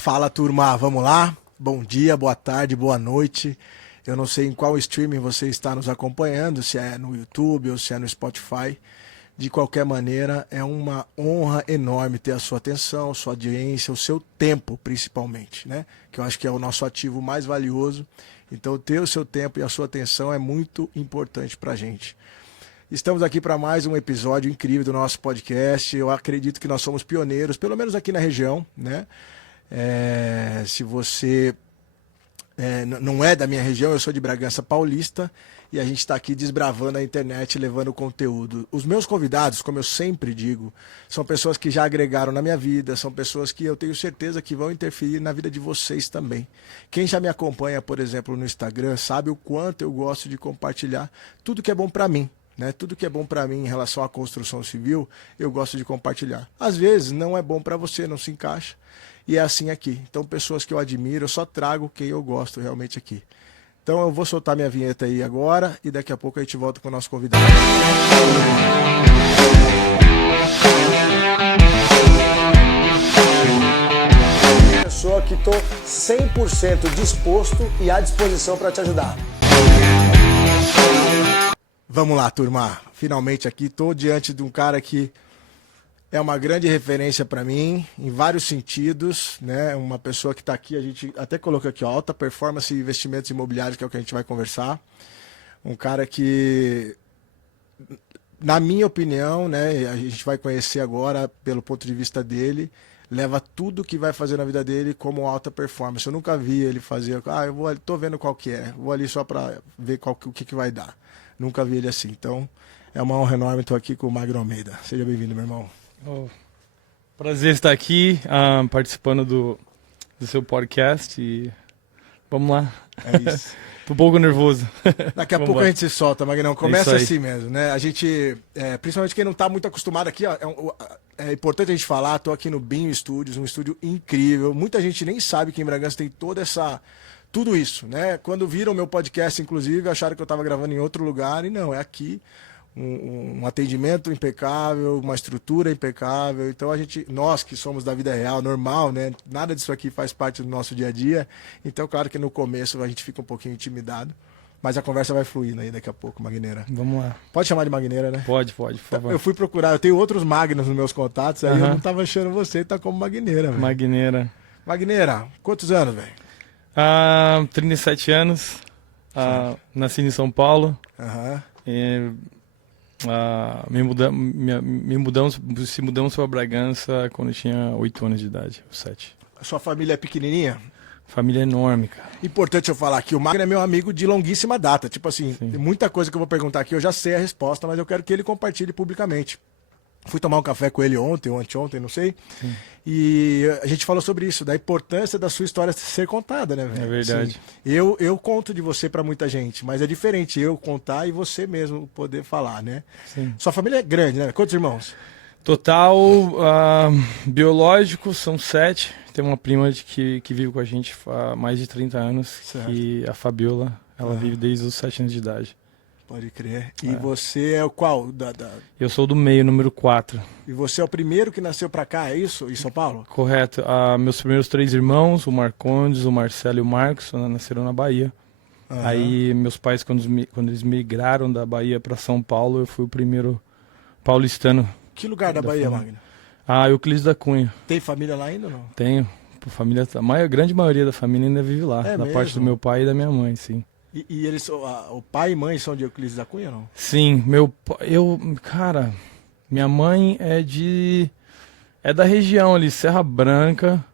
Fala, turma, vamos lá? Bom dia, boa tarde, boa noite. Eu não sei em qual streaming você está nos acompanhando, se é no YouTube ou se é no Spotify. De qualquer maneira, é uma honra enorme ter a sua atenção, sua audiência, o seu tempo, principalmente, né? Que eu acho que é o nosso ativo mais valioso. Então, ter o seu tempo e a sua atenção é muito importante para a gente. Estamos aqui para mais um episódio incrível do nosso podcast. Eu acredito que nós somos pioneiros, pelo menos aqui na região, né? Se você não é da minha região, eu sou de Bragança Paulista e a gente está aqui desbravando a internet, levando conteúdo. Os meus convidados, como eu sempre digo, são pessoas que já agregaram na minha vida, são pessoas que eu tenho certeza que vão interferir na vida de vocês também. Quem já me acompanha, por exemplo, no Instagram, sabe o quanto eu gosto de compartilhar tudo que é bom para mim. Né? Tudo que é bom para mim em relação à construção civil, eu gosto de compartilhar. Às vezes não é bom para você, não se encaixa. E é assim aqui. Então, pessoas que eu admiro, eu só trago quem eu gosto realmente aqui. Então, eu vou soltar minha vinheta aí agora e daqui a pouco a gente volta com o nosso convidado. Pessoa que estou 100% disposto e à disposição para te ajudar. Vamos lá, turma. Finalmente aqui estou diante de um cara que é uma grande referência para mim, em vários sentidos, né? Uma pessoa que está aqui, a gente até colocou aqui, ó, alta performance e investimentos imobiliários, que é o que a gente vai conversar. Um cara que, na minha opinião, né, a gente vai conhecer agora pelo ponto de vista dele, leva tudo que vai fazer na vida dele como alta performance. Eu nunca vi ele fazer, eu vou, tô vendo qual que é, vou ali só para ver o que vai dar. Nunca vi ele assim. Então, é uma honra enorme, estou aqui com o Magno Almeida. Seja bem-vindo, meu irmão. Prazer estar aqui participando do seu podcast e vamos lá. É isso. Tô um pouco nervoso. Daqui a pouco a gente se solta, Magnão. Começa assim mesmo, né? A gente, principalmente quem não está muito acostumado aqui, ó, é importante a gente falar, tô aqui no Binho Studios, um estúdio incrível. Muita gente nem sabe que em Bragança tem tudo isso, né? Quando viram o meu podcast, inclusive, acharam que eu estava gravando em outro lugar, e não, é aqui. Um atendimento impecável, uma estrutura impecável. Então nós que somos da vida real, normal, né? Nada disso aqui faz parte do nosso dia a dia. Então, claro que no começo a gente fica um pouquinho intimidado, mas a conversa vai fluindo aí daqui a pouco, Magneira. Vamos lá. Pode chamar de Magneira, né? Por favor. Eu fui procurar, eu tenho outros Magnos nos meus contatos, aí eu não tava achando você, tá como Magneira, velho. Magneira. Magneira, quantos anos, velho? 37 anos. Nasci em São Paulo. Se mudamos para Bragança quando eu tinha 8 anos de idade, 7. A sua família é pequenininha? Família enorme, cara. Importante eu falar que o Magno é meu amigo de longuíssima data. Tipo assim, tem muita coisa que eu vou perguntar aqui, eu já sei a resposta, mas eu quero que ele compartilhe publicamente. Fui tomar um café com ele ontem ou anteontem, não sei. Sim. E a gente falou sobre isso, da importância da sua história ser contada, né, velho? É verdade. Assim, eu conto de você pra muita gente, mas é diferente eu contar e você mesmo poder falar, né? Sim. Sua família é grande, né? Quantos irmãos? Total, biológico, são 7. Tem uma prima que vive com a gente há mais de 30 anos, que a Fabiola, ela vive desde os 7 anos de idade. Pode crer. E você é o qual? Eu sou do meio, número 4. E você é o primeiro que nasceu pra cá, é isso? Em São Paulo? Correto. Meus primeiros 3 irmãos, o Marcondes, o Marcelo e o Marcos, nasceram na Bahia. Aí meus pais, quando eles migraram da Bahia para São Paulo, eu fui o primeiro paulistano. Que lugar da Bahia, Magno? Euclides da Cunha. Tem família lá ainda ou não? Tenho. A grande maioria da família ainda vive lá. Da parte do meu pai e da minha mãe, sim. E eles, o pai e mãe são de Euclides da Cunha, não? Sim, cara, minha mãe é da região ali, Serra Branca.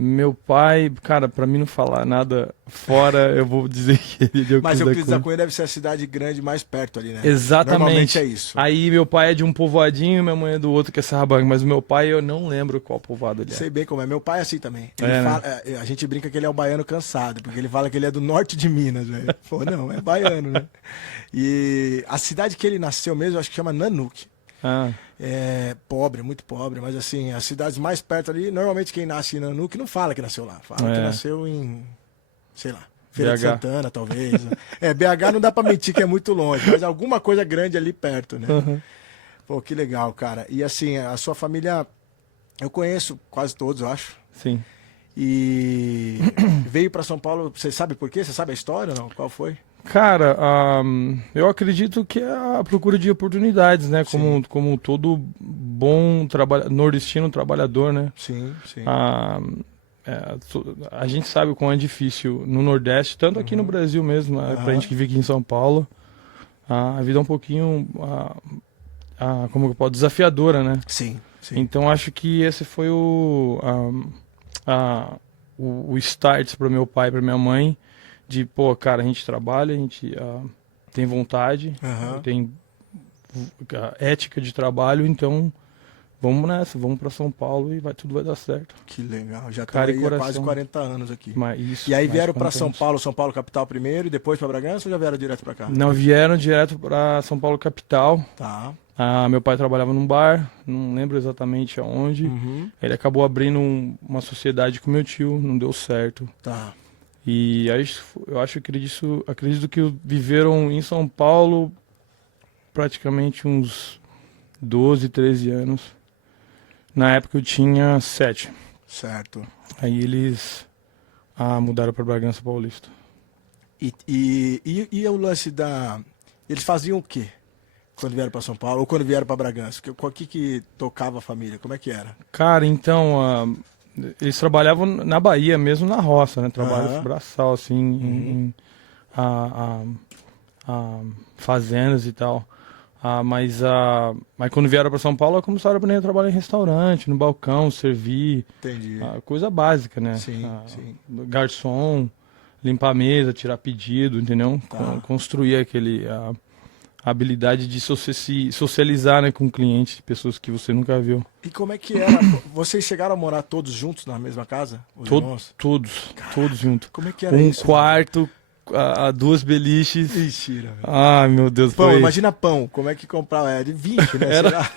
Meu pai, cara, pra mim não falar nada fora, eu vou dizer que ele é de Euclides da Cunha. Mas Euclides da Cunha deve ser a cidade grande mais perto ali, né? Exatamente. Normalmente é isso. Aí meu pai é de um povoadinho, minha mãe é do outro, que é Serra Branca. Mas o meu pai, eu não lembro qual povoado ele é. Sei bem como é. Meu pai é assim também. Ele fala, a gente brinca que ele é um baiano cansado, porque ele fala que ele é do norte de Minas, velho. Pô, não, é baiano, né? E a cidade que ele nasceu mesmo, acho que chama Nanuque. É pobre, muito pobre, mas assim, as cidades mais perto ali, normalmente quem nasce em Nanuque não fala que nasceu lá, fala que nasceu em, sei lá, Feira de Santana, talvez. BH não dá pra mentir que é muito longe, mas alguma coisa grande ali perto, né? Pô, que legal, cara. E assim, a sua família, eu conheço quase todos, eu acho. Sim. E veio para São Paulo, você sabe por quê? Você sabe a história ou não? Qual foi? Cara, eu acredito que é a procura de oportunidades, né? Sim. Como todo bom nordestino trabalhador, né? Sim, sim. A gente sabe o quão é difícil no Nordeste, tanto aqui no Brasil mesmo, pra gente que vive aqui em São Paulo. A vida é um pouquinho, como que eu posso, desafiadora, né? Sim, sim. Então acho que esse foi o start para meu pai e para minha mãe, de, pô, cara, a gente trabalha, a gente tem vontade, tem ética de trabalho, então vamos nessa, vamos para São Paulo e tudo vai dar certo. Que legal, já Cara tá e aí há quase coração. 40 anos aqui. Isso, E aí mais vieram de para 40 São anos. Paulo capital primeiro e depois para Bragança ou já vieram direto para cá? Não, vieram direto para São Paulo capital. Tá. Meu pai trabalhava num bar, não lembro exatamente aonde. Ele acabou abrindo uma sociedade com meu tio, não deu certo. Tá. E aí eu acredito que viveram em São Paulo praticamente uns 12, 13 anos. Na época eu tinha 7. Certo. Aí eles mudaram para Bragança Paulista. E o lance da... Eles faziam o quê quando vieram para São Paulo ou quando vieram para Bragança? O que tocava a família? Como é que era? Cara, então, eles trabalhavam na Bahia, mesmo na roça, né? Trabalho braçal, assim, em fazendas e tal. Mas quando vieram para São Paulo, começaram a aprender a trabalhar em restaurante, no balcão, servir. Entendi. Coisa básica, né? Sim, sim. Garçom, limpar a mesa, tirar pedido, entendeu? Tá. Construir a habilidade de socializar, né, com clientes, pessoas que você nunca viu. E como é que era? Vocês chegaram a morar todos juntos na mesma casa? Os irmãos? Todos juntos. Como é que era Um isso? quarto, 2 beliches. Mentira, velho. Ai, meu Deus. Pão, foi... imagina pão. Como é que comprava? É de 20, né? Era- Será?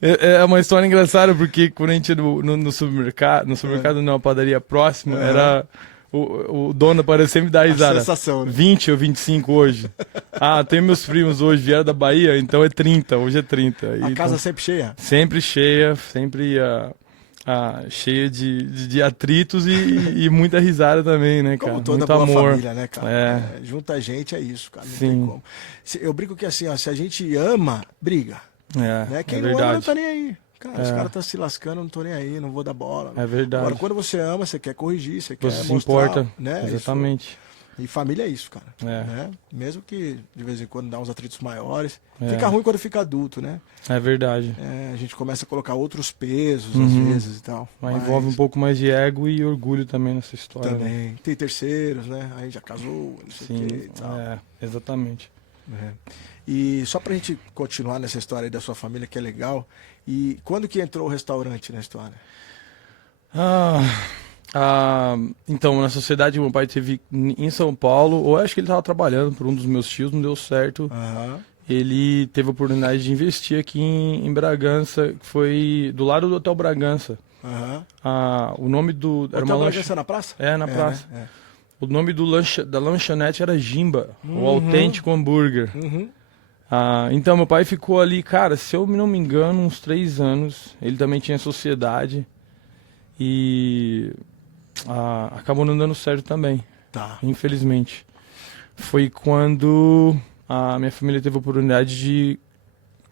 É uma história engraçada, porque quando a gente ia no supermercado, não, a padaria próxima, era... O dono parecia sempre dar risada. Sensação, né? 20 ou 25 hoje. Tem meus primos hoje, vieram da Bahia, então é 30, hoje é 30. A Então, casa sempre cheia? sempre cheia, sempre cheia de atritos e muita risada também, né, cara? Como toda Muito boa amor. família, né, cara? Junta gente é isso, cara. Não tem Sim. como. Eu brinco que assim, ó, se a gente ama, briga. Né? Quem É não ama verdade. não tá nem aí. Cara, os caras tá se lascando, não tô nem aí, não vou dar bola. É verdade. Agora, quando você ama, você quer corrigir, você quer Você se mostrar, importa. né? Exatamente. Isso. E família é isso, cara. É. Né? Mesmo que de vez em quando dá uns atritos maiores. É. Fica ruim quando fica adulto, né? É verdade. A gente começa a colocar outros pesos, às vezes e tal. Mas envolve um pouco mais de ego e orgulho também nessa história. Também. Né? Tem terceiros, né? Aí já casou, não sei o que e tal. Exatamente. E só pra gente continuar nessa história aí da sua família, que é legal. E quando que entrou o restaurante na história? Então, na sociedade que meu pai teve em São Paulo, ou acho que ele estava trabalhando por um dos meus tios, não deu certo. Ele teve a oportunidade de investir aqui em Bragança, que foi do lado do Hotel Bragança. O nome do... Era uma Bragança na praça? Na praça. Né? O nome da lanchonete era Jimba, o autêntico hambúrguer. Então, meu pai ficou ali, cara, se eu não me engano, uns 3 anos. Ele também tinha sociedade. E acabou não dando certo também, infelizmente. Foi quando a minha família teve a oportunidade de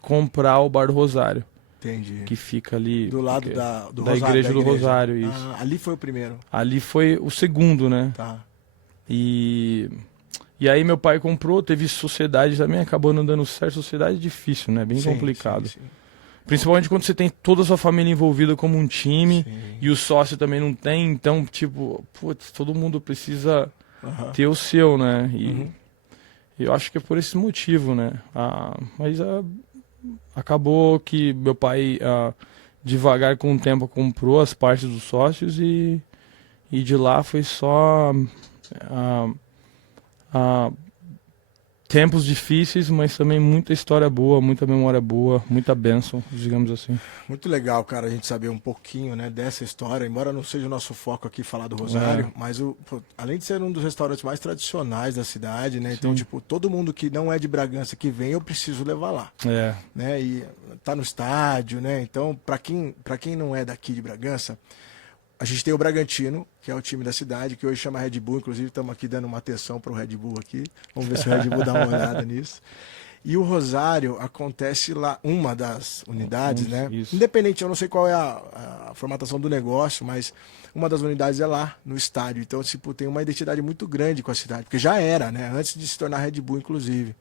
comprar o Bar do Rosário. Entendi. Que fica ali... Do lado da Igreja do Rosário, isso. Ali foi o primeiro. Ali foi o segundo, né? E aí meu pai comprou, teve sociedade também, acabou não dando certo. Sociedade é difícil, né? Bem complicado. Sim. Principalmente quando você tem toda a sua família envolvida como um time e o sócio também não tem, então, tipo, putz, todo mundo precisa ter o seu, né? E eu acho que é por esse motivo, né? Mas acabou que meu pai, devagar com o tempo, comprou as partes dos sócios e de lá foi só... tempos difíceis, mas também muita história boa, muita memória boa, muita bênção, digamos assim. Muito legal, cara, a gente saber um pouquinho, né, dessa história, embora não seja o nosso foco aqui falar do Rosário, mas além de ser um dos restaurantes mais tradicionais da cidade, né, então, tipo, todo mundo que não é de Bragança que vem, eu preciso levar lá. Né, e tá no estádio, né, então, pra quem não é daqui de Bragança, a gente tem o Bragantino, que é o time da cidade, que hoje chama Red Bull. Inclusive, estamos aqui dando uma atenção para o Red Bull aqui. Vamos ver se o Red Bull dá uma olhada nisso. E o Rosário acontece lá, uma das unidades, né? Isso. Independente, eu não sei qual é a formatação do negócio, mas uma das unidades é lá, no estádio. Então, tipo, tem uma identidade muito grande com a cidade, porque já era, né? Antes de se tornar Red Bull, inclusive.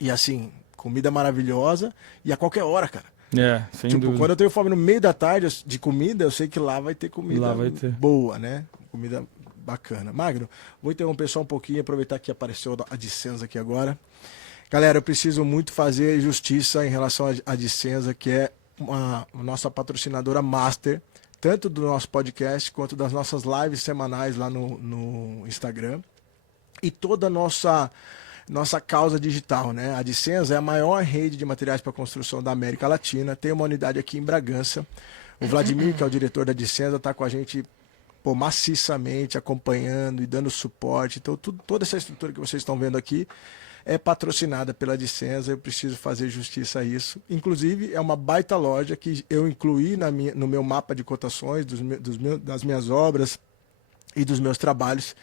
E assim, comida maravilhosa e a qualquer hora, cara. Sem Tipo, dúvida. quando eu tenho fome no meio da tarde de comida, eu sei que lá vai ter comida Lá vai ter. boa, né? Comida bacana. Magno, vou interromper só um pouquinho, aproveitar que apareceu a Dicenza aqui agora. Galera, eu preciso muito fazer justiça em relação à Dicenza, que é a nossa patrocinadora master, tanto do nosso podcast quanto das nossas lives semanais lá no Instagram. E toda a nossa causa digital, né? A Dicenza é a maior rede de materiais para construção da América Latina. Tem uma unidade aqui em Bragança. O Vladimir, que é o diretor da Dicenza, está com a gente maciçamente acompanhando e dando suporte. Então, toda essa estrutura que vocês estão vendo aqui é patrocinada pela Dicenza. Eu preciso fazer justiça a isso. Inclusive, é uma baita loja que eu incluí no meu mapa de cotações das minhas obras e dos meus trabalhos.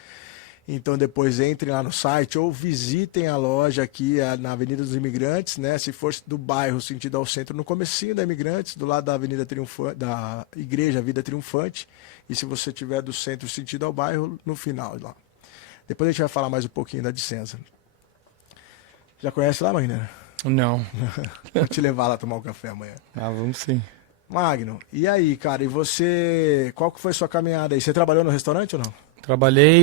Então depois entrem lá no site ou visitem a loja aqui na Avenida dos Imigrantes, né? Se for do bairro sentido ao centro, no comecinho da Imigrantes, do lado da Avenida da Igreja Vida Triunfante. E se você tiver do centro sentido ao bairro, no final lá. Depois a gente vai falar mais um pouquinho da Dicenza. Já conhece lá, Magno? Não. Vou te levar lá tomar um café amanhã. Vamos sim. Magno, e aí, cara? E você, qual que foi a sua caminhada aí? Você trabalhou no restaurante ou não?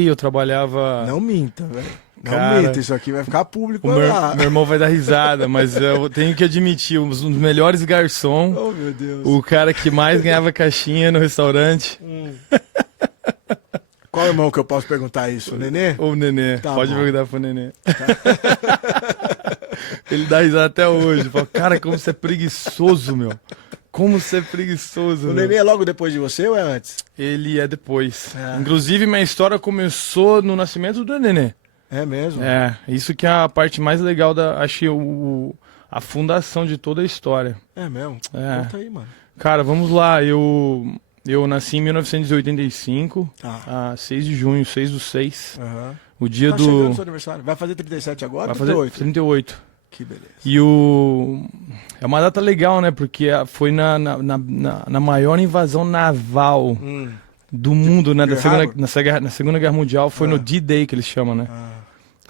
Eu trabalhava... Não minta, velho. Não Cara, minta, isso aqui vai ficar público meu lá. irmão vai dar risada, mas eu tenho que admitir, um dos melhores garçons, Oh, meu Deus. o cara que mais ganhava caixinha no restaurante. Qual irmão que eu posso perguntar isso? O Nenê? Ou o Nenê, Tá pode bom. perguntar pro Nenê. Ele dá risada até hoje, fala, cara, como você é preguiçoso, meu. Como você é preguiçoso, O meu. Nenê é logo depois de você ou é antes? Ele é depois. É. Inclusive, minha história começou no nascimento do Nenê. É mesmo? Isso que é a parte mais legal achei a fundação de toda a história. É mesmo? É. Conta aí, mano. Cara, vamos lá, eu nasci em 1985, Tá. 6 de junho, 6/6. Aham. O dia Tá chegando o seu do... aniversário. Vai fazer 37 agora? Vai fazer 38. Que beleza. E é uma data legal, né? Porque foi na maior invasão naval do mundo, né? Na Segunda Guerra Mundial. Foi no D-Day que eles chamam, né?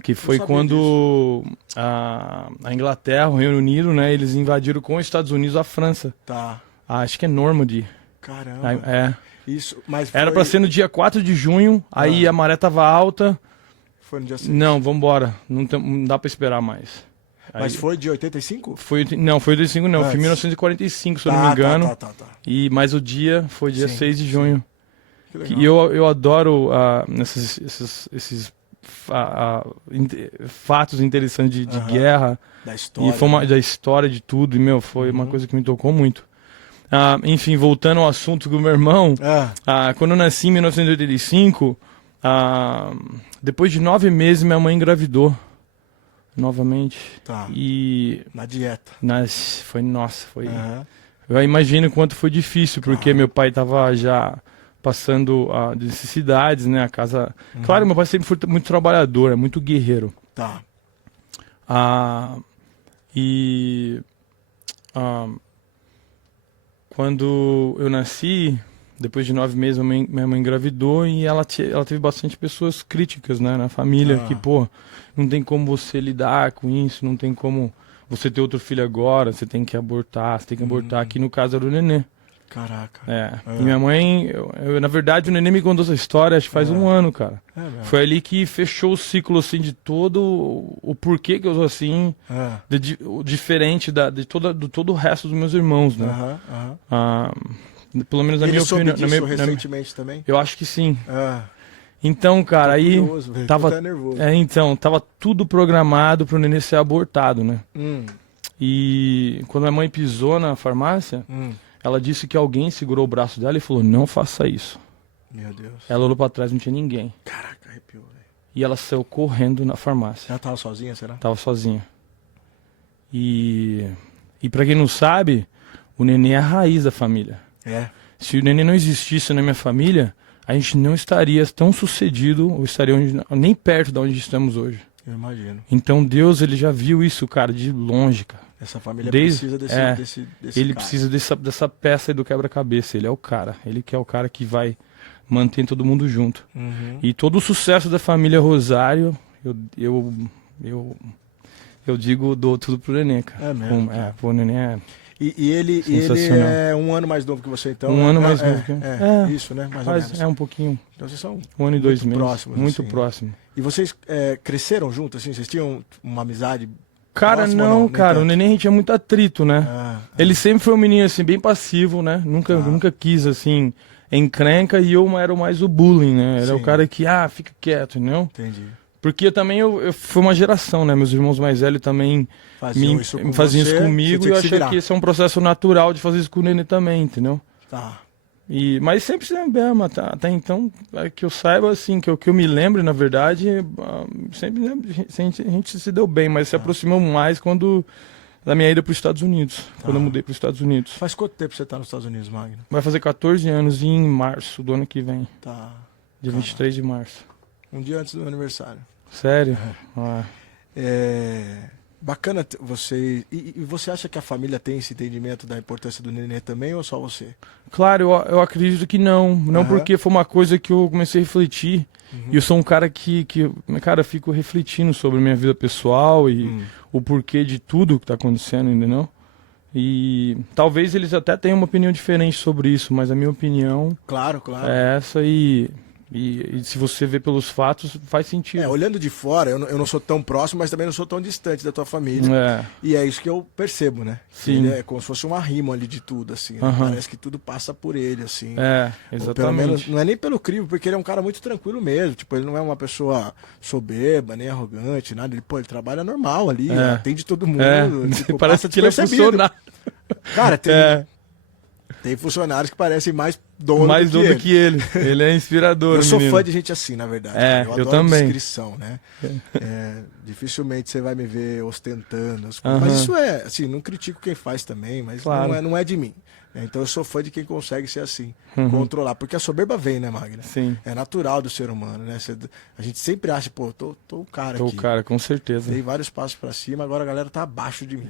Que foi sabia quando a Inglaterra, o Reino Unido, né? Eles invadiram com os Estados Unidos a França. Tá. Acho que é Normandy. Caramba. Isso, mas Era pra ser no dia 4 de junho, aí a maré tava alta. Foi no dia seguinte. Não, vambora. Não dá pra esperar mais. Mas Aí- foi de 85? Não, foi 85 não, foi Antes. 1945, se eu não me engano. Tá. Mas o dia foi dia Sim, 6 de junho. Que Que legal. eu adoro esses fatos interessantes de Aham. guerra Da história. e foi da história de tudo. E, meu, foi uma coisa que me tocou muito. Enfim, voltando ao assunto do meu irmão, quando eu nasci em 1985, depois de 9 meses, minha mãe engravidou novamente. Tá. E Na dieta. foi. Aham. Eu imagino quanto foi difícil, porque meu pai tava já passando necessidades, né? A casa. Claro, meu pai sempre foi muito trabalhador, é muito guerreiro. Tá. Quando eu nasci, depois de 9 meses, minha mãe engravidou e ela teve bastante pessoas críticas, né, na família, que, pô, não tem como você lidar com isso, não tem como você ter outro filho agora, você tem que abortar, aqui no caso era o Nenê. Caraca. E minha mãe, na verdade, o Nenê me contou essa história, acho que faz 1 ano, cara. É mesmo. Foi ali que fechou o ciclo, assim, de todo o porquê que eu sou assim, o diferente de todo o resto dos meus irmãos, né? Pelo menos na Ele minha soube opinião. disso recentemente também? Eu acho que sim. Ah, Então, cara, tô aí curioso, velho. tava, Tô até nervoso. tava tudo programado pro Nenê ser abortado, né? Hum, E quando minha mãe pisou na farmácia, ela disse que alguém segurou o braço dela e falou: não faça isso. Meu Deus. Ela olhou pra trás, não tinha ninguém. Caraca, arrepiou, velho. E ela saiu correndo na farmácia. Ela tava sozinha, será? Tava sozinha. E pra quem não sabe, o Nenê é a raiz da família. É. Se o Nenê não existisse na minha família, a gente não estaria tão sucedido, ou estaria nem perto de onde estamos hoje. Eu imagino. Então Deus, ele já viu isso, cara, de longe, cara. Essa família precisa desse ele cara. precisa dessa peça aí do quebra-cabeça. Ele é o cara. Ele que é o cara que vai manter todo mundo junto. Uhum. E todo o sucesso da família Rosário, eu digo, dou tudo pro Nenê, cara. É mesmo? O Nenê é E ele é um ano mais novo que você, então? um ano mais novo que eu. Isso, né? Mais ou menos. É um pouquinho. Então vocês são 1 ano e 2 meses. próximos. Muito assim. próximo. E vocês cresceram juntos, assim? Vocês tinham uma amizade? Cara, próxima, não, cara. tanto? O Nenê, a gente tinha muito atrito, né? Ele sempre foi um menino, assim, bem passivo, né? Nunca quis, assim, encrenca, e eu era mais o bullying, né? Era o cara que, fica quieto, entendeu? Entendi. Porque também eu fui uma geração, né? Meus irmãos mais velhos também faziam isso comigo, e eu achei que esse é um processo natural de fazer isso com o Nenê também, entendeu? Tá. Mas sempre mesmo, até então, que eu saiba, assim, que eu me lembro, na verdade, sempre né, a gente se deu bem, mas se aproximou mais da minha ida para os Estados Unidos, quando eu mudei para os Estados Unidos. Faz quanto tempo você está nos Estados Unidos, Magno? Vai fazer 14 anos em março do ano que vem. Tá. Dia 23 de março. Um dia antes do meu aniversário. Sério? Bacana você... E você acha que a família tem esse entendimento da importância do Nenê também, ou só você? Claro, eu acredito que não. Não porque foi uma coisa que eu comecei a refletir. E eu sou um cara cara, eu fico refletindo sobre a minha vida pessoal e o porquê de tudo que tá acontecendo, entendeu? E talvez eles até tenham uma opinião diferente sobre isso, mas a minha opinião Claro. é essa e se você vê pelos fatos, faz sentido. Olhando de fora, eu não sou tão próximo, mas também não sou tão distante da tua família. E é isso que eu percebo, né? Sim. Ele é como se fosse uma rima ali de tudo, assim. Né? Parece que tudo passa por ele, assim. Exatamente. Ou pelo menos, não é nem pelo crivo, porque ele é um cara muito tranquilo mesmo. Tipo, ele não é uma pessoa soberba, nem arrogante, nada. Ele trabalha normal ali, atende todo mundo. Tipo, parece que ele é funcionário. Cara, tem funcionários que parecem mais dono do que ele. Ele é inspirador, Eu sou menino. fã de gente assim, na verdade. Eu adoro também. descrição, né? Dificilmente você vai me ver ostentando as coisas. Mas isso assim, não critico quem faz também, mas não é de mim. Então eu sou fã de quem consegue ser assim, controlar. Porque a soberba vem, né, Magna? Sim. É natural do ser humano, né? A gente sempre acha, tô o cara aqui. Tô o cara, com certeza. Dei vários passos pra cima, agora a galera tá abaixo de mim.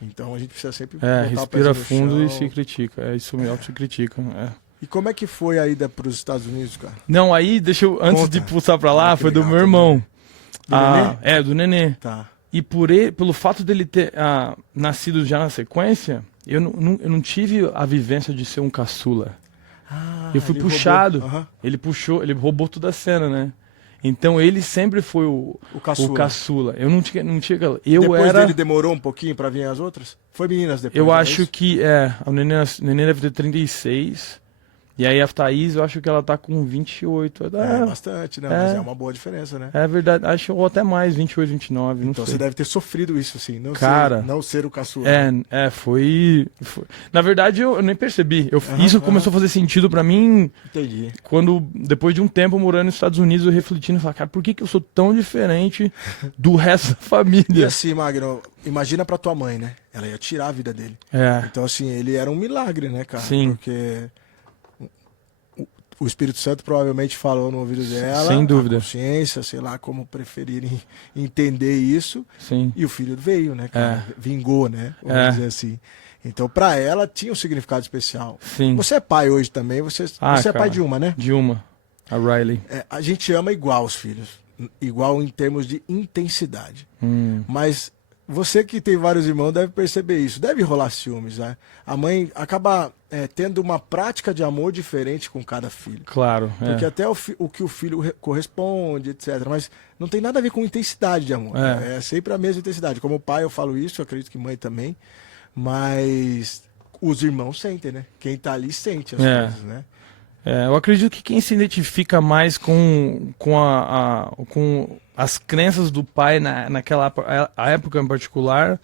Então a gente precisa sempre respira fundo e se critica. Isso me auto-critica. E como é que foi a ida para os Estados Unidos, cara? Não, aí, antes de pulsar pra lá, foi do meu irmão. Do Nenê? Do Nenê. Tá. E pelo fato dele ter nascido já na sequência, eu não tive a vivência de ser um caçula. Eu fui puxado. Ele roubou toda a cena, né? Então ele sempre foi o caçula. Eu não tinha Depois dele demorou um pouquinho pra vir as outras? Foi meninas depois? Eu acho que o Nenê deve ter 36. E aí a Thaís, eu acho que ela tá com 28. É bastante, né? Mas é uma boa diferença, né? É verdade, acho ou até mais, 28, 29, não então sei. Você deve ter sofrido isso, assim, não ser o caçula. Foi... Na verdade, eu nem percebi. Isso começou a fazer sentido pra mim. Entendi. Quando, depois de um tempo morando nos Estados Unidos, eu refletindo e falei, cara, por que eu sou tão diferente do resto da família? E assim, Magno, imagina pra tua mãe, né? Ela ia tirar a vida dele. Então, assim, ele era um milagre, né, cara? Sim. Porque o Espírito Santo provavelmente falou no ouvido dela. Sem dúvida. A consciência, sei lá como preferirem entender isso. Sim. E o filho veio, né, cara? Vingou, né? Vamos dizer assim. Então, pra ela, tinha um significado especial. Sim. Você é pai hoje também. Você é pai de uma, né? De uma. A Riley. A gente ama igual os filhos. Igual em termos de intensidade. Mas você que tem vários irmãos deve perceber isso. Deve rolar ciúmes, né? A mãe acaba tendo uma prática de amor diferente com cada filho. Claro. Porque até o que o filho corresponde, etc. Mas não tem nada a ver com intensidade de amor. É sempre a mesma intensidade. Como pai eu falo isso, eu acredito que mãe também. Mas os irmãos sentem, né? Quem tá ali sente as coisas, né? Eu acredito que quem se identifica mais com as crenças do pai naquela época em particular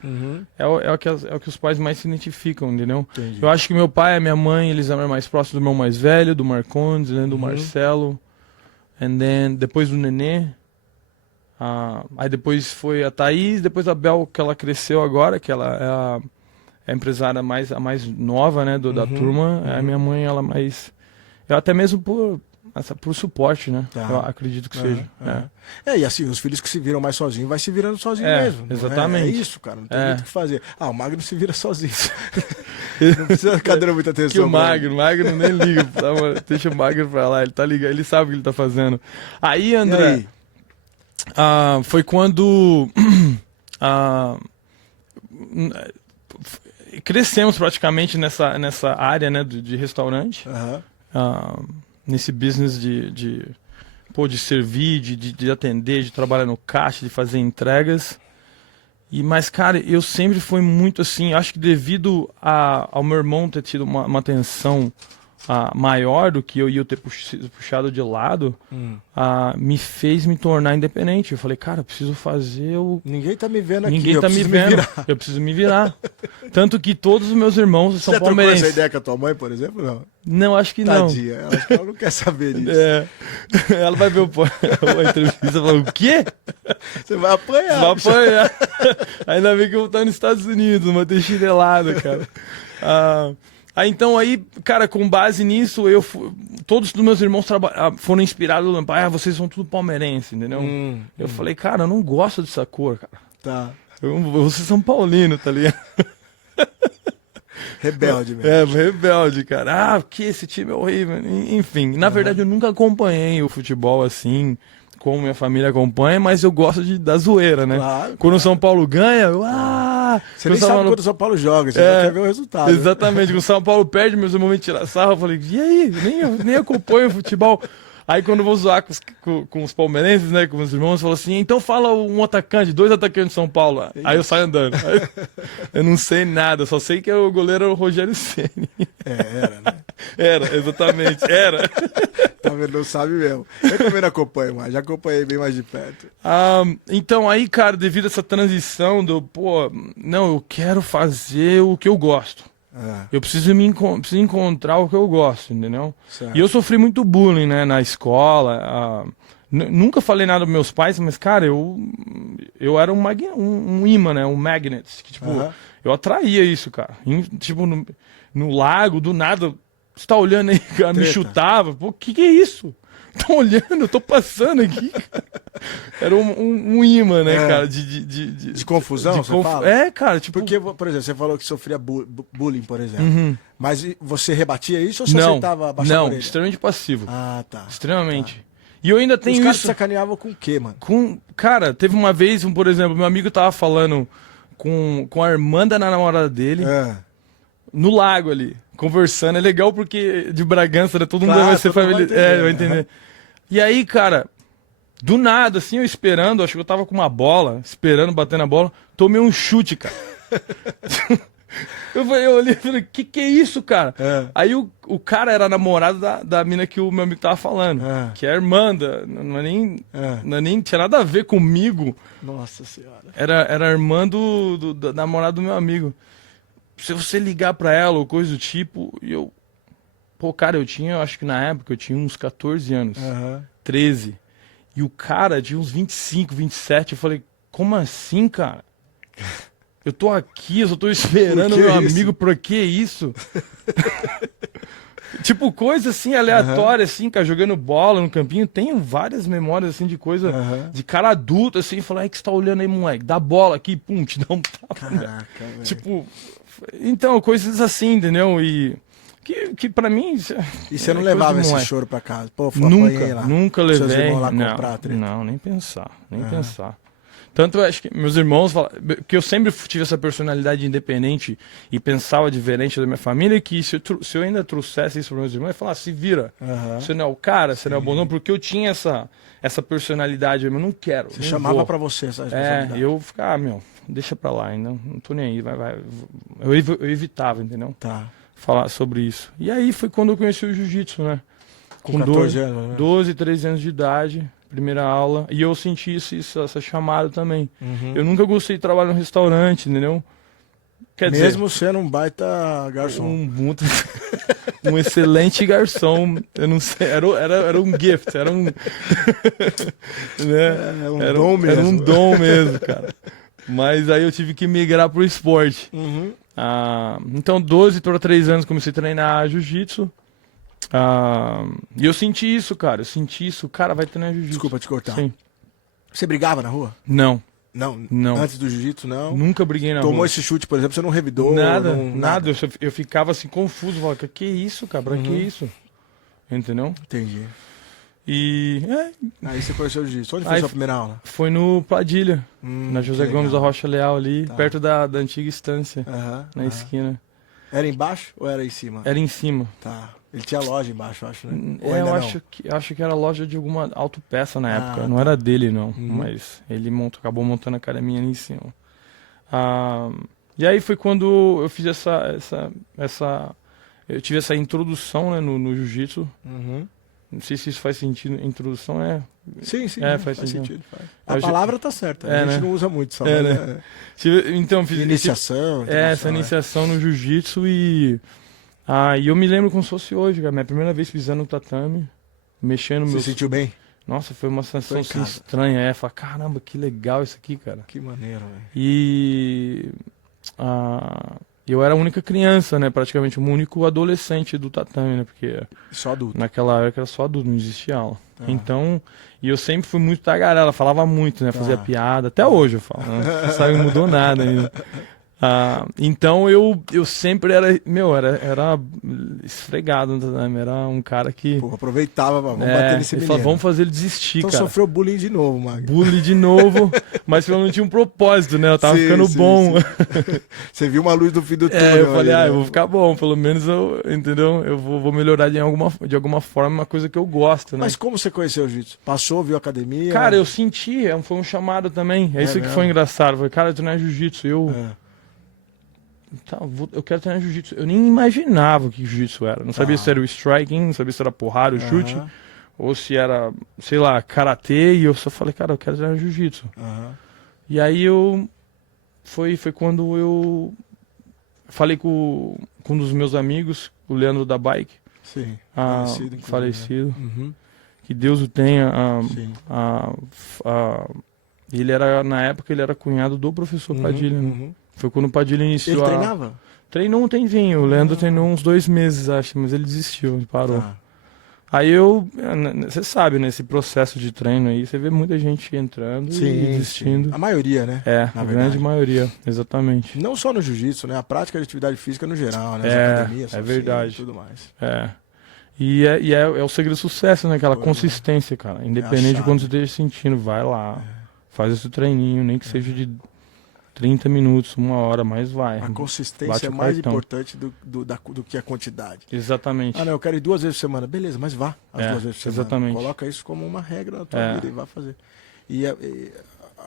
é o que os pais mais se identificam, entendeu? Entendi. Eu acho que meu pai e minha mãe, eles eram mais próximos do meu mais velho, do Marcondes, né, do Marcelo, depois do Nenê, aí depois foi a Thaís, depois a Bel, que ela cresceu agora, que ela é a empresária a mais nova, né, da turma. A minha mãe, ela mais... Eu até mesmo por suporte, né? Tá. Eu acredito que seja. E assim, os filhos que se viram mais sozinhos, vai se virando sozinho mesmo. Exatamente. É isso, cara, não tem muito o que fazer. O Magno se vira sozinho. Não precisa ficar dando muita atenção. Que o Magno nem liga, deixa o Magno pra lá, ele tá ligado, ele sabe o que ele tá fazendo. Aí, André, foi quando crescemos praticamente nessa área, né, de restaurante. Nesse business de servir, de atender, de trabalhar no caixa, de fazer entregas. Mas, cara, eu sempre fui muito assim, acho que devido ao meu irmão ter tido uma atenção maior do que eu ia ter puxado de lado, me fez me tornar independente. Eu falei, cara, eu preciso fazer o... Ninguém tá me vendo aqui, Ninguém tá me vendo, eu preciso me virar. Tanto que todos os meus irmãos são palmeirenses. Você trocou essa ideia com a tua mãe, por exemplo, não? Não, acho que não. Tadinha, acho que ela não quer saber disso. Ela vai ver a entrevista e falar, o quê? Você vai apanhar. Vai apanhar. Ainda bem que eu vou estar nos Estados Unidos, uma ter chinelada, cara. Então aí, cara, com base nisso, todos os meus irmãos foram inspirados, vocês são tudo palmeirense, entendeu? Eu falei, cara, eu não gosto dessa cor, cara. Tá. Vocês são paulinos, tá ligado? Rebelde mesmo. Rebelde, cara. Porque esse time é horrível. Enfim, na verdade eu nunca acompanhei o futebol assim, como minha família acompanha, mas eu gosto da zoeira, né? Claro, quando o São Paulo ganha, você nem sabe quando o São Paulo joga, você só quer ver o resultado. Exatamente, quando o São Paulo perde, meus irmãos me tiram sarro, eu falei, e aí? Nem acompanho o futebol. Aí quando eu vou zoar com os palmeirenses, né, com os irmãos, falam assim, então fala dois atacantes de São Paulo. Aí eu saio andando. Eu não sei nada, só sei que o goleiro era o Rogério Ceni. Era, né? Era, exatamente, era. Tá vendo? Não sabe mesmo. Eu também não acompanho mais, já acompanhei bem mais de perto. Então aí, cara, devido a essa transição eu quero fazer o que eu gosto. Eu preciso encontrar o que eu gosto, entendeu? Certo. E eu sofri muito bullying, né, na escola. Nunca falei nada dos meus pais, mas, cara, eu era um imã, né, um magnet. Que, tipo, eu atraía isso, cara. Tipo, no lago, do nada, você tá olhando aí, cara, me chutava. Pô, que é isso? Tô olhando, eu tô passando aqui, cara. Era um imã, né, cara, de confusão, você fala? Cara, tipo... Porque, por exemplo, você falou que sofria bullying, por exemplo. Mas você rebatia isso ou você aceitava baixar a orelha? Não, extremamente passivo. Tá. Extremamente. Tá. E eu ainda tenho isso... Os caras isso... sacaneavam com o quê, mano? Cara, teve uma vez, por exemplo, meu amigo tava falando com a irmã da namorada dele, no lago ali, conversando. É legal porque de Bragança, né, todo mundo vai ser família... vai entender. E aí, cara... Do nada, assim, eu esperando, acho que eu tava com uma bola, esperando bater na bola, tomei um chute, cara. Eu olhei e falei, que é isso, cara? Aí o cara era namorado da mina que o meu amigo tava falando, que é a irmã, não é nem tinha nada a ver comigo. Nossa senhora. Era a irmã do namorado do meu amigo. Se você ligar pra ela ou coisa do tipo, cara, eu acho que na época eu tinha uns 14 anos, 13. E o cara de uns 25, 27, eu falei, como assim, cara? Eu tô aqui, eu só tô esperando meu amigo, por que isso? Tipo, coisa assim, aleatória, assim, cara, jogando bola no campinho. Tenho várias memórias, assim, de coisa, de cara adulto, assim, falar, que você tá olhando aí, moleque, dá bola aqui, pum, te dá um tapa. Caraca, velho. Tipo, então, coisas assim, entendeu? E... Que pra mim... E você não levava esse choro pra casa? Pô, nunca levei. Seus irmãos lá comprar a treta? Não, nem pensar. Tanto eu acho que meus irmãos falam... Que eu sempre tive essa personalidade independente e pensava diferente da minha família, que se eu ainda trouxesse isso para meus irmãos, eu ia falar, se vira. Você não é o cara, você não é o bom, não. Porque eu tinha essa personalidade, eu não quero. Você chamava pra você essa responsabilidade. Eu ficava, deixa pra lá, ainda não tô nem aí, vai. Eu evitava, entendeu? Tá. Falar sobre isso. E aí foi quando eu conheci o jiu-jitsu, né? Com 14 anos, né? 12, 13 anos de idade, primeira aula. E eu senti essa chamada também. Eu nunca gostei de trabalhar no restaurante, entendeu? Mesmo sendo um baita garçom. Um excelente garçom. Eu não sei, era um gift, era um... né? Dom mesmo. Era um dom mesmo, cara. Mas aí eu tive que migrar pro esporte. Então, 12 para 3 anos comecei a treinar jiu-jitsu. E eu senti isso, cara. Eu senti isso. Cara, vai treinar jiu-jitsu. Desculpa te cortar. Sim. Você brigava na rua? Não. Não. Antes do jiu-jitsu, não? Nunca briguei na Tomou rua. esse chute, por exemplo, você não revidou? Nada. Eu ficava assim, confuso. Falava, que isso, cara? Pra que isso? Entendeu? Entendi. E... Aí você conheceu o jiu-jitsu. Onde foi a sua primeira aula? Foi no Padilha. Na José Gomes da Rocha Leal ali, perto da antiga estância. Na esquina. Era embaixo ou era em cima? Era em cima. Tá. Ele tinha loja embaixo, acho, né? Eu acho que era loja de alguma autopeça na época. Não era dele, não. Mas ele acabou montando a academia ali em cima. E aí foi quando eu fiz eu tive essa introdução, né, no jiu-jitsu. Não sei se isso faz sentido. Introdução é... Sim, faz sentido. Faz. A palavra tá certa. A gente não usa muito, só. Né? Então, fiz iniciação. Essa iniciação no jiu-jitsu e eu me lembro como se fosse hoje, cara. Minha primeira vez pisando no tatame, mexendo... Você sentiu bem? Nossa, foi uma sensação assim, estranha. Falei, caramba, que legal isso aqui, cara. Que maneiro, velho. E... eu era a única criança, né? Praticamente o único adolescente do tatame, né? Porque só adulto. Naquela época era só adulto, não existia aula. Então, e eu sempre fui muito tagarela, falava muito, né? Fazia piada. Até hoje eu falo, né? Você sabe, não mudou nada ainda. Então eu sempre era esfregado no tatame, era um cara que... Pô, aproveitava, vamos bater nesse menino. Vamos fazer ele desistir, então, cara. Sofreu bullying de novo, Mag. Bullying de novo, mas pelo menos tinha um propósito, né? Eu tava ficando bom. Sim. Você viu uma luz do fim do túnel. Eu falei, eu vou ficar bom, pelo menos entendeu? Eu vou melhorar de alguma forma uma coisa que eu gosto, né? Mas como você conheceu o jiu-jitsu? Passou, viu a academia? Cara, eu senti, foi um chamado também. Isso que foi engraçado. Eu falei, cara, eu treinar jiu-jitsu, eu quero treinar jiu-jitsu. Eu nem imaginava o que jiu-jitsu era. Não sabia se era o striking, não sabia se era porrada, o chute, ou se era, sei lá, karatê. E eu só falei, cara, eu quero treinar jiu-jitsu. E aí foi quando eu falei com um dos meus amigos, o Leandro da Bike. Sim, falecido. Que Deus o tenha. Ele era, na época, ele era cunhado do professor Padilha, né? Foi quando o Padilha iniciou. Ele treinava? Treinou um tempinho. O Leandro treinou uns 2 meses, acho, mas ele desistiu, ele parou. Aí você sabe, nesse processo de treino aí, você vê muita gente entrando e desistindo. A maioria, né? A grande maioria, exatamente. Não só no jiu-jitsu, né? A prática de atividade física no geral, né? As academias, é verdade. E tudo mais. E é o segredo do sucesso, né? Aquela consistência, cara. Independente de quando você esteja sentindo, vai lá. Faz esse treininho, nem que seja de 30 minutos, 1 hora, mas vai. A consistência é mais importante do que a quantidade. Exatamente. Não, eu quero ir 2 vezes por semana. Beleza, mas vá as 2 vezes por semana. Exatamente. Coloca isso como uma regra na tua vida e vá fazer. E a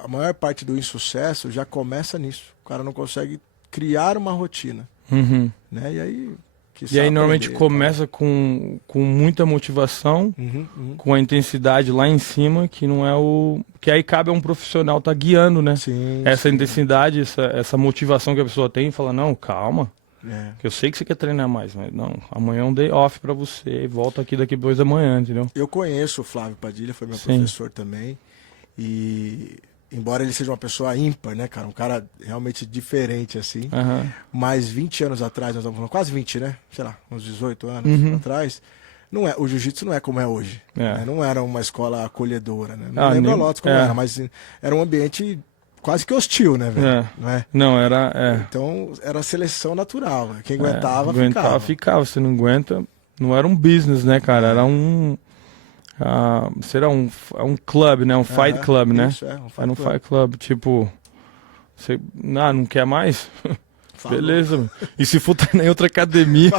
maior parte do insucesso já começa nisso. O cara não consegue criar uma rotina. Né? E aí normalmente começa com muita motivação, com a intensidade lá em cima, que não é que aí cabe a um profissional estar guiando, né? Essa intensidade, essa motivação que a pessoa tem, e fala, não, calma, que eu sei que você quer treinar mais, mas não, amanhã é um day off pra você, e volta aqui daqui 2 da manhã, entendeu? Eu conheço o Flávio Padilha, foi meu professor também, e... Embora ele seja uma pessoa ímpar, né, cara? Um cara realmente diferente, assim. Mas 20 anos atrás, nós estamos falando, quase 20, né? Sei lá, uns 18 anos atrás. O jiu-jitsu não é como é hoje. Né? Não era uma escola acolhedora, né? Não lembro a Lotus como era, mas era um ambiente quase que hostil, né, velho? Não é? Não, era... Então, era seleção natural. Quem aguentava, ficava. Você não aguenta... Não era um business, né, cara? Era um... será um club, né? Um fight club, né? Isso, era um fight club. Tipo, você não quer mais? Falou. Beleza, mano. E se for em outra academia,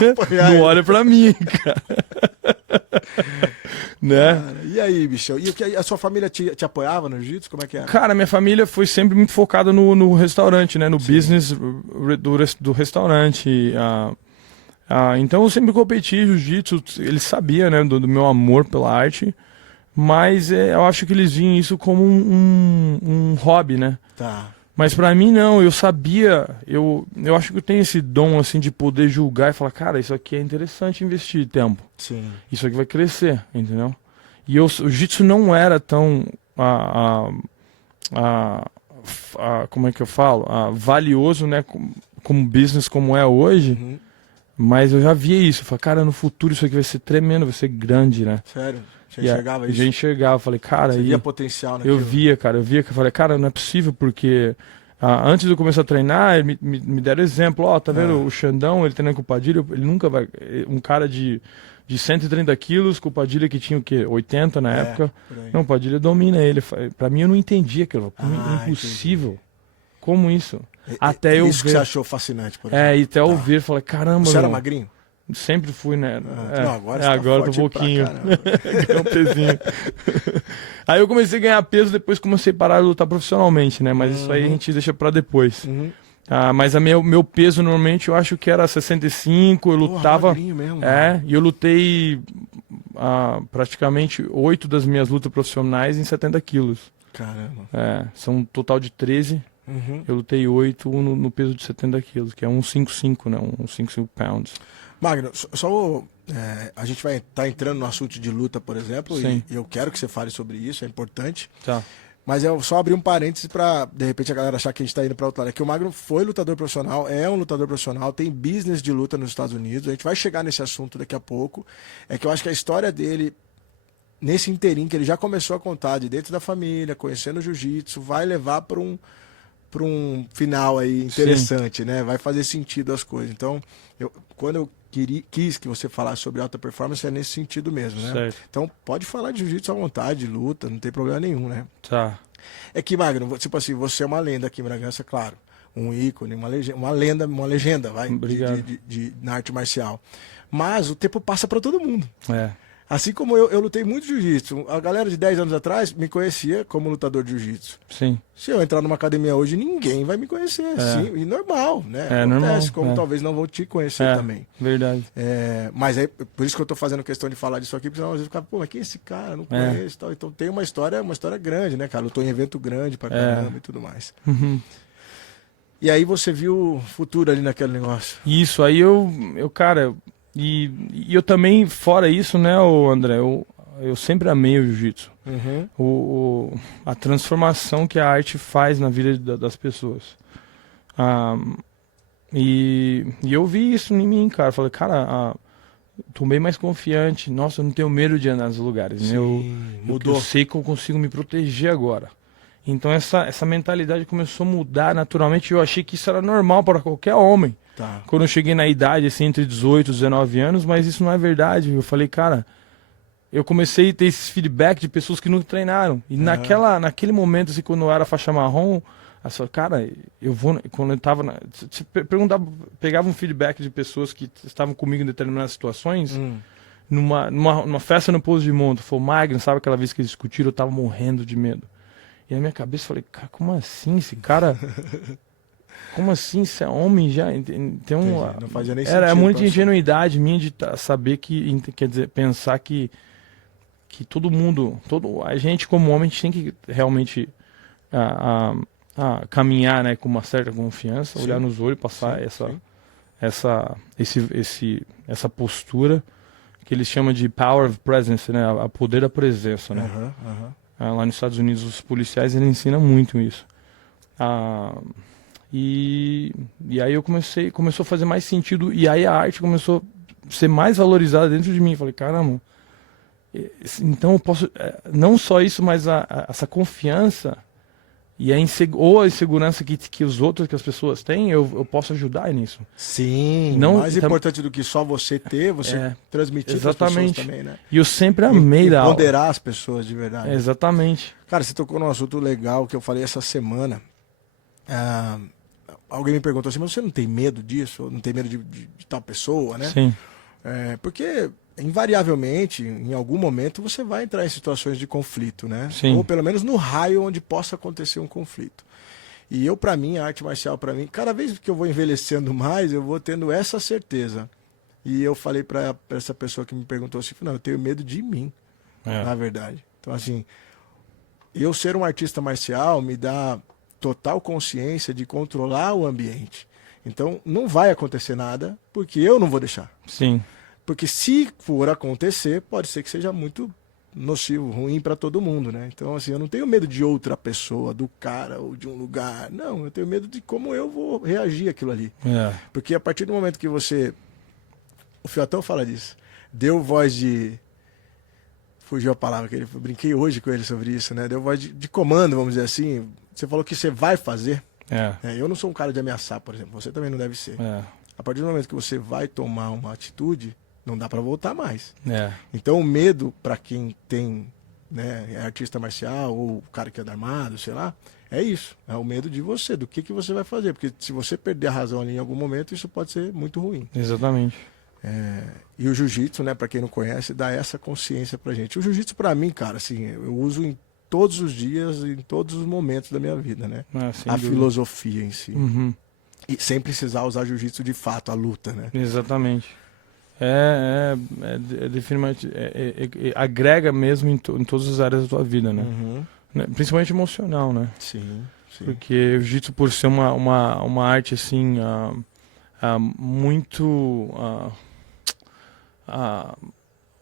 não olha pra mim, cara. Né? Cara, e aí, bichão? E a sua família te apoiava no jiu-jitsu? Como é que era? Cara, minha família foi sempre muito focada no restaurante, né? No business do restaurante. Então eu sempre competi jiu-jitsu, eles sabiam, né, do meu amor pela arte, mas eu acho que eles viam isso como um hobby, né? Tá. Mas pra mim não, eu sabia, eu acho que eu tenho esse dom assim de poder julgar e falar, cara, isso aqui é interessante investir tempo. Sim. Isso aqui vai crescer, entendeu? E o jiu-jitsu não era tão como é que eu falo? Valioso, né? como business como é hoje, Uhum. mas eu já via isso. Eu falei, cara, no futuro isso aqui vai ser tremendo, vai ser grande, né? Sério? Você E enxergava eu isso? já enxergava, falei, cara, Você e via potencial naquilo? eu via, cara, que eu falei, cara, não é possível, porque antes de eu começar a treinar, me deram exemplo, ó, tá vendo, o Xandão, ele treinando com o Padilha, ele nunca vai, um cara de 130 quilos, com o Padilha que tinha o quê, 80 na época, por aí. não, o Padilha domina ele, pra mim eu não entendia aquilo, impossível, Entendi. como isso? Até eu Isso que você ver, achou fascinante, por exemplo. e até eu Tá. ver, falei, caramba, Você era meu, magrinho? sempre fui, né? Não, agora você tá agora eu tô forte um pra pouquinho. caramba. Ganhei um pezinho. Aí eu comecei a ganhar peso, depois comecei a parar de lutar profissionalmente, né? Mas isso aí a gente deixa pra depois. Uhum. Mas meu peso normalmente eu acho que era 65, eu Porra, lutava. magrinho mesmo, E eu lutei praticamente 8 das minhas lutas profissionais em 70 quilos. Caramba. São um total de 13. Uhum. Eu lutei 8 no peso de 70 quilos, que é 155, né? 155 pounds. Magno, a gente vai estar entrando no assunto de luta, por exemplo, Sim. e eu quero que você fale sobre isso, é importante. Tá. Mas eu só abri um parênteses para, de repente, a galera achar que a gente está indo para outro lado. É que o Magno foi lutador profissional, é um lutador profissional, tem business de luta nos Estados Unidos. A gente vai chegar nesse assunto daqui a pouco. É que eu acho que a história dele, nesse inteirinho que ele já começou a contar, de dentro da família, conhecendo o jiu-jitsu, vai levar para um final aí interessante, né? Vai fazer sentido as coisas. Então, quando eu quis que você falasse sobre alta performance, é nesse sentido mesmo, né? Certo. Então, pode falar de jiu-jitsu à vontade, de luta, não tem problema nenhum, né? Tá. É que, Magno, tipo assim, você é uma lenda aqui em Bragança, claro. Um ícone, uma legenda, vai, Obrigado. na arte marcial. Mas o tempo passa para todo mundo. É. Assim como eu lutei muito jiu-jitsu. A galera de 10 anos atrás me conhecia como lutador de jiu-jitsu. Sim. Se eu entrar numa academia hoje, ninguém vai me conhecer. Sim, e normal, né? É Acontece, normal, como talvez não vão te conhecer também. Verdade. Mas é por isso que eu tô fazendo questão de falar disso aqui, porque senão às vezes fica, pô, mas quem é esse cara? Não conheço e tal. Então tem uma história grande, né, cara? Lutou em evento grande pra caramba e tudo mais. Uhum. E aí você viu o futuro ali naquele negócio. Isso, aí cara, e eu também, fora isso, né, André, eu sempre amei o jiu-jitsu. Uhum. A transformação que a arte faz na vida das pessoas. E eu vi isso em mim, cara. Falei, cara, tô bem mais confiante. Nossa, eu não tenho medo de andar nos lugares. Né? Mudou. Eu sei que eu consigo me proteger agora. Então essa mentalidade começou a mudar naturalmente. Eu achei que isso era normal para qualquer homem. Tá. Quando eu cheguei na idade, assim, entre 18 e 19 anos, mas isso não é verdade. Eu falei, cara, eu comecei a ter esse feedback de pessoas que nunca treinaram. E naquele momento, assim, quando eu era faixa marrom, eu falei, cara, quando eu tava você pegava um feedback de pessoas que estavam comigo em determinadas situações, numa festa no Pouso de Monte, foi o Magno, sabe aquela vez que eles discutiram, eu tava morrendo de medo. E na minha cabeça eu falei, cara, como assim esse cara... Como assim? Você é homem já? Tem não fazia nem sentido. Era muita ingenuidade minha de saber que, quer dizer, pensar que todo mundo, a gente como homem, a gente tem que realmente caminhar, né, com uma certa confiança, olhar nos olhos, passar essa postura que eles chamam de power of presence, né, a poder da presença, né. Lá nos Estados Unidos, os policiais, eles ensinam muito isso. E aí começou a fazer mais sentido, e aí a arte começou a ser mais valorizada dentro de mim. Falei, caramba, então eu posso, não só isso, mas essa confiança e a insegurança que os outros, que as pessoas têm, eu posso ajudar nisso. Sim, não, mais importante do que só você ter, você transmitir para as pessoas também, né? E eu sempre amei da aula. Empoderar as pessoas de verdade. Exatamente. Cara, você tocou num assunto legal que eu falei essa semana. Alguém me perguntou assim, mas você não tem medo disso? Não tem medo de tal pessoa, né? Sim. Porque, invariavelmente, em algum momento, você vai entrar em situações de conflito, né? Sim. Ou pelo menos no raio onde possa acontecer um conflito. E eu, pra mim, a arte marcial, pra mim, cada vez que eu vou envelhecendo mais, eu vou tendo essa certeza. E eu falei pra essa pessoa que me perguntou assim, não, eu tenho medo de mim, na verdade. Então, assim, eu ser um artista marcial me dá total consciência de controlar o ambiente. Então, não vai acontecer nada, porque eu não vou deixar. Sim. Porque se for acontecer, pode ser que seja muito nocivo, ruim para todo mundo, né? Então, assim, eu não tenho medo de outra pessoa, do cara ou de um lugar. Não, eu tenho medo de como eu vou reagir àquilo ali. Porque a partir do momento que você... O Fiotão fala disso. Deu voz de... Fugiu a palavra que ele... Eu brinquei hoje com ele sobre isso, né? Deu voz de comando, vamos dizer assim. Você falou que você vai fazer. Eu não sou um cara de ameaçar, por exemplo. Você também não deve ser. A partir do momento que você vai tomar uma atitude, não dá para voltar mais. Então o medo para quem tem, né, é artista marcial ou o cara que é armado, sei lá, é isso. É o medo de você, do que você vai fazer. Porque se você perder a razão ali em algum momento, isso pode ser muito ruim. Exatamente. E o jiu-jitsu, né, para quem não conhece, dá essa consciência pra gente. O jiu-jitsu para mim, cara, assim, eu uso em todos os dias, em todos os momentos da minha vida, né? A filosofia em si. E sem precisar usar jiu-jitsu de fato, a luta, né? Exatamente. Agrega mesmo em todas as áreas da tua vida, né? Principalmente emocional, né? Sim. Porque o jiu-jitsu, por ser uma arte, assim, muito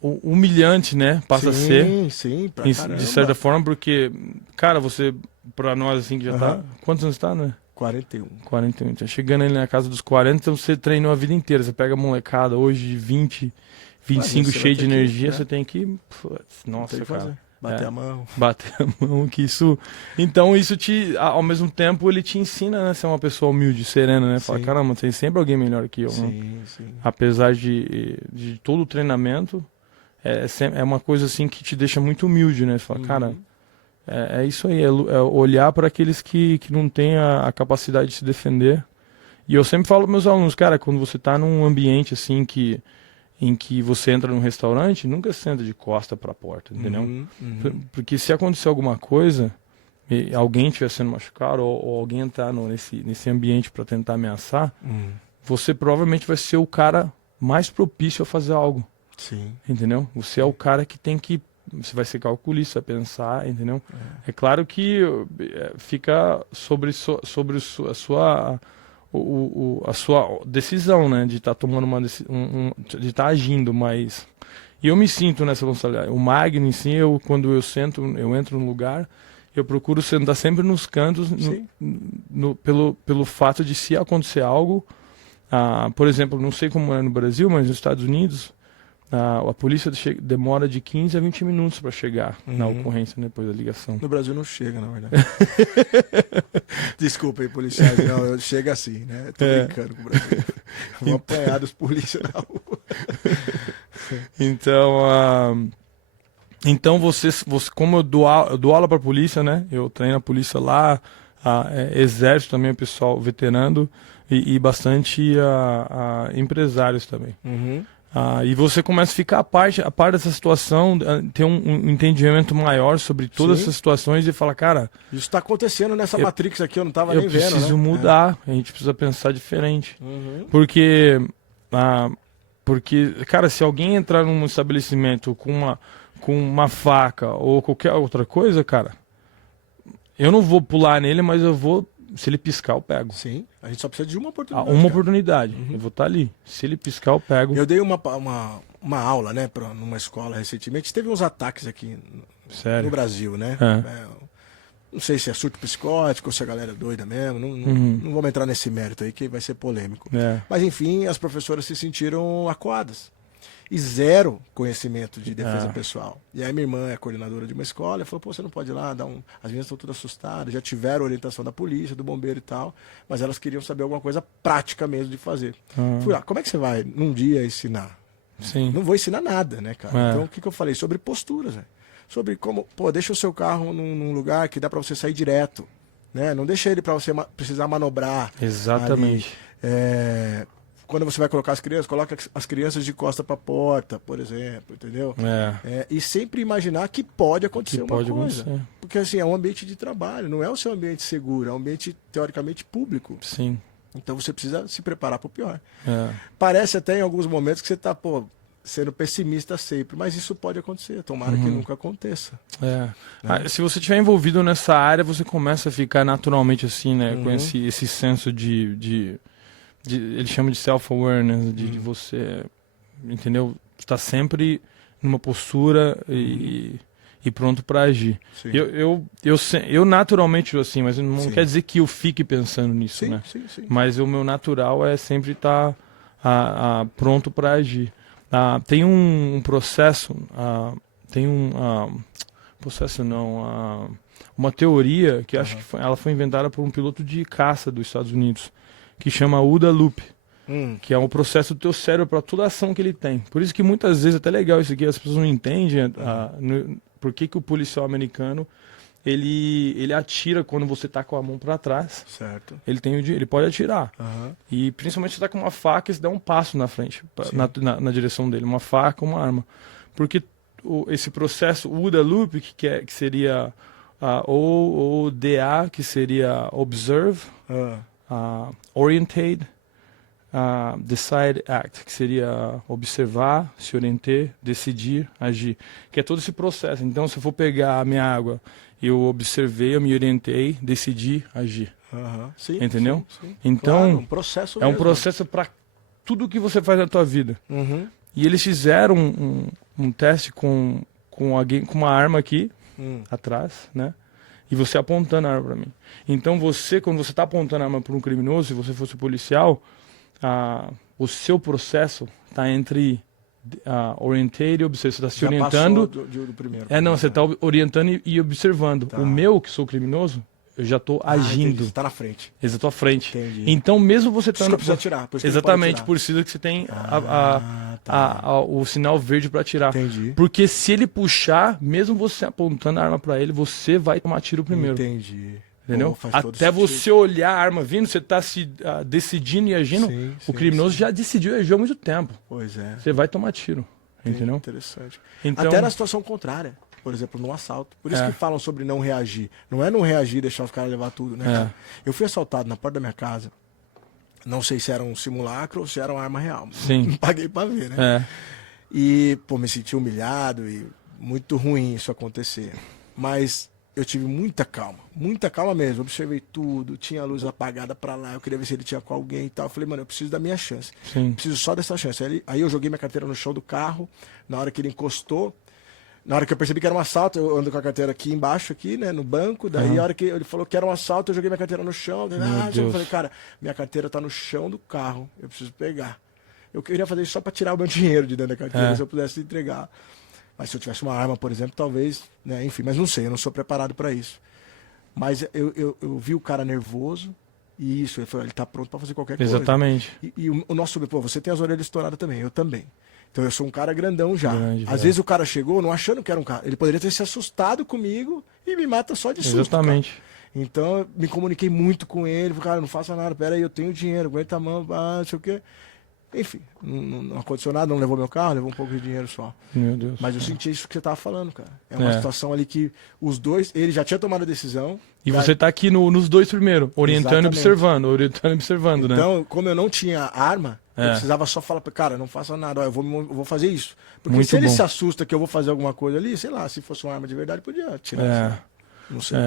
humilhante, né? Passa a ser. Sim, pra de certa forma, porque, cara, você, pra nós, assim, que já tá... Quantos anos tá, né? 41. Tá chegando ali na casa dos 40, então você treinou a vida inteira. Você pega a molecada hoje de 20, 25, cheio de energia, você tem que... Nossa, cara. Bater a mão. Bater a mão, que isso... Então isso ao mesmo tempo, ele te ensina, né, a ser uma pessoa humilde, serena, né? Fala, caramba, tem sempre alguém melhor que eu, né? Apesar de todo o treinamento, é uma coisa assim que te deixa muito humilde, né? Você fala, cara... É isso aí, é olhar para aqueles que não têm a capacidade de se defender. E eu sempre falo para meus alunos, cara, quando você está num ambiente assim em que você entra num restaurante, nunca senta de costa para a porta, entendeu? Porque se acontecer alguma coisa, e alguém estiver sendo machucado ou alguém entrar nesse ambiente para tentar ameaçar, você provavelmente vai ser o cara mais propício a fazer algo. Entendeu? Você é o cara que tem que... Você vai ser calculista, pensar, entendeu? É claro que fica sobre a sua decisão, né? De estar tomando de estar agindo, mas... E eu me sinto nessa responsabilidade. O Magno, em si, quando eu entro num lugar, eu procuro sentar sempre nos cantos, pelo fato de se acontecer algo... por exemplo, não sei como é no Brasil, mas nos Estados Unidos... A polícia demora de 15 a 20 minutos para chegar na ocorrência, né, depois da ligação. No Brasil não chega, na verdade. Desculpa aí, policiais. Não, chega assim, né? Tô brincando com o Brasil. Vão apanhar dos polícias na rua. Então você, como eu dou aula para a polícia, né? Eu treino a polícia lá, exército também, o pessoal veterano e bastante empresários também. E você começa a ficar a par dessa situação, ter um entendimento maior sobre todas essas situações e falar, cara... Isso está acontecendo nessa Matrix aqui, eu não estava nem vendo, né? Eu preciso mudar, a gente precisa pensar diferente. Porque, cara, se alguém entrar num estabelecimento com uma faca ou qualquer outra coisa, cara, eu não vou pular nele, mas eu vou... Se ele piscar, eu pego. Sim, a gente só precisa de uma oportunidade. Uma oportunidade. Eu vou estar ali. Se ele piscar, eu pego. Eu dei uma aula, né, numa escola recentemente. Teve uns ataques aqui no Brasil, né? Não sei se é surto psicótico ou se a galera é doida mesmo. Não vamos entrar nesse mérito aí, que vai ser polêmico. Mas, enfim, as professoras se sentiram acuadas. E zero conhecimento de defesa pessoal. E aí minha irmã é coordenadora de uma escola e falou, pô, você não pode ir lá dar As meninas estão todas assustadas, já tiveram orientação da polícia, do bombeiro e tal, mas elas queriam saber alguma coisa prática mesmo de fazer. Fui lá, como é que você vai num dia ensinar? Não vou ensinar nada, né, cara? Então o que eu falei? Sobre posturas, né? Sobre como, pô, deixa o seu carro num lugar que dá pra você sair direto, né? Não deixa ele pra você precisar manobrar. Exatamente. Ali. Quando você vai colocar as crianças, coloca as crianças de costa para a porta, por exemplo, entendeu? E sempre imaginar que pode acontecer uma coisa. Porque assim, é um ambiente de trabalho, não é o seu ambiente seguro, é um ambiente teoricamente público. Sim. Então você precisa se preparar para o pior. Parece até em alguns momentos que você está sendo pessimista sempre, mas isso pode acontecer, tomara que nunca aconteça. Se você estiver envolvido nessa área, você começa a ficar naturalmente assim, né? Com esse senso ele chama de self-awareness, de você, entendeu? Está sempre numa postura e pronto para agir. Sim. Eu naturalmente sou assim, mas não Sim. quer dizer que eu fique pensando nisso, Sim, né? sim, sim. Mas o meu natural é sempre estar pronto para agir. Tem um processo, processo não, uma teoria que acho que ela foi inventada por um piloto de caça dos Estados Unidos, que chama OODA Loop, que é um processo do teu cérebro para toda ação que ele tem. Por isso que muitas vezes, até legal isso aqui, as pessoas não entendem por que o policial americano ele atira quando você tá com a mão para trás. Certo. Ele pode atirar. E principalmente se você tá com uma faca, você dá um passo na frente, na direção dele, uma faca, uma arma. Porque esse processo, o OODA Loop, que seria o DA, que seria Observe, Orientate, Decide, Act, que seria observar, se orientar, decidir, agir. Que é todo esse processo. Então, se eu for pegar a minha água, eu observei, eu me orientei, decidi, agir. Sim, entendeu? Sim, sim. Então, claro, um processo é um mesmo. processo para tudo que você faz na tua vida. E eles fizeram um teste com uma arma aqui, atrás, né? E você apontando a arma para mim. Então quando você está apontando a arma para um criminoso, se você fosse policial, o seu processo está entre orientar e observar. Você está se orientando. Do primeiro. Não, você está orientando e observando. Tá. O meu, que sou criminoso, eu já estou agindo. Entendi. Você está na frente. Eu estou à frente. Entendi. Então, mesmo você Por isso que eu preciso atirar. Por isso que exatamente, ele pode precisa que você tenha tá. o sinal verde para atirar. Entendi. Porque se ele puxar, mesmo você apontando a arma para ele, você vai tomar tiro primeiro. Entendi. Entendeu? Pô, faz todo Até sentido. você olhar a arma vindo, você está se decidindo e agindo, Sim, o criminoso já decidiu e agiu há muito tempo. Pois é. Você vai tomar tiro. Entendeu? Interessante. Então, Até na situação contrária. Por exemplo, no assalto. Por isso que falam sobre não reagir. Não é não reagir e deixar os caras levar tudo, né? Cara? Eu fui assaltado na porta da minha casa. Não sei se era um simulacro ou se era uma arma real. Sim. Não paguei pra ver, né? E, pô, me senti humilhado e muito ruim isso acontecer. Mas eu tive muita calma mesmo. Observei tudo, tinha a luz apagada pra lá, eu queria ver se ele tinha com alguém e tal. Eu falei, mano, eu preciso da minha chance. Sim. Preciso só dessa chance. Aí eu joguei minha carteira no chão do carro, na hora que ele encostou. Na hora que eu percebi que era um assalto, eu ando com a carteira aqui embaixo, aqui, né, no banco. Daí, a hora que ele falou que era um assalto, eu joguei minha carteira no chão. Eu falei, cara, minha carteira tá no chão do carro, eu preciso pegar. Eu queria fazer isso só pra tirar o meu dinheiro de dentro da carteira, se eu pudesse entregar. Mas se eu tivesse uma arma, por exemplo, talvez, né, enfim, mas não sei, eu não sou preparado para isso. Mas eu vi o cara nervoso, e isso, ele falou, ele tá pronto para fazer qualquer coisa. Exatamente. E o nosso, pô, você tem as orelhas estouradas também, eu também. Então eu sou um cara grandão já. Às vezes o cara chegou não achando que era um cara. Ele poderia ter se assustado comigo e me mata só de susto. Exatamente. Cara. Então eu me comuniquei muito com ele. Falei, cara, não faça nada, pera aí, eu tenho dinheiro, aguenta a mão, não sei o quê. Enfim, não aconteceu nada, não levou meu carro, levou um pouco de dinheiro só. Meu Deus. Mas eu senti isso que você tava falando, cara. É uma situação ali que os dois, ele já tinha tomado a decisão. E você tá aqui nos dois primeiro, orientando e Exatamente. observando, né? Então, como eu não tinha arma, eu precisava só falar, cara, não faça nada, ó, eu vou fazer isso. Porque Muito se ele bom. se assusta que eu vou fazer alguma coisa ali, sei lá, se fosse uma arma de verdade, podia tirar. Não sei.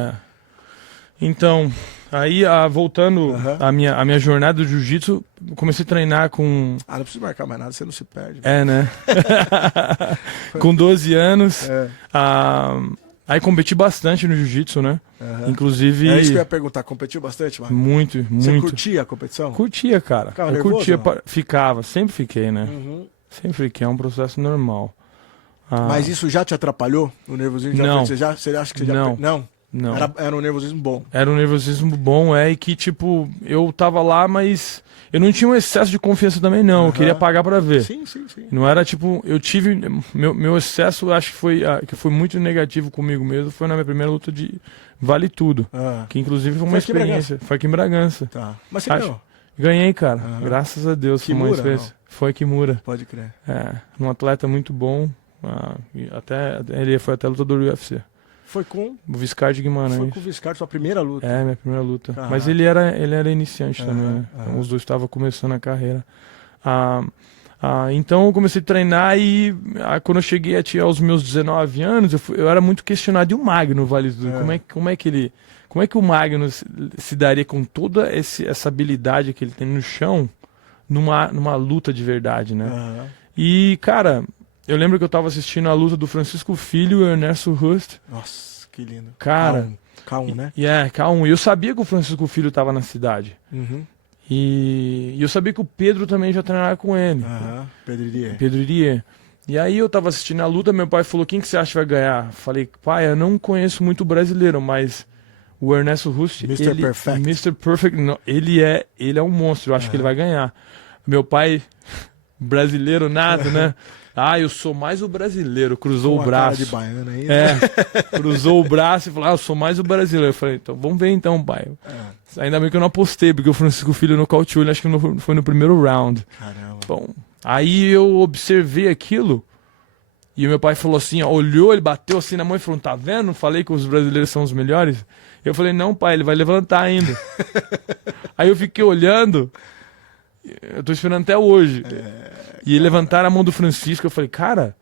Então, aí voltando à minha jornada do jiu-jitsu, comecei a treinar com... não precisa marcar mais nada, você não se perde. Né? Com 12 anos. Aí competi bastante no jiu-jitsu, né? Inclusive... É isso que eu ia perguntar, competiu bastante, mano? Muito. Você curtia a competição? Curtia, cara. Ficava eu nervoso, curtia, ficava, sempre fiquei, né? Sempre fiquei, é um processo normal. Mas isso já te atrapalhou? O nervosismo? Não. Você acha que você já... Não. Não. Era um nervosismo bom. Era um nervosismo bom, e que, tipo, eu tava lá, mas eu não tinha um excesso de confiança também, não. Eu queria pagar pra ver. Sim. Não era, tipo, eu tive... Meu excesso, acho que foi muito negativo comigo mesmo. Foi na minha primeira luta de Vale Tudo. Que, inclusive, foi uma experiência. Foi aqui em Bragança. Tá. Mas você ganhou? Ganhei, cara. Graças a Deus. Kimura, foi uma experiência. Foi Kimura. Pode crer. Um atleta muito bom. Ele foi até lutador do UFC. Foi com o Viscardi Guimarães. Foi com o Viscardi, sua primeira luta. Minha primeira luta. Caraca. Mas ele era iniciante também, né? Então, os dois estavam começando a carreira. Então eu comecei a treinar e quando eu cheguei aos meus 19 anos, eu era muito questionado. E o Magno, Vale Tudo? Como é que o Magno se daria com toda essa habilidade que ele tem no chão numa luta de verdade, né? E, cara, eu lembro que eu tava assistindo a luta do Francisco Filho e o Ernesto Rust. Nossa, que lindo. Cara... K1, né? K1. E eu sabia que o Francisco Filho tava na cidade. Uhum. E eu sabia que o Pedro também já treinava com ele. Pedro Irie. E aí eu tava assistindo a luta, meu pai falou, quem que você acha que vai ganhar? Falei, pai, eu não conheço muito brasileiro, mas o Ernesto Rust, Mr. Perfect, não, ele é um monstro, eu acho que ele vai ganhar. Meu pai, brasileiro nada, né? Eu sou mais o brasileiro, cruzou o braço. Cara de baiana ainda. Cruzou o braço e falou, eu sou mais o brasileiro. Eu falei, então vamos ver então, pai. Ainda bem que eu não apostei, porque o Francisco Filho nocauteou ele, acho que foi no primeiro round. Caramba. Bom, aí eu observei aquilo e o meu pai falou assim, ó, olhou, ele bateu assim na mão e falou, tá vendo? Falei que os brasileiros são os melhores. Eu falei, não, pai, ele vai levantar ainda. Aí eu fiquei olhando, eu tô esperando até hoje. E levantaram a mão do Francisco, eu falei, cara,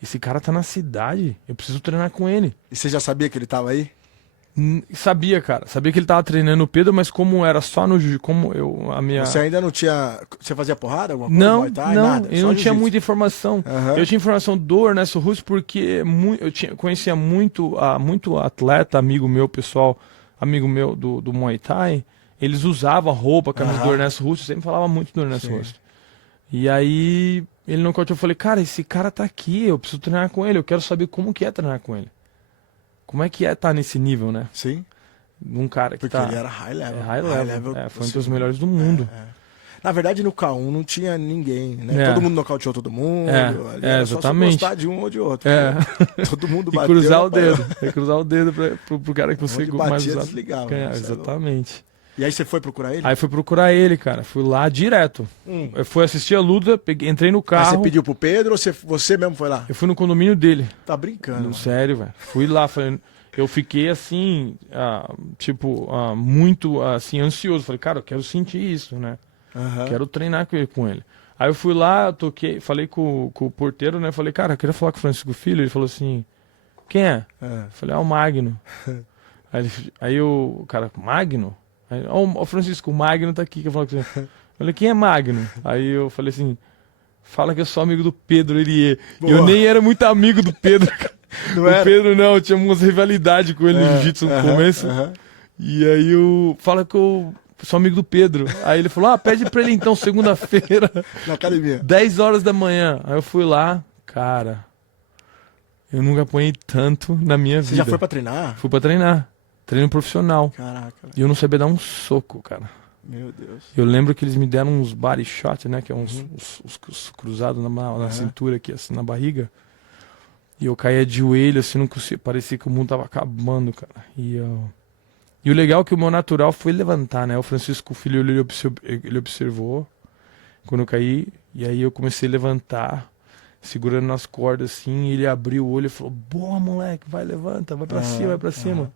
esse cara tá na cidade, eu preciso treinar com ele. E você já sabia que ele tava aí? Sabia, cara. Sabia que ele tava treinando o Pedro, mas como era só no Você ainda não tinha... Você fazia porrada? Alguma coisa? Não, Muay Thai, não, nada, eu não tinha muita informação. Eu tinha informação do Ernesto Russo porque conhecia muito atleta, amigo meu, pessoal, amigo meu do Muay Thai. Eles usavam a roupa, a camisa do Ernesto Russo, sempre falava muito do Ernesto Russo. E aí, ele não cortou, eu falei, cara, esse cara tá aqui, eu preciso treinar com ele, eu quero saber como que é treinar com ele. Como é que é estar nesse nível, né? Sim. Um cara que porque ele era high level. High level. Foi um dos melhores do mundo. Na verdade, no K1 não tinha ninguém, né? Todo mundo nocauteou todo mundo. Exatamente. Só gostar de um ou de outro. Todo mundo bateu. E cruzar o dedo. Cruzar o dedo pro cara que você mais usava. Desligava. Exatamente. E aí você foi procurar ele? Aí fui procurar ele, cara. Fui lá direto. Eu fui assistir a luta, entrei no carro. Mas você pediu pro Pedro ou você mesmo foi lá? Eu fui no condomínio dele. Tá brincando. Sério, velho. Fui lá, falei... Eu fiquei assim, muito assim, ansioso. Falei, cara, eu quero sentir isso, né? Quero treinar com ele. Aí eu fui lá, falei com o porteiro, né? Falei, cara, eu queria falar com o Francisco Filho. Ele falou assim, quem é? Falei, o Magno. Aí o cara, Magno? Aí, o Francisco, o Magno tá aqui. Que eu falei, quem é Magno? Aí eu falei assim, fala que eu sou amigo do Pedro Irie. Eu nem era muito amigo do Pedro, cara. Pedro não, eu tinha umas rivalidades com ele no jiu-jitsu no começo. E aí fala que eu sou amigo do Pedro. Aí ele falou, pede pra ele então segunda-feira. Na academia. 10 horas da manhã. Aí eu fui lá, cara, eu nunca apanhei tanto na minha vida. Você já foi pra treinar? Fui pra treinar. Treino profissional. Caraca. E eu não sabia dar um soco, cara. Meu Deus. Eu lembro que eles me deram uns body shot, né? Que é uns cruzados na cintura aqui, assim, na barriga. E eu caía de joelho, assim, não conseguia, parecia que o mundo tava acabando, cara. E o legal é que o meu natural foi levantar, né? O Francisco Filho, ele observou quando eu caí, e aí eu comecei a levantar, segurando nas cordas, assim, e ele abriu o olho e falou, boa, moleque, vai, levanta, vai pra cima, vai pra cima.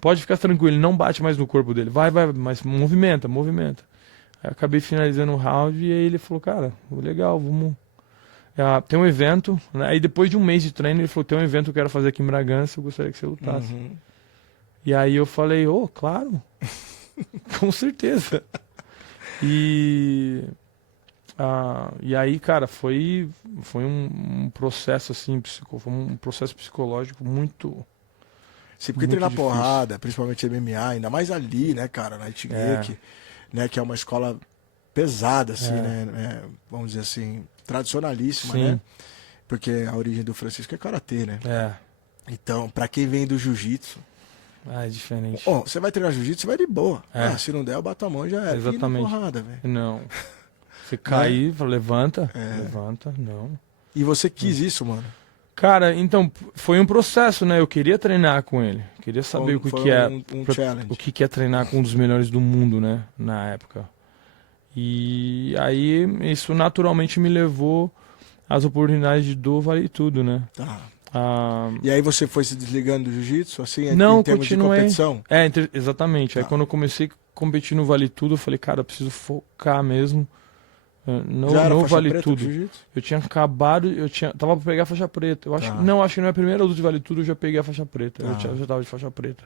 Pode ficar tranquilo, ele não bate mais no corpo dele, vai, mas movimenta. Aí eu acabei finalizando o round, e aí ele falou, cara, legal, vamos... tem um evento, né? Aí depois de um mês de treino, ele falou, tem um evento que eu quero fazer aqui em Bragança, eu gostaria que você lutasse. E aí eu falei, claro, com certeza. E aí, cara, foi um processo assim, foi um processo psicológico muito... Sim, porque treinar porrada, principalmente MMA, ainda mais ali, né, cara, na Shingeki, né, que é uma escola pesada, assim, né, vamos dizer assim, tradicionalíssima, né? Porque a origem do Francisco é karatê, né? Então, pra quem vem do jiu-jitsu... é diferente. Você vai treinar jiu-jitsu, você vai de boa. Se não der, eu bato a mão e já é. Exatamente. Porrada, velho. Não. Você cair, levanta, levanta, não. E você quis isso, mano? Cara, então, foi um processo, né? Eu queria treinar com ele. Queria saber o que é... o que é treinar com um dos melhores do mundo, né? Na época. E aí, isso naturalmente me levou às oportunidades do Vale Tudo, né? Tá. E aí você foi se desligando do jiu-jitsu, assim, não, em termos continuei. de competição? Exatamente. Aí quando eu comecei a competir no Vale Tudo, eu falei, cara, eu preciso focar mesmo. Não Vale Tudo. Eu tinha acabado, tava pra pegar a faixa preta. Eu acho, acho que não é a primeira luta de Vale Tudo, eu já peguei a faixa preta. Eu já tava de faixa preta.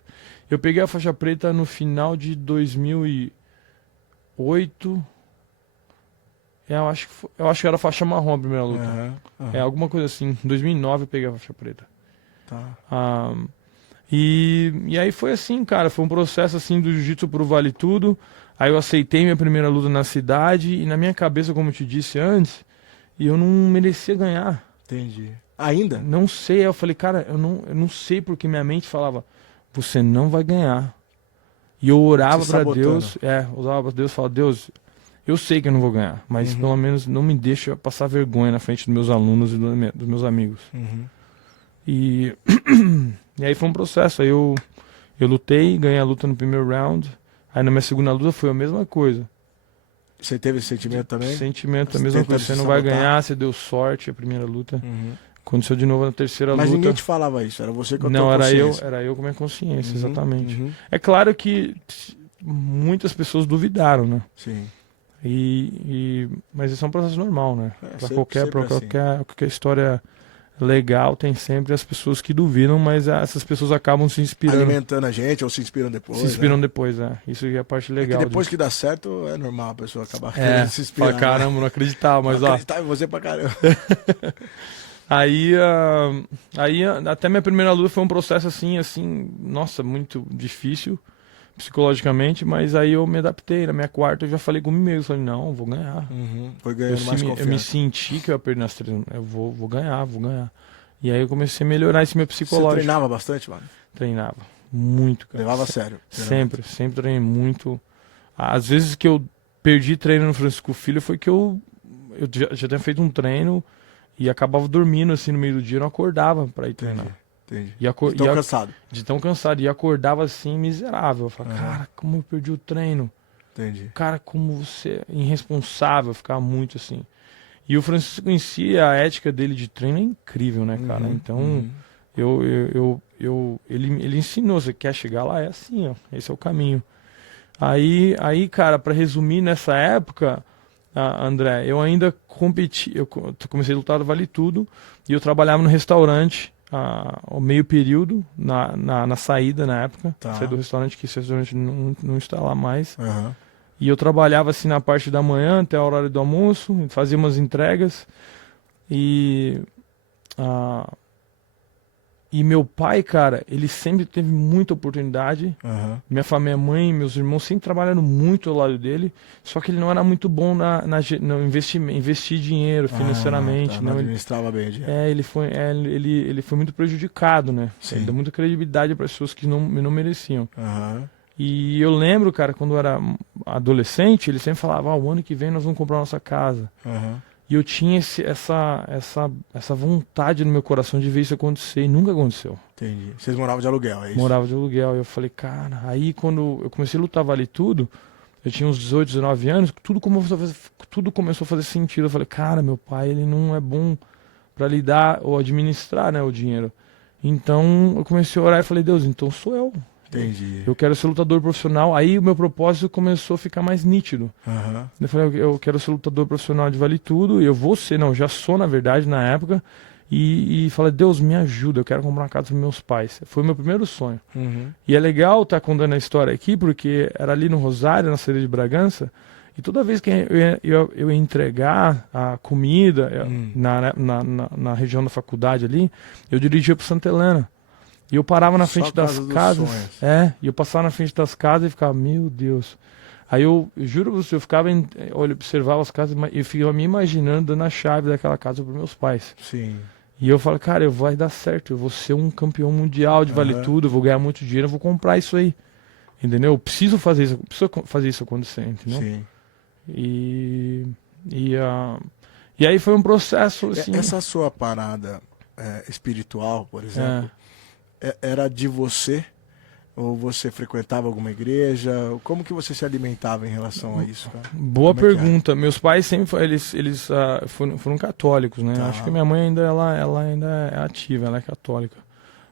Eu peguei a faixa preta no final de 2008. Eu acho que era faixa marrom a primeira luta. Uhum. É alguma coisa assim. Em 2009 eu peguei a faixa preta. Tá. E aí foi assim, cara. Foi um processo assim do jiu-jitsu pro Vale Tudo. Aí eu aceitei minha primeira luta na cidade. E na minha cabeça, como eu te disse antes, eu não merecia ganhar. Entendi. Ainda? Não sei. Aí eu falei, cara, eu não sei porque minha mente falava, você não vai ganhar. E eu orava pra Deus. Orava pra Deus e falava, Deus, eu sei que eu não vou ganhar, mas pelo menos não me deixa passar vergonha na frente dos meus alunos e dos meus amigos. Uhum. E aí foi um processo. Aí eu lutei, ganhei a luta no primeiro round. Aí na minha segunda luta foi a mesma coisa. Você teve esse sentimento também? Sentimento, a mesma coisa. Você não vai ganhar, você deu sorte a primeira luta. Aconteceu de novo na terceira luta. Mas ninguém te falava isso, era você com a tua Não, consciência. era eu com a minha consciência, exatamente. É claro que muitas pessoas duvidaram, né? Sim. Mas isso é um processo normal, né? Pra sempre qualquer história legal, tem sempre as pessoas que duvidam, mas essas pessoas acabam se inspirando. Alimentando a gente ou se inspiram depois. Se inspiram depois, é. Isso é a parte legal. Que depois que dá certo, é normal a pessoa acabar querendo se inspirar. Fala, caramba, não acreditava, mas não acreditava em você pra caramba. Aí até minha primeira luta foi um processo assim, nossa, muito difícil psicologicamente, mas aí eu me adaptei. Na minha quarta eu já falei comigo mesmo, falei, não, vou ganhar. Foi ganhando mais confiança. Eu me senti que eu ia perder nas três, eu vou ganhar. E aí eu comecei a melhorar esse meu psicológico. Você treinava bastante, mano? Treinava, muito, cara. Levava a sério? Sempre treinei muito. Às vezes que eu perdi treino no Francisco Filho foi que eu já tinha feito um treino e acabava dormindo assim no meio do dia, eu não acordava pra ir treinar. Entendi. De tão cansado. De tão cansado. E acordava assim, miserável. Eu falava, cara, como eu perdi o treino. Entendi. Cara, como você é irresponsável. Eu ficava muito assim. E o Francisco em si, a ética dele de treino é incrível, né, cara? Então, ele ensinou, você quer chegar lá, é assim, ó. Esse é o caminho. Aí cara, pra resumir, nessa época, André, eu ainda competi. Eu comecei a lutar do Vale Tudo. E eu trabalhava no restaurante ao meio período, na saída na época. Saí do restaurante, que esse restaurante não está lá mais. E eu trabalhava assim na parte da manhã até a hora do almoço, fazia umas entregas. E meu pai, cara, ele sempre teve muita oportunidade. Minha mãe e meus irmãos sempre trabalharam muito ao lado dele. Só que ele não era muito bom no investir dinheiro financeiramente. Não administrava bem o dinheiro. Ele foi muito prejudicado, né? Sim. Ele deu muita credibilidade para pessoas que não mereciam. E eu lembro, cara, quando eu era adolescente, ele sempre falava, o ano que vem nós vamos comprar nossa casa. E eu tinha essa vontade no meu coração de ver isso acontecer, e nunca aconteceu. Entendi. Vocês moravam de aluguel, é isso? Morava de aluguel. E eu falei, cara, aí quando eu comecei a lutar Vale Tudo, eu tinha uns 18, 19 anos, tudo começou a fazer sentido. Eu falei, cara, meu pai, ele não é bom para lidar ou administrar, né, o dinheiro. Então eu comecei a orar e falei, Deus, então sou eu. Entendi. Eu quero ser lutador profissional. Aí o meu propósito começou a ficar mais nítido. Eu falei, eu quero ser lutador profissional de Vale Tudo. E eu vou ser, não, já sou na verdade na época. E falei, Deus, me ajuda, eu quero comprar uma casa para meus pais. Foi o meu primeiro sonho. E é legal estar contando a história aqui, porque era ali no Rosário, na saída de Bragança. E toda vez que eu ia entregar a comida na região da faculdade ali, eu dirigia para Santa Helena. E eu parava na frente das casas. E eu passava na frente das casas e ficava, meu Deus. Aí eu juro pra você, eu ficava, observava as casas e eu ficava me imaginando dando a chave daquela casa para meus pais. Sim. E eu falo, cara, vai dar certo, eu vou ser um campeão mundial de Vale Tudo, eu vou ganhar muito dinheiro, eu vou comprar isso aí. Entendeu? Eu preciso fazer isso acontecer, entendeu? Sim. E aí foi um processo assim. Essa sua parada espiritual, por exemplo, era de você? Ou você frequentava alguma igreja? Como que você se alimentava em relação a isso, cara? Boa pergunta. Meus pais sempre eles foram católicos, né? Acho que minha mãe ela ainda é ativa, ela é católica.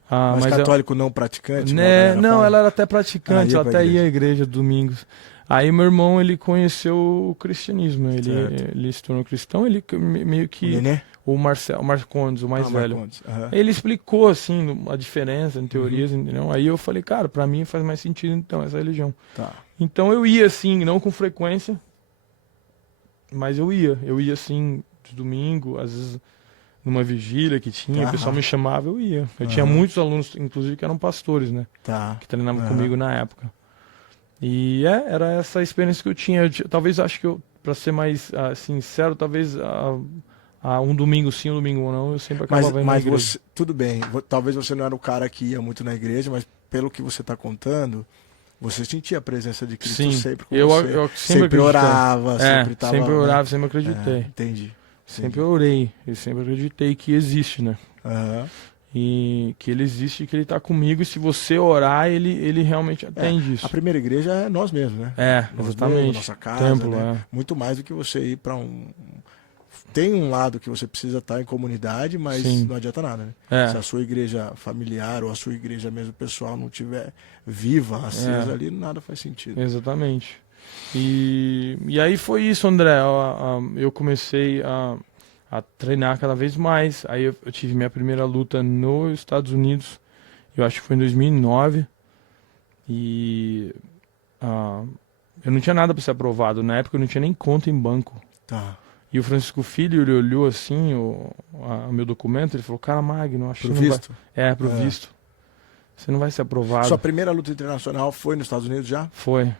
Mas católico não praticante? Né? Não, ela era até praticante, ela até ia à igreja domingos. Aí meu irmão, ele conheceu o cristianismo, ele se tornou cristão, ele meio que... O Nenê? O Marcondes, o mais velho. Ele explicou, assim, a diferença em teorias, entendeu? Aí eu falei, cara, pra mim faz mais sentido, então, essa religião. Então eu ia, assim, não com frequência, Mas eu ia assim, de domingo, às vezes numa vigília que tinha, o pessoal me chamava, eu ia. Eu tinha muitos alunos, inclusive, que eram pastores, né? Que treinavam comigo na época. E era essa experiência que eu tinha. Talvez, acho que pra ser mais sincero, talvez um domingo sim, um domingo não, eu sempre acabava indo na igreja. Você, tudo bem, talvez você não era o cara que ia muito na igreja, mas pelo que você está contando, você sentia a presença de Cristo sempre com você. Eu sempre orava, sempre estava... Sempre orava, sempre acreditei. Entendi. Sempre orei, eu sempre acreditei que existe, né? E que ele existe, que ele tá comigo, e se você orar, ele realmente atende isso. A primeira igreja é nós mesmos, né? Exatamente. Mesmos, nossa casa, templo, né? Muito mais do que você ir para Tem um lado que você precisa estar em comunidade, mas não adianta nada, né? Se a sua igreja familiar ou a sua igreja mesmo pessoal não tiver viva, acesa ali, nada faz sentido. Exatamente. E aí foi isso, André. Eu comecei a treinar cada vez mais. Aí eu tive minha primeira luta nos Estados Unidos, eu acho que foi em 2009. E eu não tinha nada para ser aprovado. Na época eu não tinha nem conta em banco. E o Francisco Filho, ele olhou assim o meu documento, ele falou, cara, Magno, acho que não visto? vai... pro visto. Você não vai ser aprovado. Sua primeira luta internacional foi nos Estados Unidos já? Foi.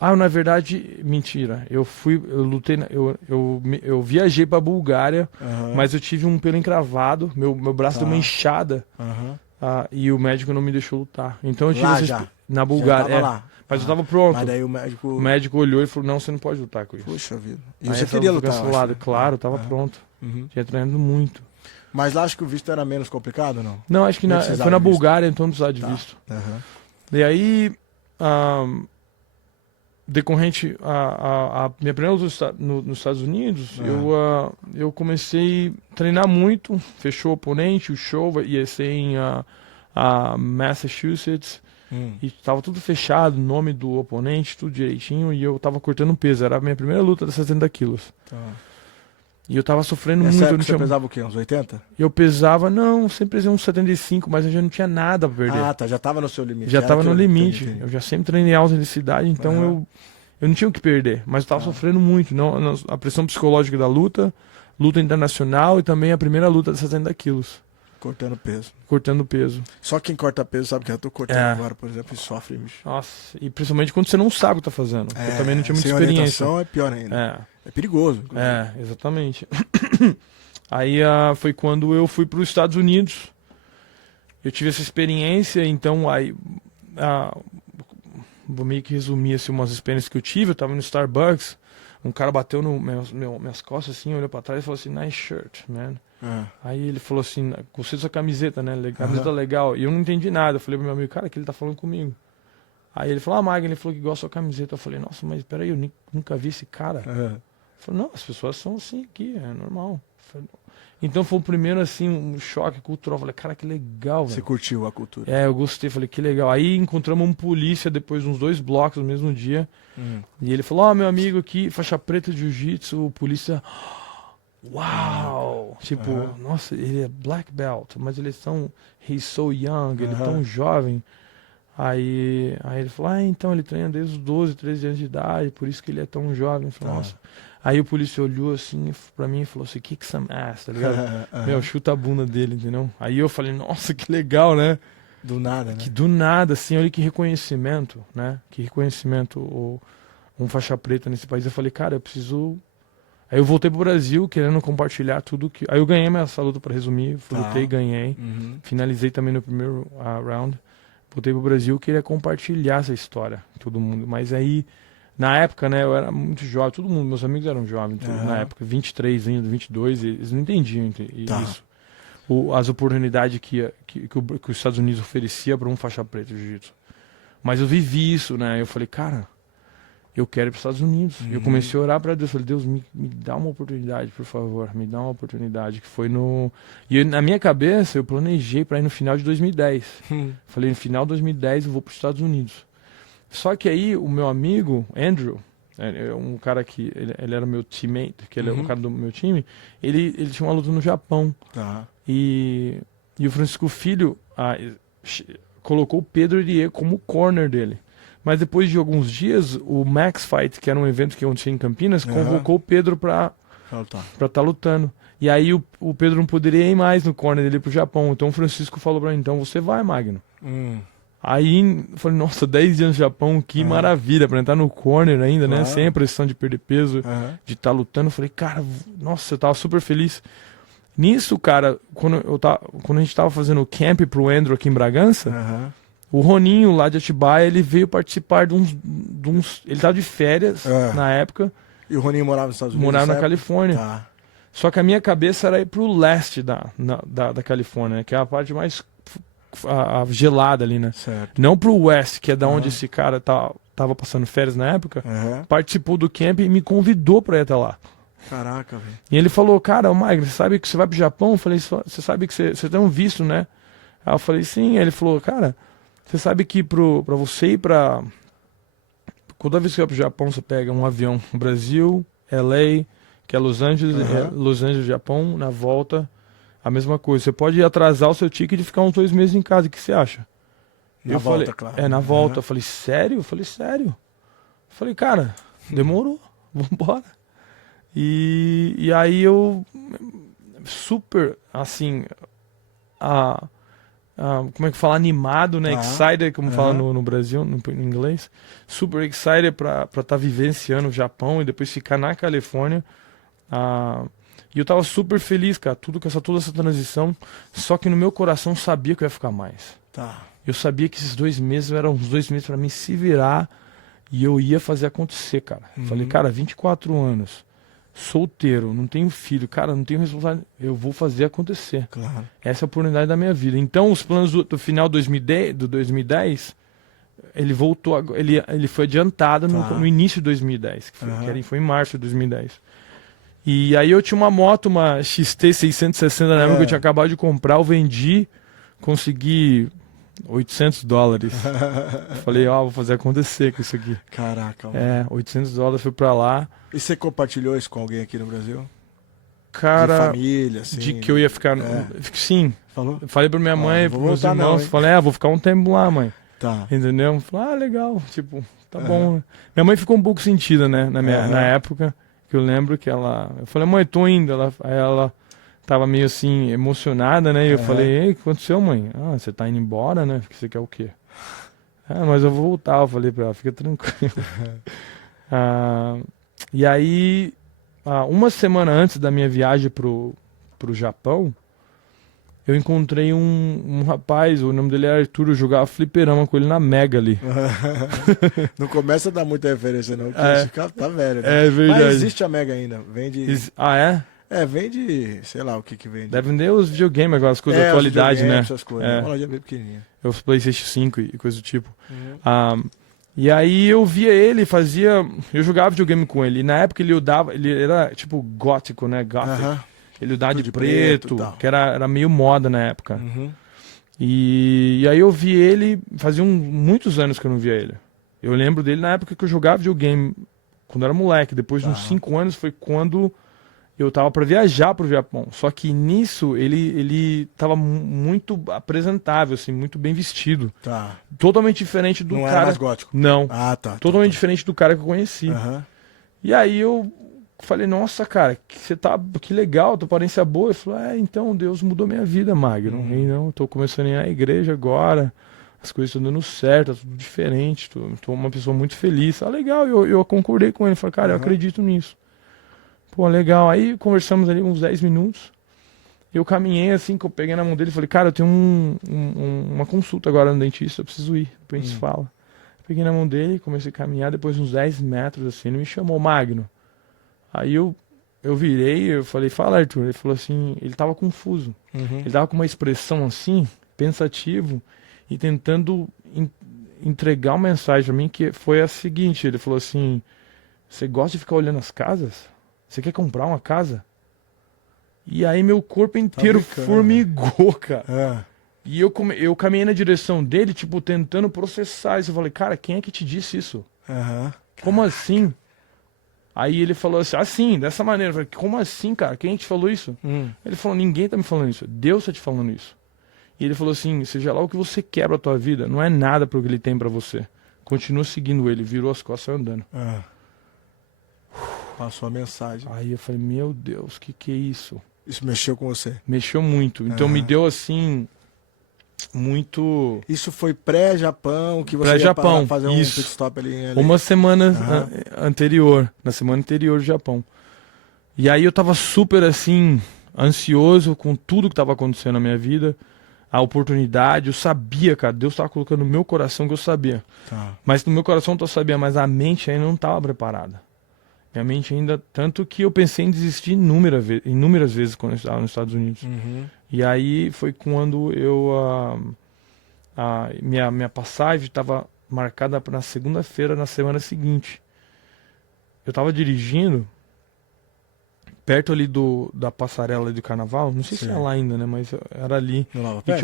Na verdade, mentira. Eu lutei, eu viajei pra Bulgária, mas eu tive um pelo encravado, meu braço deu uma inchada, e o médico não me deixou lutar. Então eu tive na Bulgária. Lá. Mas eu tava pronto. Mas daí o médico olhou e falou, não, você não pode lutar com isso. Puxa vida. E você queria lutar? Claro, tava pronto. Tinha treinado muito. Mas lá acho que o visto era menos complicado, não? Não, acho que foi na Bulgária, então não precisava de visto. E aí, decorrente a minha primeira luta nos Estados Unidos, eu comecei a treinar muito, fechou o oponente, o show ia ser em Massachusetts, e tava tudo fechado, nome do oponente, tudo direitinho, e eu tava cortando peso, era a minha primeira luta de 70 quilos. E eu tava sofrendo muito. Época você pesava o quê, uns 80? Eu pesava, sempre pesei uns 75, mas eu já não tinha nada pra perder. Já tava no seu limite. Já tava no limite, entendi. Eu já sempre treinei alta intensidade, então eu não tinha o que perder, mas eu tava sofrendo muito. A pressão psicológica da luta internacional e também a primeira luta de 70 quilos. Cortando peso. Só quem corta peso sabe que eu tô cortando agora, por exemplo, e sofre, bicho. Nossa, e principalmente quando você não sabe o que tá fazendo. Eu também não tinha muita experiência. É pior ainda. É perigoso. Inclusive. Exatamente. Aí foi quando eu fui para os Estados Unidos. Eu tive essa experiência, então aí... vou meio que resumir assim, umas experiências que eu tive. Eu tava no Starbucks, um cara bateu no minhas costas assim, olhou pra trás e falou assim, nice shirt, man. Aí ele falou assim, gostei da sua camiseta, né? Camiseta legal. E eu não entendi nada. Eu falei pro meu amigo, cara, que ele tá falando comigo. Aí ele falou, Magno, ele falou que gosta da sua camiseta. Eu falei, nossa, mas peraí, eu nunca vi esse cara. Ele falou, não, as pessoas são assim aqui, é normal. Então foi o primeiro, assim, um choque cultural. Eu falei, cara, que legal, velho. Você curtiu a cultura? Eu gostei. Falei, que legal. Aí encontramos um polícia depois de uns 2 blocos no mesmo dia. E ele falou, meu amigo aqui, faixa preta de jiu-jitsu, o polícia... Uau! Tipo, nossa, ele é black belt, mas ele é tão... He's so young, ele é tão jovem. Aí ele falou, então ele treina desde os 12, 13 anos de idade, por isso que ele é tão jovem. Eu falei, nossa... Aí o polícia olhou assim pra mim e falou assim, kick some ass, tá ligado? Meu, chuta a bunda dele, entendeu? Aí eu falei, nossa, que legal, né? Do nada, né? Que do nada, assim, olha que reconhecimento, né? Que reconhecimento, um faixa preta nesse país. Eu falei, cara, eu preciso... Aí eu voltei pro Brasil, querendo compartilhar tudo que... Aí eu ganhei essa luta, pra resumir, lutei, ganhei. Finalizei também no primeiro round. Voltei pro Brasil, queria compartilhar essa história, todo mundo. Mas aí... Na época, né, eu era muito jovem, todo mundo, meus amigos eram jovens, na época, 23 ainda, 22, eles não entendiam isso. As oportunidades que os Estados Unidos oferecia para um faixa preta de jiu-jitsu. Mas eu vivi isso, né, eu falei, cara, eu quero ir para os Estados Unidos. Eu comecei a orar para Deus, falei, Deus, me dá uma oportunidade, por favor, me dá uma oportunidade, que foi no... E na minha cabeça, eu planejei para ir no final de 2010. Falei, no final de 2010 eu vou para os Estados Unidos. Só que aí o meu amigo, Andrew, um cara que ele era meu teammate, que ele é um cara do meu time, ele tinha uma luta no Japão. E o Francisco Filho colocou o Pedro Irie como corner dele. Mas depois de alguns dias, o Max Fight, que era um evento que acontecia em Campinas, convocou o Pedro pra estar lutando. E aí o Pedro não poderia ir mais no corner dele pro Japão. Então o Francisco falou pra mim, então você vai, Magno. Aí eu falei, nossa, 10 dias no Japão, que maravilha, pra entrar no corner ainda, né? Sem a pressão de perder peso, de estar lutando. Eu falei, cara, nossa, eu tava super feliz. Nisso, cara, quando a gente tava fazendo o camp pro Andrew aqui em Bragança, o Roninho lá de Atibaia, ele veio participar de uns ele tava de férias na época. E o Roninho morava nos Estados Unidos? Morava na Califórnia. Tá. Só que a minha cabeça era ir pro leste da Califórnia, né? Que é a parte mais gelada ali, né? Certo. Não pro West, que é da onde esse cara tava passando férias na época. Participou do camp e me convidou pra ir até lá. Caraca, velho. E ele falou, cara, Magno, você sabe que você vai pro Japão? Eu falei, você sabe que você tem um visto, né? Aí eu falei, sim. Aí ele falou, cara, você sabe que pra você ir pra... Toda vez que você vai pro Japão, você pega um avião no Brasil, LA, que é Los Angeles, Japão, na volta... A mesma coisa, você pode atrasar o seu ticket e ficar uns 2 meses em casa, o que você acha? Na volta, claro. Na volta. Eu falei, sério? Eu falei, sério. Eu falei, cara, demorou, vambora. E aí eu, super, assim, como é que fala? Animado, né? Excited, como fala no Brasil, no inglês. Super excited pra estar vivenciando o Japão e depois ficar na Califórnia. E eu tava super feliz, cara, toda essa transição. Só que no meu coração eu sabia que eu ia ficar mais. Eu sabia que esses 2 meses eram uns 2 meses pra mim se virar e eu ia fazer acontecer, cara. Falei, cara, 24 anos, solteiro, não tenho filho, cara, não tenho responsabilidade. Eu vou fazer acontecer. Claro. Essa é a oportunidade da minha vida. Então, os planos do final do 2010, ele voltou, ele foi adiantado no início de 2010, que foi em março de 2010. E aí eu tinha uma moto, uma XT 660 na época que eu tinha acabado de comprar, eu vendi, consegui $800. Falei, vou fazer acontecer com isso aqui. Caraca, mano. $800, fui pra lá. E você compartilhou isso com alguém aqui no Brasil? Cara, de família, assim. De que eu ia ficar... Sim. Falou? Falei pra minha mãe, pros meus irmãos, falei, vou ficar um tempo lá, mãe. Tá. Entendeu? Falei, legal, tipo, tá bom. Minha mãe ficou um pouco sentida, né, na época. Que eu lembro que eu falei, mãe, tô indo. Aí ela tava meio assim, emocionada, né? E eu falei, ei, o que aconteceu, mãe? Você tá indo embora, né? Você quer o quê? Mas eu vou voltar. Eu falei pra ela, fica tranquilo. E aí, uma semana antes da minha viagem pro Japão, eu encontrei um rapaz, o nome dele era Arthur, eu jogava fliperama com ele na Mega ali. Não começa a dar muita referência não, porque esse cara tá velho, né? É verdade. Mas existe a Mega ainda, vende... Vende, sei lá o que vende. Deve vender os videogames agora, as coisas da atualidade, né? Essas coisas, uma loja bem pequenininha. Os PlayStation 5 e coisa do tipo. E aí eu via ele, eu jogava videogame com ele, e na época ele era tipo gótico, né? Gothic. Ele usava de preto, que era meio moda na época. E aí eu vi ele, fazia muitos anos que eu não via ele. Eu lembro dele na época que eu jogava videogame, quando eu era moleque. Depois de uns 5 anos foi quando eu tava pra viajar pro Japão. Só que nisso ele tava muito apresentável, assim, muito bem vestido. Totalmente diferente do cara... Não era mais gótico? Não. Totalmente diferente do cara que eu conheci. E aí eu... falei, nossa, cara, que legal, tua aparência boa. Ele falou, então Deus mudou minha vida, Magno. Eu tô começando a ir à igreja agora, as coisas estão dando certo, tá tudo diferente, tô uma pessoa muito feliz. Legal, eu concordei com ele, falei, cara, eu acredito nisso. Pô, legal. Aí conversamos ali uns 10 minutos, eu caminhei assim, que eu peguei na mão dele e falei, cara, eu tenho uma consulta agora no dentista, eu preciso ir, depois a gente fala. Peguei na mão dele, comecei a caminhar, depois uns 10 metros assim, ele me chamou, Magno. Aí eu virei, eu falei, fala, Arthur. Ele falou assim, ele tava confuso. Ele tava com uma expressão assim, pensativo, e tentando entregar uma mensagem pra mim que foi a seguinte, ele falou assim, você gosta de ficar olhando as casas? Você quer comprar uma casa? E aí meu corpo inteiro formigou, cara. E eu caminhei na direção dele, tipo, tentando processar isso. Eu falei, cara, quem é que te disse isso? Como assim? Aí ele falou assim, dessa maneira. Eu falei, como assim, cara? Quem te falou isso? Ele falou, ninguém tá me falando isso. Deus tá te falando isso. E ele falou assim, seja lá o que você quer pra tua vida, não é nada pro que ele tem pra você. continua seguindo ele, virou as costas e saiu andando. Passou a mensagem. Aí eu falei, meu Deus, que é isso? Isso mexeu com você? Mexeu muito. Então me deu assim, muito... Isso foi pré-Japão, que você Pré-Japão, ia fazer um isso. pit stop ali. Uma semana anterior, na semana anterior do Japão. E aí eu tava super assim, ansioso com tudo que tava acontecendo na minha vida. A oportunidade, eu sabia, cara, Deus tava colocando no meu coração que eu sabia. Tá. Mas no meu coração eu sabia, mas a mente ainda não tava preparada. Minha mente ainda, tanto que eu pensei em desistir inúmeras vezes quando eu estava nos Estados Unidos. E aí foi quando minha passagem estava marcada para segunda-feira, na semana seguinte. Eu estava dirigindo perto ali da passarela do Carnaval, não sei se é lá ainda, né, mas era ali. No Lava E Pés?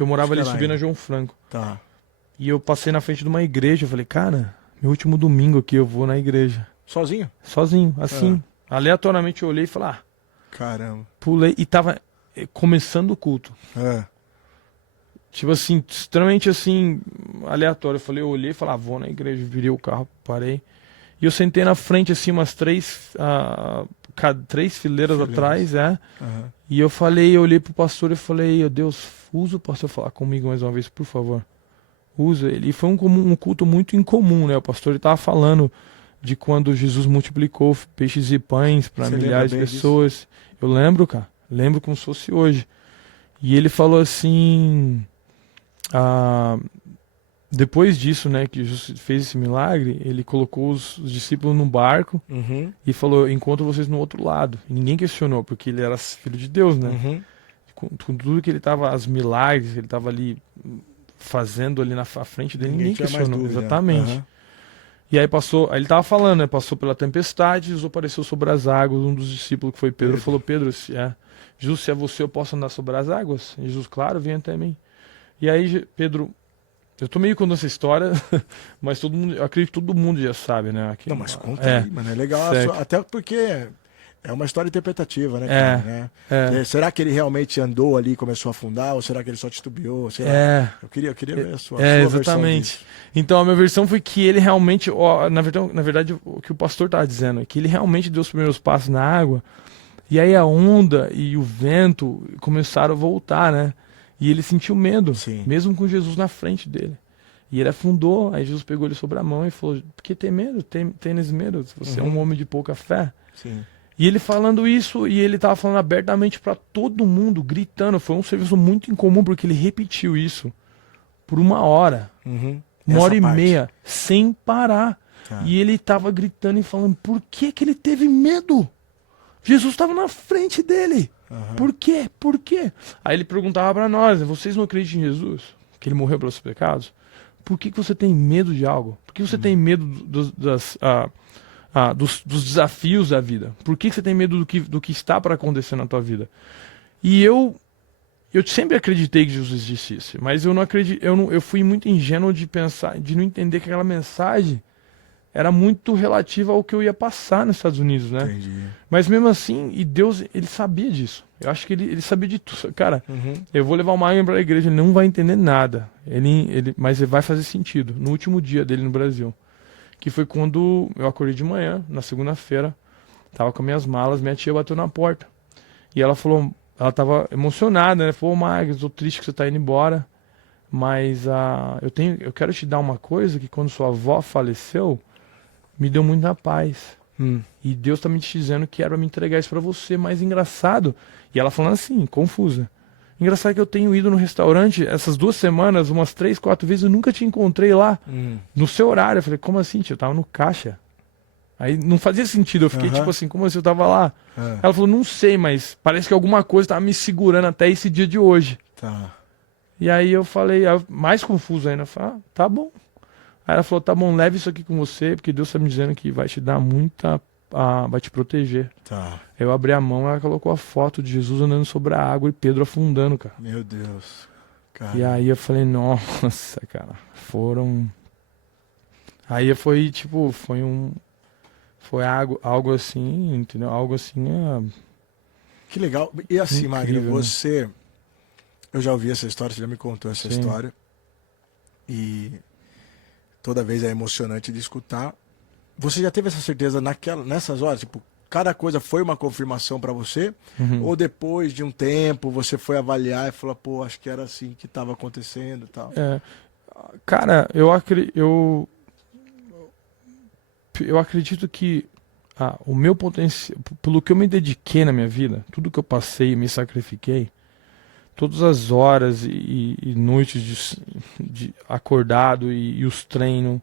eu morava ali Acho que subindo era a João Franco. Tá. E eu passei na frente de uma igreja, eu falei, cara, meu último domingo aqui eu vou na igreja. Sozinho? Sozinho, assim. Aleatoriamente eu olhei e falei, caramba. Pulei e tava começando o culto. Tipo assim, extremamente assim, aleatório. Eu olhei e falei, vou na igreja, virei o carro, parei. E eu sentei na frente, assim, umas três fileiras atrás, E eu olhei pro pastor e falei, Deus, usa o pastor falar comigo mais uma vez, por favor. Usa ele. E foi um culto muito incomum, né? O pastor ele tava falando de quando Jesus multiplicou peixes e pães para milhares de pessoas. Disso? Eu lembro, cara. Lembro como se fosse hoje. E ele falou assim... depois disso, né, que Jesus fez esse milagre, ele colocou os discípulos num barco e falou, encontro vocês no outro lado. E ninguém questionou, porque ele era filho de Deus, né? Com tudo que ele estava, as milagres que ele estava ali fazendo ali na frente dele, ninguém questionou. Exatamente. E aí ele tava falando, né? Passou pela tempestade, Jesus apareceu sobre as águas. Um dos discípulos, que foi Pedro, falou, Pedro, Jesus, se é você, eu posso andar sobre as águas? E Jesus, claro, vem até mim. E aí, Pedro, eu tô meio contando essa história, mas eu acredito que todo mundo já sabe, né? Aqui, não, mas conta aí, mano, é legal, até porque é uma história interpretativa, né, cara? Será que ele realmente andou ali e começou a afundar, ou será que ele só titubeou? Sei lá. Eu queria ver a sua exatamente. Então, a minha versão foi que ele realmente, na verdade, o que o pastor estava dizendo, é que ele realmente deu os primeiros passos na água, e aí a onda e o vento começaram a voltar, né? E ele sentiu medo, mesmo com Jesus na frente dele. E ele afundou, aí Jesus pegou ele sobre a mão e falou, por que tem medo? Tens medo? Você é um homem de pouca fé. E ele falando isso, e ele estava falando abertamente para todo mundo, gritando. Foi um serviço muito incomum, porque ele repetiu isso por 1 hora. 1h30, sem parar. E ele estava gritando e falando, por que ele teve medo? Jesus estava na frente dele. Por quê? Por quê? Aí ele perguntava para nós, vocês não acreditam em Jesus? Que ele morreu pelos pecados? Por que você tem medo de algo? Por que você tem medo dos desafios da vida? Por que você tem medo do que está para acontecer na tua vida? E eu sempre acreditei que Jesus existisse, mas eu não acredito, eu fui muito ingênuo de pensar, de não entender que aquela mensagem era muito relativa ao que eu ia passar nos Estados Unidos, né? Entendi. Mas mesmo assim, e Deus, ele sabia disso. Eu acho que ele sabia de tudo. Cara, eu vou levar uma água para a igreja, ele não vai entender nada. Mas ele vai fazer sentido. No último dia dele no Brasil, que foi quando eu acordei de manhã, na segunda-feira, tava com minhas malas, minha tia bateu na porta. E ela falou, ela tava emocionada, né? Falou, Marcos, tô triste que você tá indo embora, mas eu quero te dar uma coisa que quando sua avó faleceu, me deu muita paz. E Deus tá me dizendo que era me entregar isso pra você, mas engraçado. E ela falando assim, confusa. Engraçado que eu tenho ido no restaurante essas 2 semanas, umas 3, 4 vezes, eu nunca te encontrei lá, no seu horário. Eu falei, como assim, tio? Eu tava no caixa. Aí não fazia sentido, eu fiquei tipo assim, como assim eu tava lá? Ela falou, não sei, mas parece que alguma coisa tava me segurando até esse dia de hoje. E aí eu falei, mais confuso ainda, eu falei, tá bom. Aí ela falou, tá bom, leve isso aqui com você, porque Deus tá me dizendo que vai te dar muita... vai te proteger. Eu abri a mão, ela colocou a foto de Jesus andando sobre a água e Pedro afundando, cara. Meu Deus. Cara. E aí eu falei, nossa, cara, Aí foi tipo, foi algo assim, entendeu? Algo assim, Que legal. E assim, Magno, você... Eu já ouvi essa história, você já me contou essa história. E toda vez é emocionante de escutar. Você já teve essa certeza nessas horas? Tipo, cada coisa foi uma confirmação para você? Ou depois de um tempo você foi avaliar e falou, pô, acho que era assim que estava acontecendo e tal? Cara, eu acredito que o meu potencial, pelo que eu me dediquei na minha vida, tudo que eu passei, me sacrifiquei, todas as horas e noites de acordado e os treinos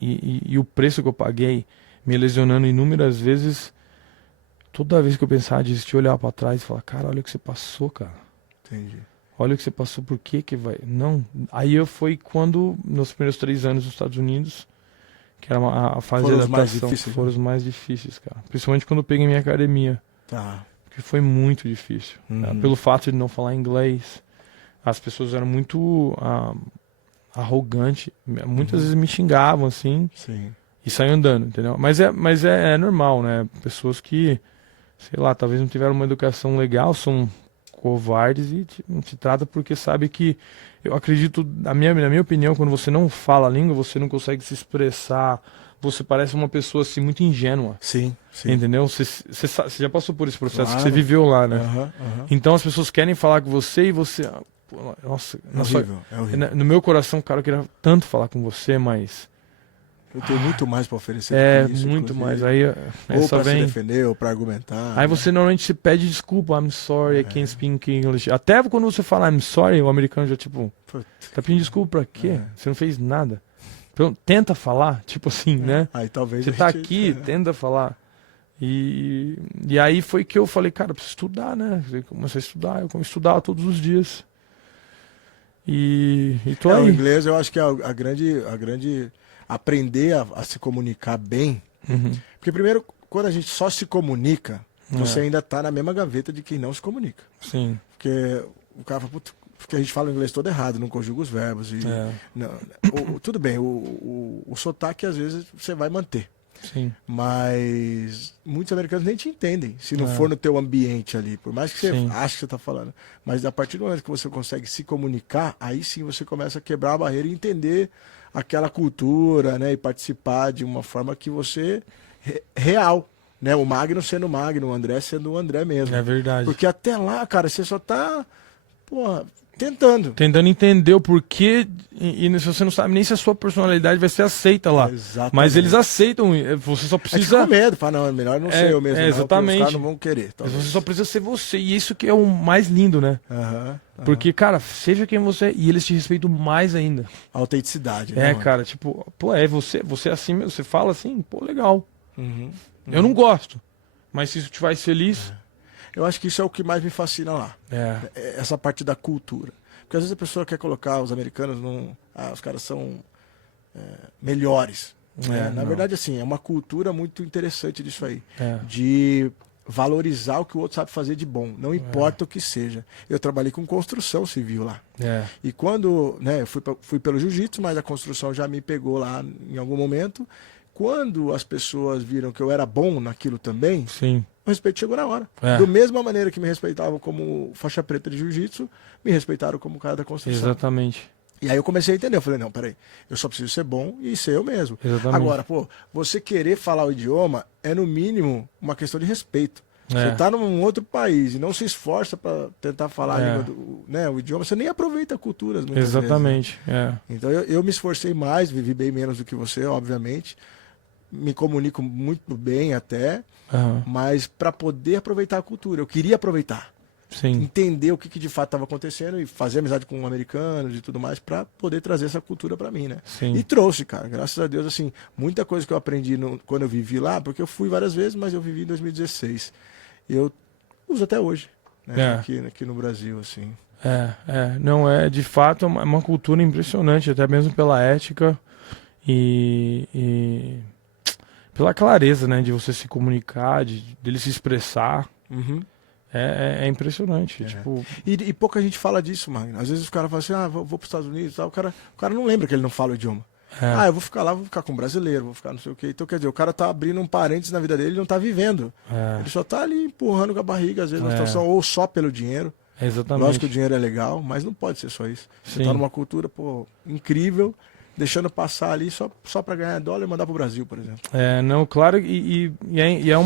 e o preço que eu paguei, me lesionando inúmeras vezes, toda vez que eu pensava em desistir, eu olhava pra trás e falava, cara, olha o que você passou, cara. Entendi. Olha o que você passou, por que vai... Não. Aí foi quando, nos primeiros 3 anos nos Estados Unidos, que era a fase de adaptação, foram os mais difíceis, cara. Principalmente quando eu peguei minha academia. Tá. Porque foi muito difícil. Tá? Pelo fato de não falar inglês, as pessoas eram muito arrogantes. Muitas vezes me xingavam, assim. Sim. E saíam andando, entendeu? Mas é normal, né? Pessoas que, sei lá, talvez não tiveram uma educação legal, são covardes e te trata porque sabe que, eu acredito, na minha opinião, quando você não fala a língua, você não consegue se expressar, você parece uma pessoa assim muito ingênua. Sim, sim. Entendeu? Você já passou por esse processo, Claro. que você viveu lá, né? Uhum. Então as pessoas querem falar com você e você... Pô, nossa, É horrível. No meu coração, cara, eu queria tanto falar com você, mas... Eu tenho muito mais para oferecer do que isso, muito inclusive. mais. Aí Ou para se vem... defender, ou para argumentar. Aí você normalmente se pede desculpa, I'm sorry, I can't speak English. Até quando você fala I'm sorry, o americano já tipo, tá pedindo desculpa pra quê? Você não fez nada. Então, tenta falar, tipo assim, né? Aí talvez você tá aqui, tenta falar. E aí foi que eu falei, cara, eu preciso estudar, né? Eu comecei a estudar, eu estudava todos os dias. E tô aí. O inglês eu acho que é a grande aprender a se comunicar bem. Porque primeiro, quando a gente só se comunica, você ainda tá na mesma gaveta de quem não se comunica. Sim. Porque o cara fala, porque a gente fala o inglês todo errado, não conjuga os verbos. Tudo bem, o sotaque às vezes você vai manter. Sim. Mas muitos americanos nem te entendem se não for no teu ambiente ali, por mais que você ache que você está falando. Mas a partir do momento que você consegue se comunicar, aí sim você começa a quebrar a barreira e entender aquela cultura, né? E participar de uma forma que você real, né? O Magno sendo o Magno, o André sendo o André mesmo. É verdade. Porque até lá, cara, você só tá, tentando entender o porquê e se você não sabe nem se a sua personalidade vai ser aceita lá. Exatamente. Mas eles aceitam, você só precisa... É com medo, fala, não, é melhor não ser eu mesmo, exatamente. Os caras não vão querer. Talvez. Você só precisa ser você, e isso que é o mais lindo, né? Porque, cara, seja quem você é, e eles te respeitam mais ainda. A autenticidade, né? Cara, tipo, pô, você é assim mesmo, você fala assim, pô, legal. Eu não gosto, mas se isso te faz feliz... Eu acho que isso é o que mais me fascina lá. Essa parte da cultura. Porque às vezes a pessoa quer colocar os americanos num... os caras são melhores. Na verdade, assim, é uma cultura muito interessante disso aí. De valorizar o que o outro sabe fazer de bom. Não importa o que seja. Eu trabalhei com construção civil lá. E quando... né, eu fui pelo jiu-jitsu, mas a construção já me pegou lá em algum momento. Quando as pessoas viram que eu era bom naquilo também... Sim. O respeito chegou na hora. Da mesma maneira que me respeitavam como faixa preta de jiu-jitsu, me respeitaram como cara da construção. Exatamente. E aí eu comecei a entender. Eu falei, não, peraí, eu só preciso ser bom e ser eu mesmo. Exatamente. Agora, você querer falar o idioma é, no mínimo, uma questão de respeito. Você tá num outro país e não se esforça para tentar falar a língua o idioma, você nem aproveita a cultura muitas Exatamente. vezes, né? Então eu me esforcei mais, vivi bem menos do que você, obviamente. Me comunico muito bem até, mas para poder aproveitar a cultura. Eu queria aproveitar. Sim. Entender o que de fato estava acontecendo e fazer amizade com americanos e tudo mais para poder trazer essa cultura para mim, né? Sim. E trouxe, cara. Graças a Deus, assim, muita coisa que eu aprendi quando eu vivi lá, porque eu fui várias vezes, mas eu vivi em 2016. E eu uso até hoje, né? Aqui no Brasil, assim. Não, de fato é uma cultura impressionante, até mesmo pela ética e pela clareza, né, de você se comunicar, dele se expressar. É impressionante. Tipo... E pouca gente fala disso, mano. Às vezes os caras falam assim, vou para os Estados Unidos e tal. O cara não lembra que ele não fala o idioma. Eu vou ficar lá, vou ficar com um brasileiro, vou ficar não sei o quê. Então, quer dizer, o cara tá abrindo um parênteses na vida dele e não tá vivendo. Ele só tá ali empurrando com a barriga, às vezes, na situação, ou só pelo dinheiro. Exatamente. Lógico que o dinheiro é legal, mas não pode ser só isso. Você tá numa cultura, incrível, deixando passar ali só para ganhar dólar e mandar pro Brasil, por exemplo. Não, claro, é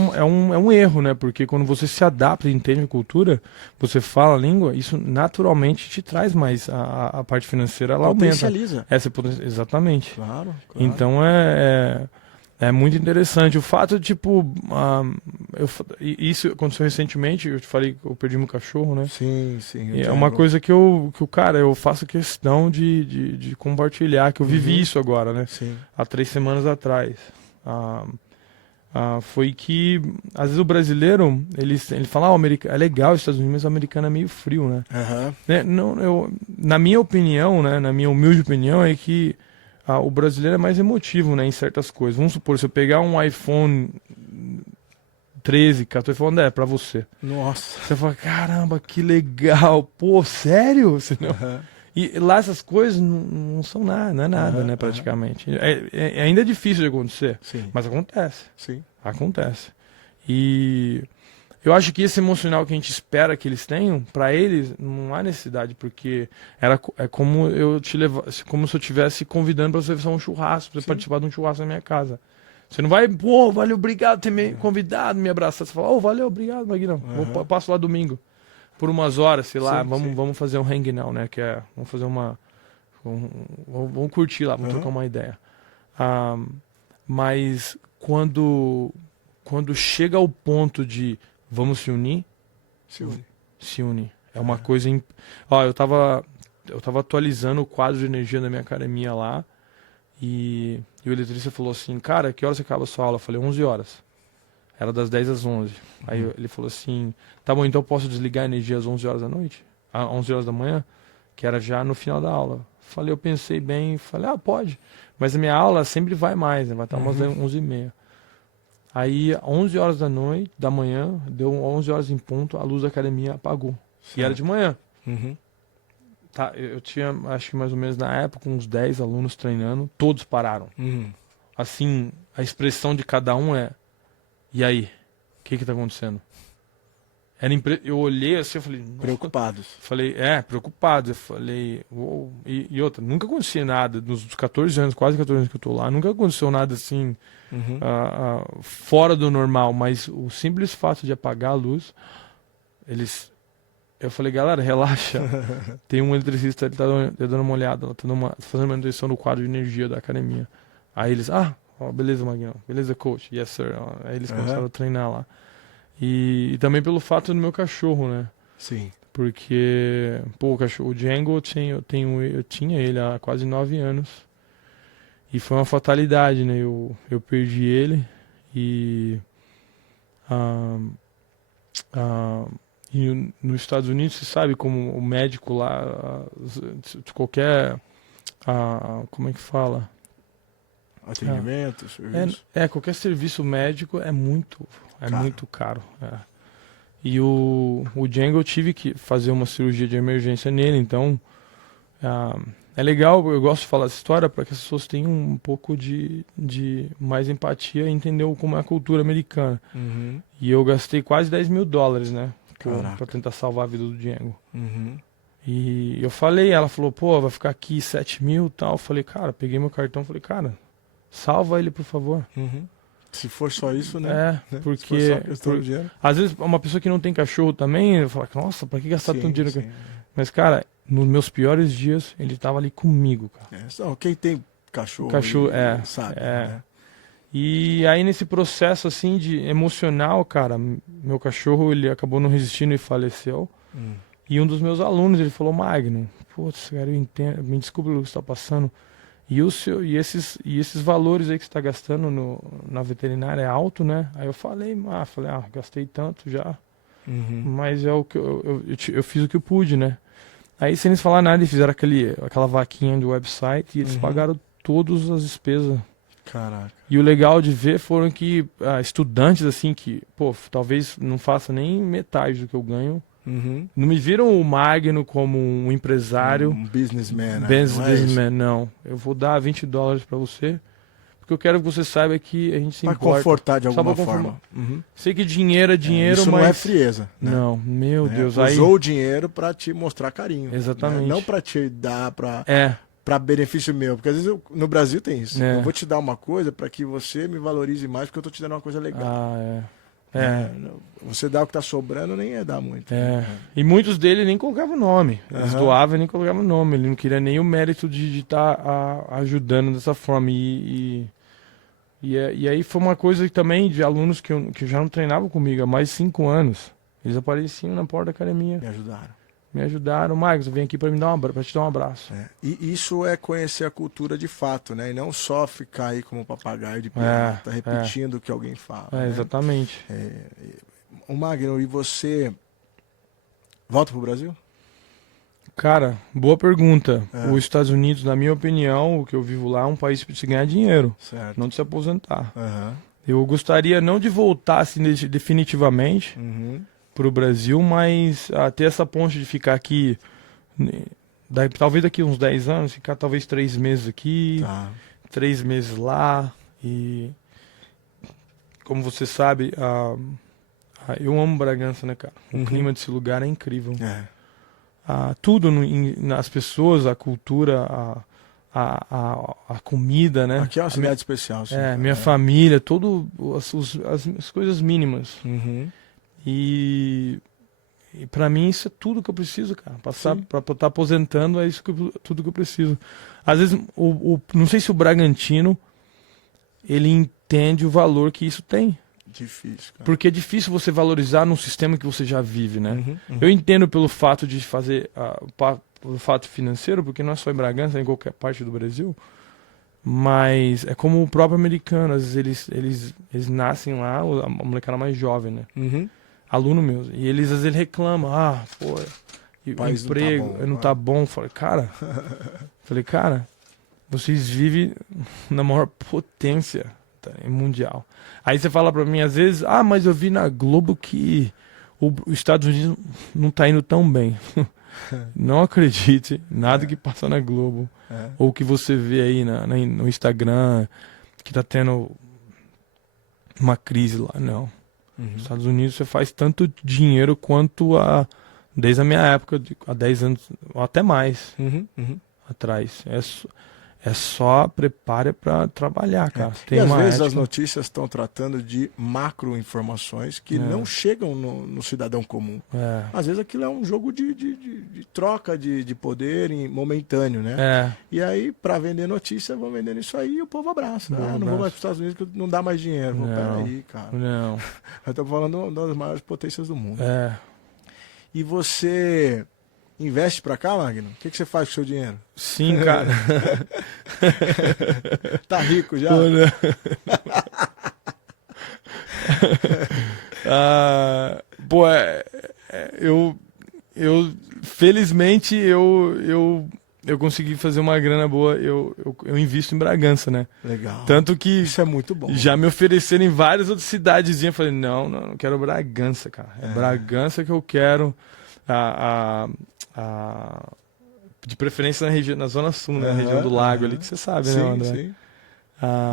um erro, né? Porque quando você se adapta e entende a cultura, você fala a língua, isso naturalmente te traz mais a parte financeira, ela aumenta. Potencializa. Exatamente. Claro. Então é muito interessante. O fato de, tipo, isso aconteceu recentemente, eu te falei que eu perdi meu cachorro, né? Sim. E é uma coisa que cara, eu faço questão de compartilhar, que eu vivi isso agora, né? Sim. Há 3 semanas atrás. Foi que, às vezes o brasileiro, ele fala, é legal os Estados Unidos, mas o americano é meio frio, né? Né? Não, na minha opinião, né? Na minha humilde opinião, é que o brasileiro é mais emotivo, né, em certas coisas. Vamos supor, se eu pegar um iPhone 13, 14, falando, pra você. Nossa. Você fala, caramba, que legal. Pô, sério? E lá essas coisas não são nada, não é nada, né, praticamente. Ainda é difícil de acontecer, Sim. mas acontece. Sim. Acontece. E eu acho que esse emocional que a gente espera que eles tenham, pra eles, não há necessidade, porque é como como se eu estivesse convidando pra você fazer um churrasco, pra você participar de um churrasco na minha casa. Você não vai, pô, valeu, obrigado por ter me convidado, me abraçar. Você fala, valeu, obrigado, Maguinão. Eu passo lá domingo, por umas horas, sei lá, vamos fazer um hang now, né, vamos fazer vamos curtir lá, vamos trocar uma ideia. Mas quando chega ao ponto de vamos se unir? Se une. É uma coisa... eu tava atualizando o quadro de energia da minha academia lá e o eletricista falou assim, cara, que horas você acaba a sua aula? Eu falei, 11 horas. Era das 10 às 11. Aí ele falou assim, tá bom, então eu posso desligar a energia às 11 horas da noite? Às 11 horas da manhã? Que era já no final da aula. Falei, eu pensei bem, falei, pode. Mas a minha aula sempre vai mais, né? Vai estar umas 11h30. Aí, 11 horas da manhã, deu 11 horas em ponto, a luz da academia apagou. Certo. E era de manhã. Tá, eu tinha, acho que mais ou menos na época, uns 10 alunos treinando, todos pararam. Assim, a expressão de cada um e aí? O que tá acontecendo? Eu olhei assim, eu falei... Preocupados. Falei, preocupados. Eu falei, uou. E outra, nunca acontecia nada, nos 14 anos, quase 14 anos que eu tô lá, nunca aconteceu nada assim... fora do normal, mas o simples fato de apagar a luz, eu falei, galera, relaxa, tem um eletricista, ele tá dando uma olhada, tá fazendo manutenção no quadro de energia da academia. Aí eles, beleza, Maguinho, beleza, coach, yes sir. Aí eles começaram a treinar lá. E também pelo fato do meu cachorro, né? Sim. Porque, o Django, eu tinha ele há quase 9 anos. E foi uma fatalidade, né? Eu perdi ele e nos Estados Unidos, você sabe como o médico lá, de qualquer, como é que fala? Atendimento, serviço? Qualquer serviço médico é muito caro. E o Django, eu tive que fazer uma cirurgia de emergência nele, então... É legal, eu gosto de falar essa história para que as pessoas tenham um pouco de mais empatia e entender como é a cultura americana. E eu gastei quase $10 mil, né? Para tentar salvar a vida do Django. E eu falei, ela falou, vai ficar aqui 7 mil e tal. Eu falei, cara, peguei meu cartão, falei, cara, salva ele, por favor. Se for só isso, né? Porque se for só questão de dinheiro. Às vezes uma pessoa que não tem cachorro também, fala, nossa, pra que gastar tanto dinheiro? Sim. Mas, cara, nos meus piores dias, ele tava ali comigo, cara. Quem tem cachorro sabe, né? E aí nesse processo, assim, de emocional, cara, meu cachorro, ele acabou não resistindo e faleceu. E um dos meus alunos, ele falou, Magno, putz, cara, eu entendo, me desculpa o que você tá passando. E esses valores aí que você tá gastando na veterinária é alto, né? Aí eu falei, gastei tanto já. Mas é o que eu fiz o que eu pude, né? Aí, sem eles falar nada, eles fizeram aquela vaquinha do website e eles pagaram todas as despesas. Caraca. E o legal de ver foram que estudantes, assim, que, talvez não faça nem metade do que eu ganho. Não me viram o Magno como um empresário. Um businessman, né? Businessman, não. Eu vou dar $20 pra você, porque eu quero que você saiba que a gente se importa. Pra confortar de alguma forma. Sei que dinheiro é dinheiro, isso mas... não é frieza, né? Não, meu Deus. Usou o dinheiro pra te mostrar carinho. Exatamente. Né? Não pra te dar, pra para benefício meu, porque às vezes no Brasil tem isso. É. Eu vou te dar uma coisa para que você me valorize mais, porque eu tô te dando uma coisa legal. Ah, é. Você dá o que tá sobrando, nem ia dar muito. É. E muitos dele nem colocavam nome. Eles Aham. doavam e nem colocavam nome. Ele não queria nem o mérito de estar ajudando dessa forma. E aí foi uma coisa que também de alunos que já não treinavam comigo há mais de 5 anos. Eles apareciam na porta da academia. Me ajudaram. Me ajudaram. Marcos, eu vim aqui para te dar um abraço. É. E isso é conhecer a cultura de fato, né? E não só ficar aí como papagaio de pirata, repetindo o que alguém fala. É, né? exatamente. O Magno, e você volta pro Brasil? Cara, boa pergunta. É. Os Estados Unidos, na minha opinião, o que eu vivo lá é um país para se ganhar dinheiro, Certo. não de se aposentar. Aham. Eu gostaria não de voltar assim, definitivamente Uhum. para o Brasil, mas ter essa ponte de ficar aqui, talvez daqui uns 10 anos, ficar talvez 3 meses aqui, Tá. 3 meses lá. E como você sabe, eu amo Bragança, né, cara? O Uhum. clima desse lugar é incrível. É. Tudo nas pessoas, a cultura, a comida, né? Aqui é uma cidade especial. Sim, cara. Minha família, as coisas mínimas. Uhum. E para mim isso é tudo que eu preciso, cara. Passar Sim. para estar aposentando é isso tudo que eu preciso. Às vezes, não sei se o Bragantino ele entende o valor que isso tem. Difícil, cara. Porque é difícil você valorizar num sistema que você já vive, né? Uhum. Uhum. Eu entendo pelo fato de fazer, pelo fato financeiro, porque não é só em Bragança, é em qualquer parte do Brasil. Mas é como o próprio americano, às vezes eles nascem lá, a molecada mais jovem, né? Uhum. Aluno meu. E eles às vezes reclamam, pô, o país não tá emprego bom, não tá bom. Falei, cara, vocês vivem na maior potência mundial. Aí você fala pra mim às vezes, mas eu vi na Globo que os Estados Unidos não tá indo tão bem. Não acredite, nada que passa na Globo. Ou que você vê aí no Instagram, que tá tendo uma crise lá. Não. Uhum. Nos Estados Unidos você faz tanto dinheiro quanto desde a minha época, há 10 anos, ou até mais Uhum. Uhum. atrás. É só prepare para trabalhar, cara. E às vezes ética. as notícias estão tratando de macro informações que não chegam no cidadão comum. Às vezes aquilo é um jogo de troca de poder momentâneo, né? E aí, para vender notícia, vão vendendo isso aí e o povo abraça. Não vou mais para os Estados Unidos porque não dá mais dinheiro. Peraí, cara. Não. Eu tô falando de uma das maiores potências do mundo. E você investe pra cá, Magno? O que você faz com o seu dinheiro? Sim, cara. Tá rico já? Eu felizmente eu consegui fazer uma grana boa. Eu invisto em Bragança, né? Legal. Tanto que isso é muito bom. Já me ofereceram em várias outras cidadezinhas. Eu falei, não quero Bragança, cara. É Bragança que eu quero. De preferência na Zona Sul, né? Na região do Lago ali, que você sabe, né, André? Sim.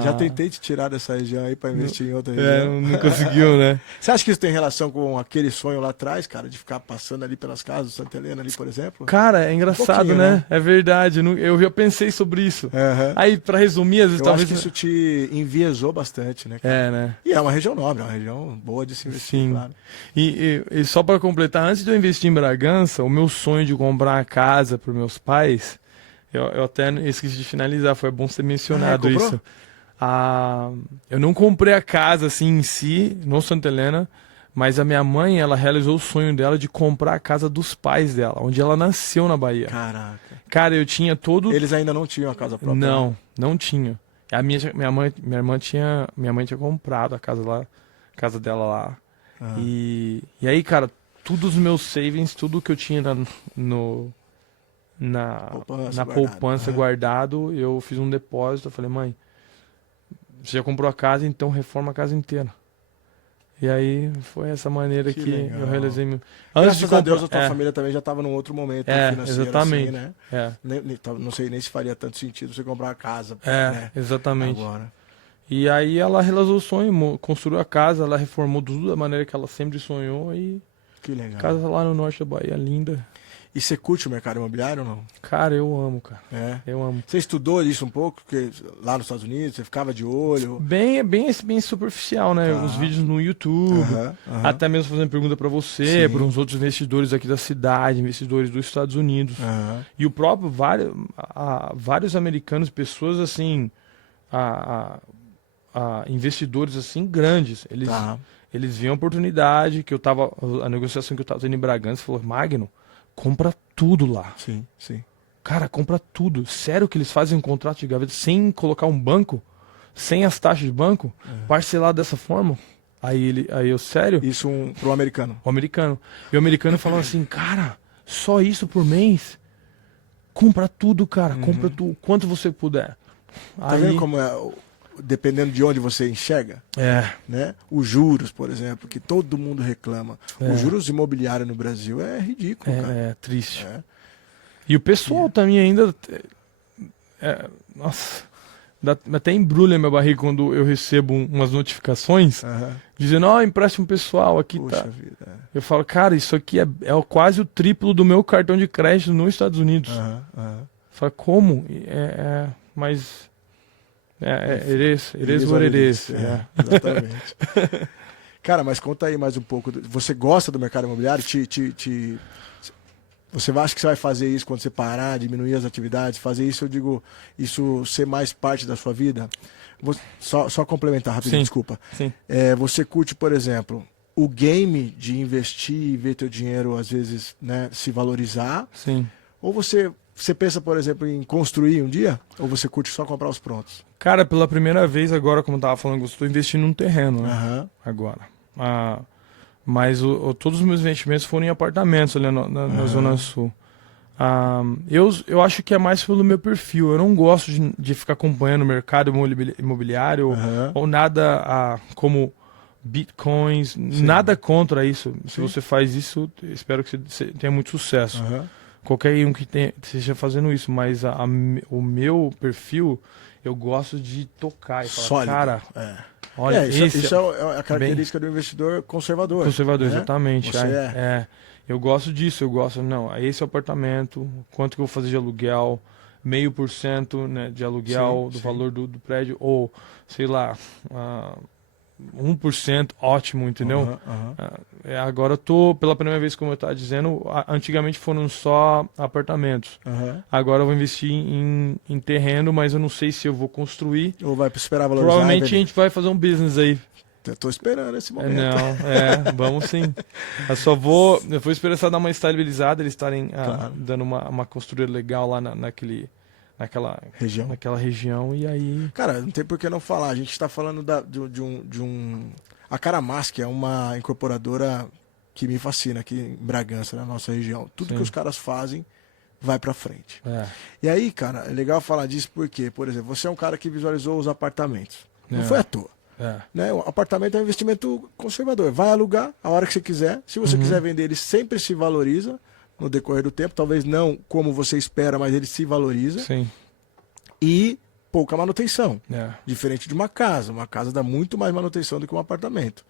Já tentei te tirar dessa região aí pra investir em outra região. Não conseguiu, né? Você acha que isso tem relação com aquele sonho lá atrás, cara, de ficar passando ali pelas casas do Santa Helena ali, por exemplo? Cara, é engraçado, né? É verdade. Eu já pensei sobre isso. Aí, pra resumir, às vezes talvez... acho que isso te enviesou bastante, né, cara? né? E é uma região nobre, é uma região boa de se investir, Sim. claro. E só pra completar, antes de eu investir em Bragança, o meu sonho de comprar uma casa pros meus pais, eu até esqueci de finalizar, foi bom ser mencionado isso. Eu não comprei a casa assim em si, no Santa Helena, mas a minha mãe, ela realizou o sonho dela de comprar a casa dos pais dela, onde ela nasceu na Bahia. Caraca. Cara, eu tinha todo... Eles ainda não tinham a casa própria? Não tinha. Minha mãe tinha comprado a casa dela lá. E aí, cara, todos os meus savings, tudo que eu tinha na poupança guardado, eu fiz um depósito. Eu falei, mãe, você já comprou a casa, então reforma a casa inteira. E aí foi essa maneira que eu realizei. Graças a Deus, a tua família também já estava num outro momento financeiro. Exatamente. Assim, né? Não sei nem se faria tanto sentido você comprar uma casa. Né? Exatamente. Agora. E aí ela realizou o sonho, construiu a casa, ela reformou tudo da maneira que ela sempre sonhou. E que legal. Casa lá no norte da Bahia, linda. E você curte o mercado imobiliário ou não? Cara, eu amo, cara. É. Eu amo. Você estudou isso um pouco? Porque lá nos Estados Unidos você ficava de olho? Bem superficial, né? Tá. Os vídeos no YouTube, até mesmo fazendo pergunta para você, para uns outros investidores aqui da cidade, investidores dos Estados Unidos. E o próprio, vários americanos, pessoas assim, investidores assim grandes, eles viam a oportunidade que a negociação que eu tava tendo em Bragança, falou, Magno, compra tudo lá. Sim, sim. Cara, compra tudo. Sério que eles fazem um contrato de gaveta sem colocar um banco? Sem as taxas de banco? Parcelado dessa forma? Aí eu, sério? Isso pro americano. O americano. E o americano falando assim, cara, só isso por mês? Compra tudo, cara. Compra tudo, quanto você puder. Tá vendo como é, dependendo de onde você enxerga? Né? Os juros, por exemplo, que todo mundo reclama. Os juros imobiliários no Brasil é ridículo, cara. É triste. E o pessoal também ainda... nossa, até embrulha minha barriga quando eu recebo umas notificações dizendo, empréstimo pessoal aqui. Puxa tá. vida. Eu falo, cara, isso aqui é quase o triplo do meu cartão de crédito nos Estados Unidos. Fala, como? Mas... it is what it is. Exatamente. Cara, mas conta aí mais um pouco. Você gosta do mercado imobiliário? Você acha que você vai fazer isso quando você parar, diminuir as atividades? Fazer isso, eu digo, isso ser mais parte da sua vida? Só complementar rapidinho, desculpa. Sim. Você curte, por exemplo, o game de investir e ver teu dinheiro, às vezes, né, se valorizar? Sim. Ou você pensa, por exemplo, em construir um dia? Ou você curte só comprar os prontos? Cara, pela primeira vez agora, como eu tava falando, eu estou investindo num terreno, né? Agora. Mas todos os meus investimentos foram em apartamentos ali na Zona Sul. Eu acho que é mais pelo meu perfil. Eu não gosto de ficar acompanhando o mercado imobiliário ou nada como bitcoins. Sim. Nada contra isso. Sim. Se você faz isso, espero que você tenha muito sucesso. Qualquer um que esteja fazendo isso. Mas o meu perfil, eu gosto de tocar e falar, sólido. Cara... Olha, isso é a característica do investidor conservador. Conservador, né? Exatamente. Você eu gosto disso, esse apartamento, quanto que eu vou fazer de aluguel, 0,5%, né, de aluguel do valor do prédio, ou, sei lá, 1%, ótimo, entendeu? Agora eu tô, pela primeira vez, como eu estava dizendo, antigamente foram só apartamentos. Agora eu vou investir em terreno, mas eu não sei se eu vou construir. Ou vai esperar valorizar. Provavelmente a gente vai fazer um business aí. Eu tô esperando esse momento. Vamos sim. Eu vou esperar só dar uma estabilizada, eles estarem dando uma construída legal lá naquela região, e aí... Cara, não tem por que não falar. A gente está falando de um... A Caramas, que é uma incorporadora que me fascina aqui em Bragança, na nossa região. Tudo que os caras fazem vai pra frente. E aí, cara, é legal falar disso porque, por exemplo, você é um cara que visualizou os apartamentos. Não foi à toa. Né? O apartamento é um investimento conservador. Vai alugar a hora que você quiser. Se você quiser vender, ele sempre se valoriza no decorrer do tempo. Talvez não como você espera, mas ele se valoriza. Sim. E pouca manutenção. Diferente de uma casa. Uma casa dá muito mais manutenção do que um apartamento.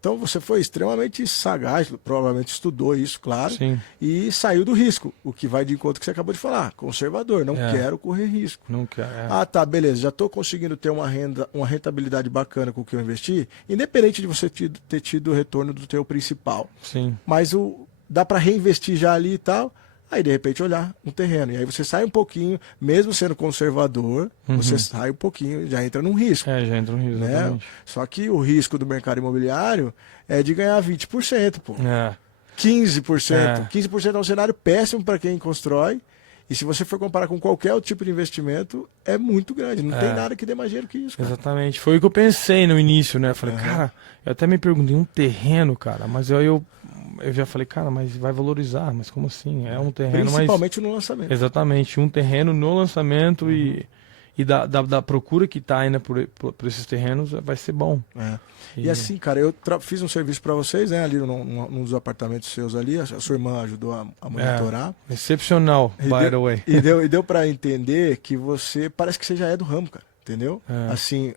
Então você foi extremamente sagaz, provavelmente estudou isso, claro, e saiu do risco, o que vai de encontro que você acabou de falar, conservador, não quero correr risco. Não quero. Tá, beleza, já estou conseguindo ter uma rentabilidade bacana com o que eu investi, independente de você ter tido o retorno do teu principal. Sim. Mas dá para reinvestir já ali e tal, aí de repente olhar um terreno, e aí você sai um pouquinho, mesmo sendo conservador, você sai um pouquinho, já entra num risco. Já entra num risco, né? exatamente. Só que o risco do mercado imobiliário é de ganhar 20%, pô. 15%. 15% é um cenário péssimo para quem constrói, e se você for comparar com qualquer outro tipo de investimento, é muito grande, não tem nada que dê mais dinheiro que isso, cara. Exatamente, foi o que eu pensei no início, né? Eu falei, cara, eu até me perguntei, um terreno, cara, mas eu já falei, cara, mas vai valorizar, mas como assim? É um terreno, principalmente no lançamento. Exatamente, um terreno no lançamento e da procura que tá ainda por esses terrenos vai ser bom. E assim, cara, eu fiz um serviço para vocês, né, ali num dos apartamentos seus ali, a sua irmã ajudou a monitorar. Excepcional, by the way. E deu para entender que parece que você já é do ramo, cara, entendeu? Assim,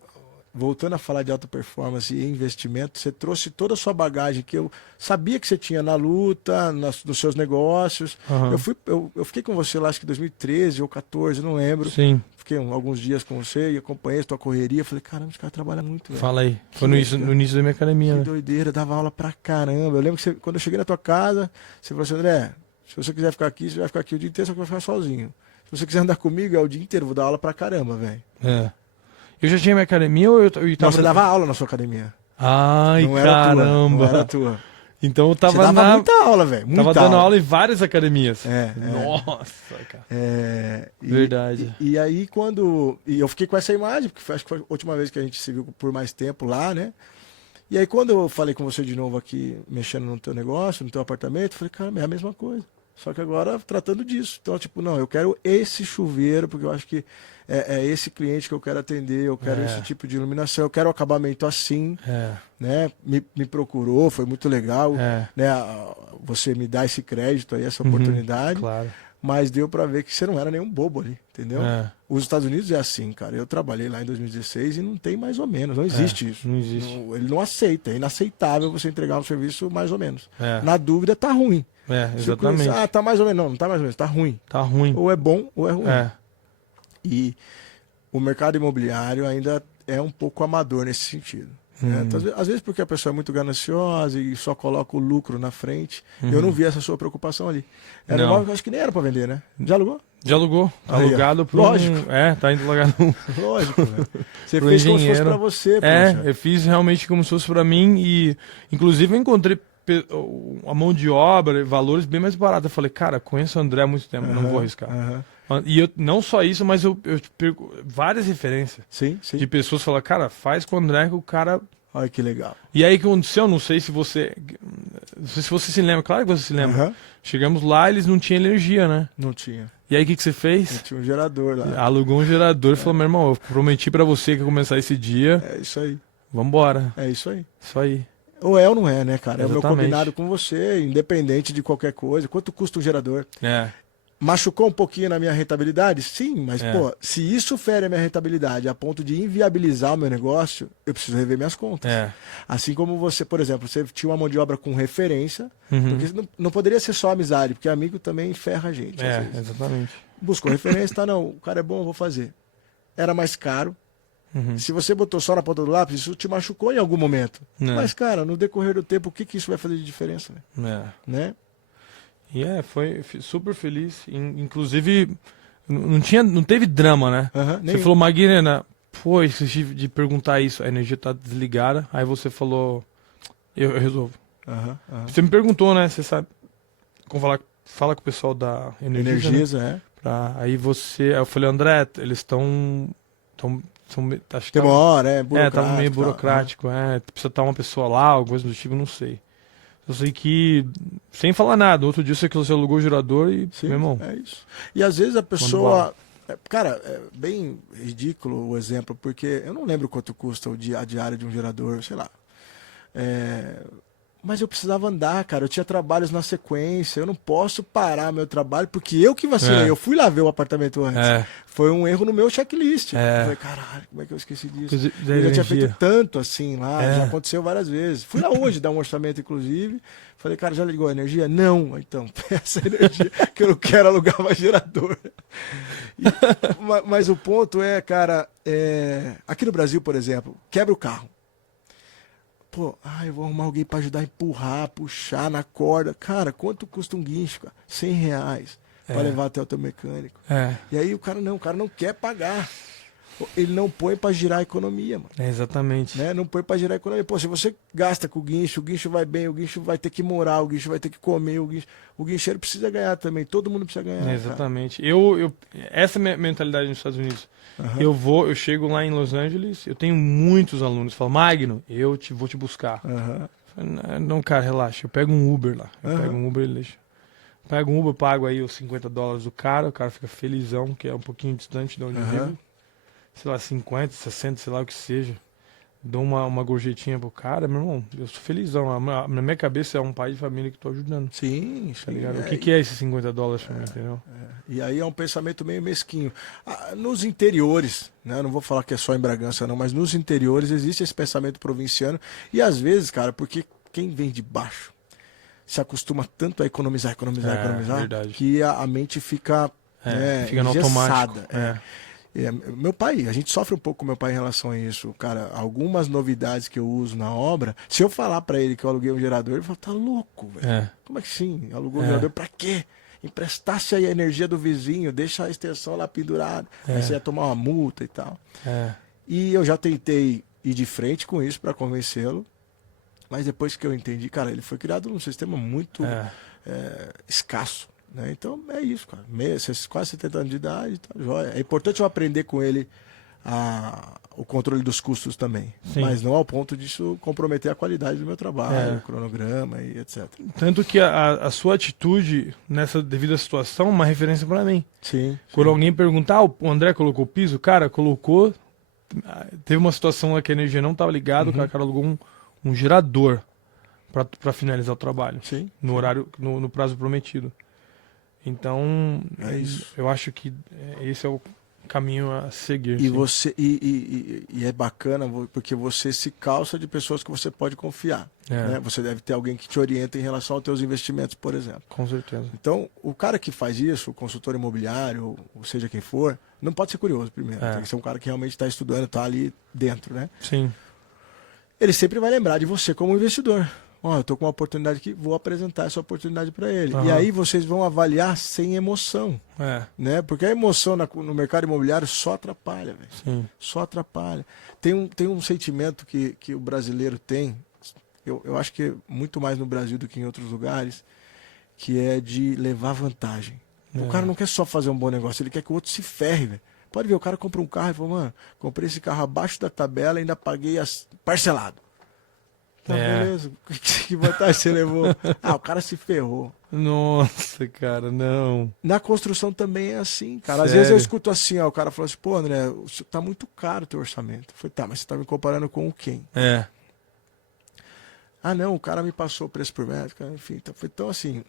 voltando a falar de alta performance e investimento, você trouxe toda a sua bagagem que eu sabia que você tinha na luta, nos seus negócios. Eu fiquei com você lá, acho que 2013 ou 2014, não lembro. Sim. Fiquei alguns dias com você e acompanhei a tua correria. Falei, caramba, esse cara trabalha muito, velho. Fala aí. Foi no início da minha academia, Que né? doideira, dava aula pra caramba. Eu lembro que quando eu cheguei na tua casa, você falou assim, André, se você quiser ficar aqui, você vai ficar aqui o dia inteiro, só que vai ficar sozinho. Se você quiser andar comigo, é o dia inteiro, vou dar aula pra caramba, velho. É. Eu já tinha minha academia ou eu tava... Não, você dava aula na sua academia. Ai, Não era caramba. tua, não era tua. Então eu tava Você dava muita aula, velho. Tava dando aula em várias academias. Nossa, cara. Verdade. E aí quando... E eu fiquei com essa imagem, porque acho que foi a última vez que a gente se viu por mais tempo lá, né? E aí quando eu falei com você de novo aqui, mexendo no teu negócio, no teu apartamento, eu falei, cara, é a mesma coisa. Só que agora tratando disso. Então, tipo, não, eu quero esse chuveiro, porque eu acho que é esse cliente que eu quero atender, eu quero esse tipo de iluminação, eu quero o acabamento assim, né? Me procurou, foi muito legal, né? Você me dá esse crédito aí, essa oportunidade. Claro. Mas deu pra ver que você não era nenhum bobo ali, entendeu? Os Estados Unidos é assim, cara. Eu trabalhei lá em 2016 e não tem mais ou menos, não existe isso. Não existe. Ele não aceita, é inaceitável você entregar um serviço mais ou menos. Na dúvida, tá ruim. Exatamente. Tá mais ou menos. Não tá mais ou menos, tá ruim. Tá ruim. Ou é bom ou é ruim. E o mercado imobiliário ainda é um pouco amador nesse sentido. Então, às vezes porque a pessoa é muito gananciosa e só coloca o lucro na frente. Eu não vi essa sua preocupação ali. Era um imóvel que eu acho que nem era para vender, né? Já alugou? Já alugou. Tá Aí, alugado pro... Lógico. Tá indo alugado. Lógico, velho. Você Pro fez como se engenheiro. fosse para você, poxa. Eu fiz realmente como se fosse para mim e inclusive eu encontrei a mão de obra, valores bem mais baratos. Eu falei, cara, conheço o André há muito tempo, não vou arriscar. E eu, não só isso, mas eu perco várias referências de pessoas que falam, cara, faz com o André que o cara... Olha que legal. E aí o que aconteceu, não sei se você se lembra, claro que você se lembra. Chegamos lá, eles não tinham energia, né? Não tinha. E aí o que você fez? Não tinha um gerador lá. Alugou um gerador e falou, meu irmão, eu prometi pra você que ia começar esse dia. É isso aí. Vambora. É isso aí. Isso aí. Ou é ou não é, né, cara? Exatamente. É o meu combinado com você, independente de qualquer coisa. Quanto custa um gerador? Machucou um pouquinho na minha rentabilidade? Sim, mas, pô, se isso fere a minha rentabilidade a ponto de inviabilizar o meu negócio, eu preciso rever minhas contas. Assim como você, por exemplo, você tinha uma mão de obra com referência, porque não poderia ser só amizade, porque amigo também ferra a gente. Exatamente. Buscou referência, tá, não, o cara é bom, eu vou fazer. Era mais caro. Se você botou só na ponta do lápis, isso te machucou em algum momento. Mas, cara, no decorrer do tempo, o que isso vai fazer de diferença? Né? E foi super feliz. Inclusive, não teve drama, né? Você falou, Maguilena, pô, esqueci de perguntar isso. A energia tá desligada. Aí você falou, eu resolvo. Você me perguntou, né? Você sabe como fala com o pessoal da Energisa, né? Aí eu falei, André, eles estão... Acho que demora, burocrático. Tava meio burocrático, precisa estar uma pessoa lá, alguma coisa do tipo, não sei. Eu sei que, sem falar nada, outro dia você alugou o gerador e, meu irmão... É isso. E às vezes a pessoa... Cara, é bem ridículo o exemplo, porque eu não lembro quanto custa a diária de um gerador, sei lá. Mas eu precisava andar, cara. Eu tinha trabalhos na sequência. Eu não posso parar meu trabalho, porque eu que vacilei. Eu fui lá ver o apartamento antes. Foi um erro no meu checklist. Eu falei, caralho, como é que eu esqueci disso? Eu já tinha feito tanto assim lá, já aconteceu várias vezes. Fui lá hoje dar um orçamento, inclusive. Falei, cara, já ligou a energia? Não. Então, essa energia que eu não quero alugar mais gerador. Mas o ponto é, cara, aqui no Brasil, por exemplo, quebra o carro. Pô, eu vou arrumar alguém para ajudar a empurrar, puxar na corda. Cara, quanto custa um guincho? Cara? R$100 para levar até o teu mecânico. E aí o cara não quer pagar. Ele não põe para girar a economia, mano. Exatamente. Né? Não põe para girar a economia. Pô, se você gasta com o guincho vai bem, o guincho vai ter que morar, o guincho vai ter que comer, o guincheiro precisa ganhar também. Todo mundo precisa ganhar. Exatamente. Essa é a mentalidade nos Estados Unidos. Eu chego lá em Los Angeles, eu tenho muitos alunos, falam, Magno, vou te buscar. Não, cara, relaxa, eu pego um Uber lá. Pego um Uber, pego um Uber, pago aí os $50 do cara, o cara fica felizão, que é um pouquinho distante de onde eu vivo. Sei lá, 50, 60, sei lá o que seja. dou uma gorjetinha pro cara, meu irmão, eu sou felizão. Na minha cabeça é um pai de família que tô ajudando. Sim, Tá sim. ligado? O que é esses $50 pra mim, entendeu? E aí é um pensamento meio mesquinho. Nos interiores, né? Eu não vou falar que é só em Bragança, não, mas nos interiores existe esse pensamento provinciano. E às vezes, cara, porque quem vem de baixo se acostuma tanto a economizar, Verdade. que a mente fica, fica no automático. Meu pai, a gente sofre um pouco com meu pai em relação a isso. Cara, algumas novidades que eu uso na obra, se eu falar pra ele que eu aluguei um gerador, ele fala, tá louco, velho. Como é que sim? Alugou um gerador pra quê? Emprestasse aí a energia do vizinho, deixa a extensão lá pendurada. Aí você ia tomar uma multa e tal. E eu já tentei ir de frente com isso pra convencê-lo. Mas depois que eu entendi, cara, ele foi criado num sistema muito escasso. Né? Então é isso, cara. Quase 70 anos de idade, tá joia. É importante eu aprender com ele o controle dos custos também. Sim. Mas não ao ponto disso comprometer a qualidade do meu trabalho, o cronograma e etc. Tanto que a sua atitude nessa devida situação é uma referência para mim. Sim. Quando alguém perguntar, o André colocou piso? Cara, colocou. Teve uma situação lá que a energia não estava ligada, o cara alugou um gerador para finalizar o trabalho. Sim. No horário, no prazo prometido. Então, eu acho que esse é o caminho a seguir. E você e é bacana porque você se calça de pessoas que você pode confiar. Né? Você deve ter alguém que te orienta em relação aos teus investimentos, por exemplo. Com certeza. Então, o cara que faz isso, o consultor imobiliário, ou seja quem for, não pode ser curioso primeiro. Tem que ser um cara que realmente está estudando, está ali dentro, né? Sim. Ele sempre vai lembrar de você como investidor. Eu tô com uma oportunidade aqui, vou apresentar essa oportunidade para ele. E aí vocês vão avaliar sem emoção. Né? Porque a emoção no mercado imobiliário só atrapalha, velho. Sim. Só atrapalha. Tem um sentimento que o brasileiro tem, eu acho que é muito mais no Brasil do que em outros lugares, que é de levar vantagem. O cara não quer só fazer um bom negócio, ele quer que o outro se ferre, velho. Pode ver, o cara compra um carro e fala, mano, comprei esse carro abaixo da tabela e ainda paguei parcelado. Tá, beleza. Que vantagem você levou? O cara se ferrou. Nossa, cara, não. Na construção também é assim, cara. Às Sério? vezes eu escuto assim, o cara fala assim, pô, André, tá muito caro o teu orçamento. Eu falei, tá, mas você tá me comparando com quem? Não, o cara me passou o preço por metro, cara, enfim. Então, assim,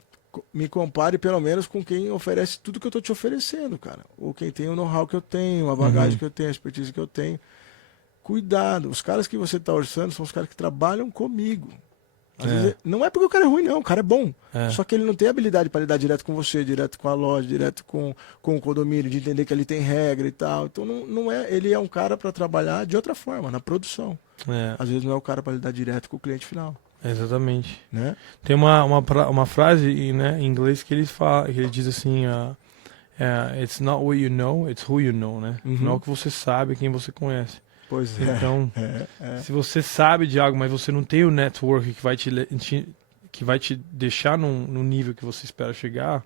me compare pelo menos com quem oferece tudo que eu tô te oferecendo, cara. Ou quem tem o know-how que eu tenho, a bagagem que eu tenho, a expertise que eu tenho. Cuidado, os caras que você está orçando são os caras que trabalham comigo. Às vezes, não é porque o cara é ruim, não, o cara é bom. Só que ele não tem habilidade para lidar direto com você, direto com a loja, direto com o condomínio, de entender que ele tem regra e tal. Então não é, ele é um cara para trabalhar de outra forma, na produção. Às vezes não é o cara para lidar direto com o cliente final. Exatamente. Né? Tem uma frase, né, em inglês que ele diz assim, it's not what you know, it's who you know, né? Não é o que você sabe, é quem você conhece. Pois é. Então, se você sabe de algo, mas você não tem o network que vai te deixar no nível que você espera chegar...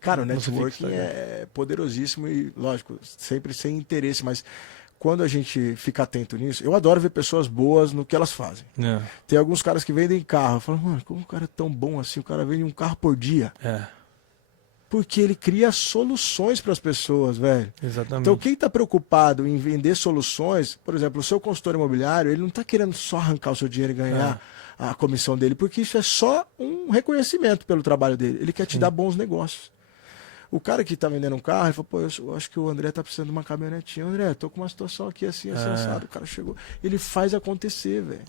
Cara, o networking é poderosíssimo e, lógico, sempre sem interesse, mas quando a gente fica atento nisso, eu adoro ver pessoas boas no que elas fazem. Tem alguns caras que vendem carro, eu falo, mano, como o cara é tão bom assim, o cara vende um carro por dia. Porque ele cria soluções para as pessoas, velho. Exatamente. Então, quem está preocupado em vender soluções, por exemplo, o seu consultor imobiliário, ele não está querendo só arrancar o seu dinheiro e ganhar a comissão dele, porque isso é só um reconhecimento pelo trabalho dele. Ele quer te dar bons negócios. O cara que está vendendo um carro, ele falou, pô, eu acho que o André está precisando de uma caminhonetinha. André, tô com uma situação aqui assim, assado. O cara chegou. Ele faz acontecer, velho.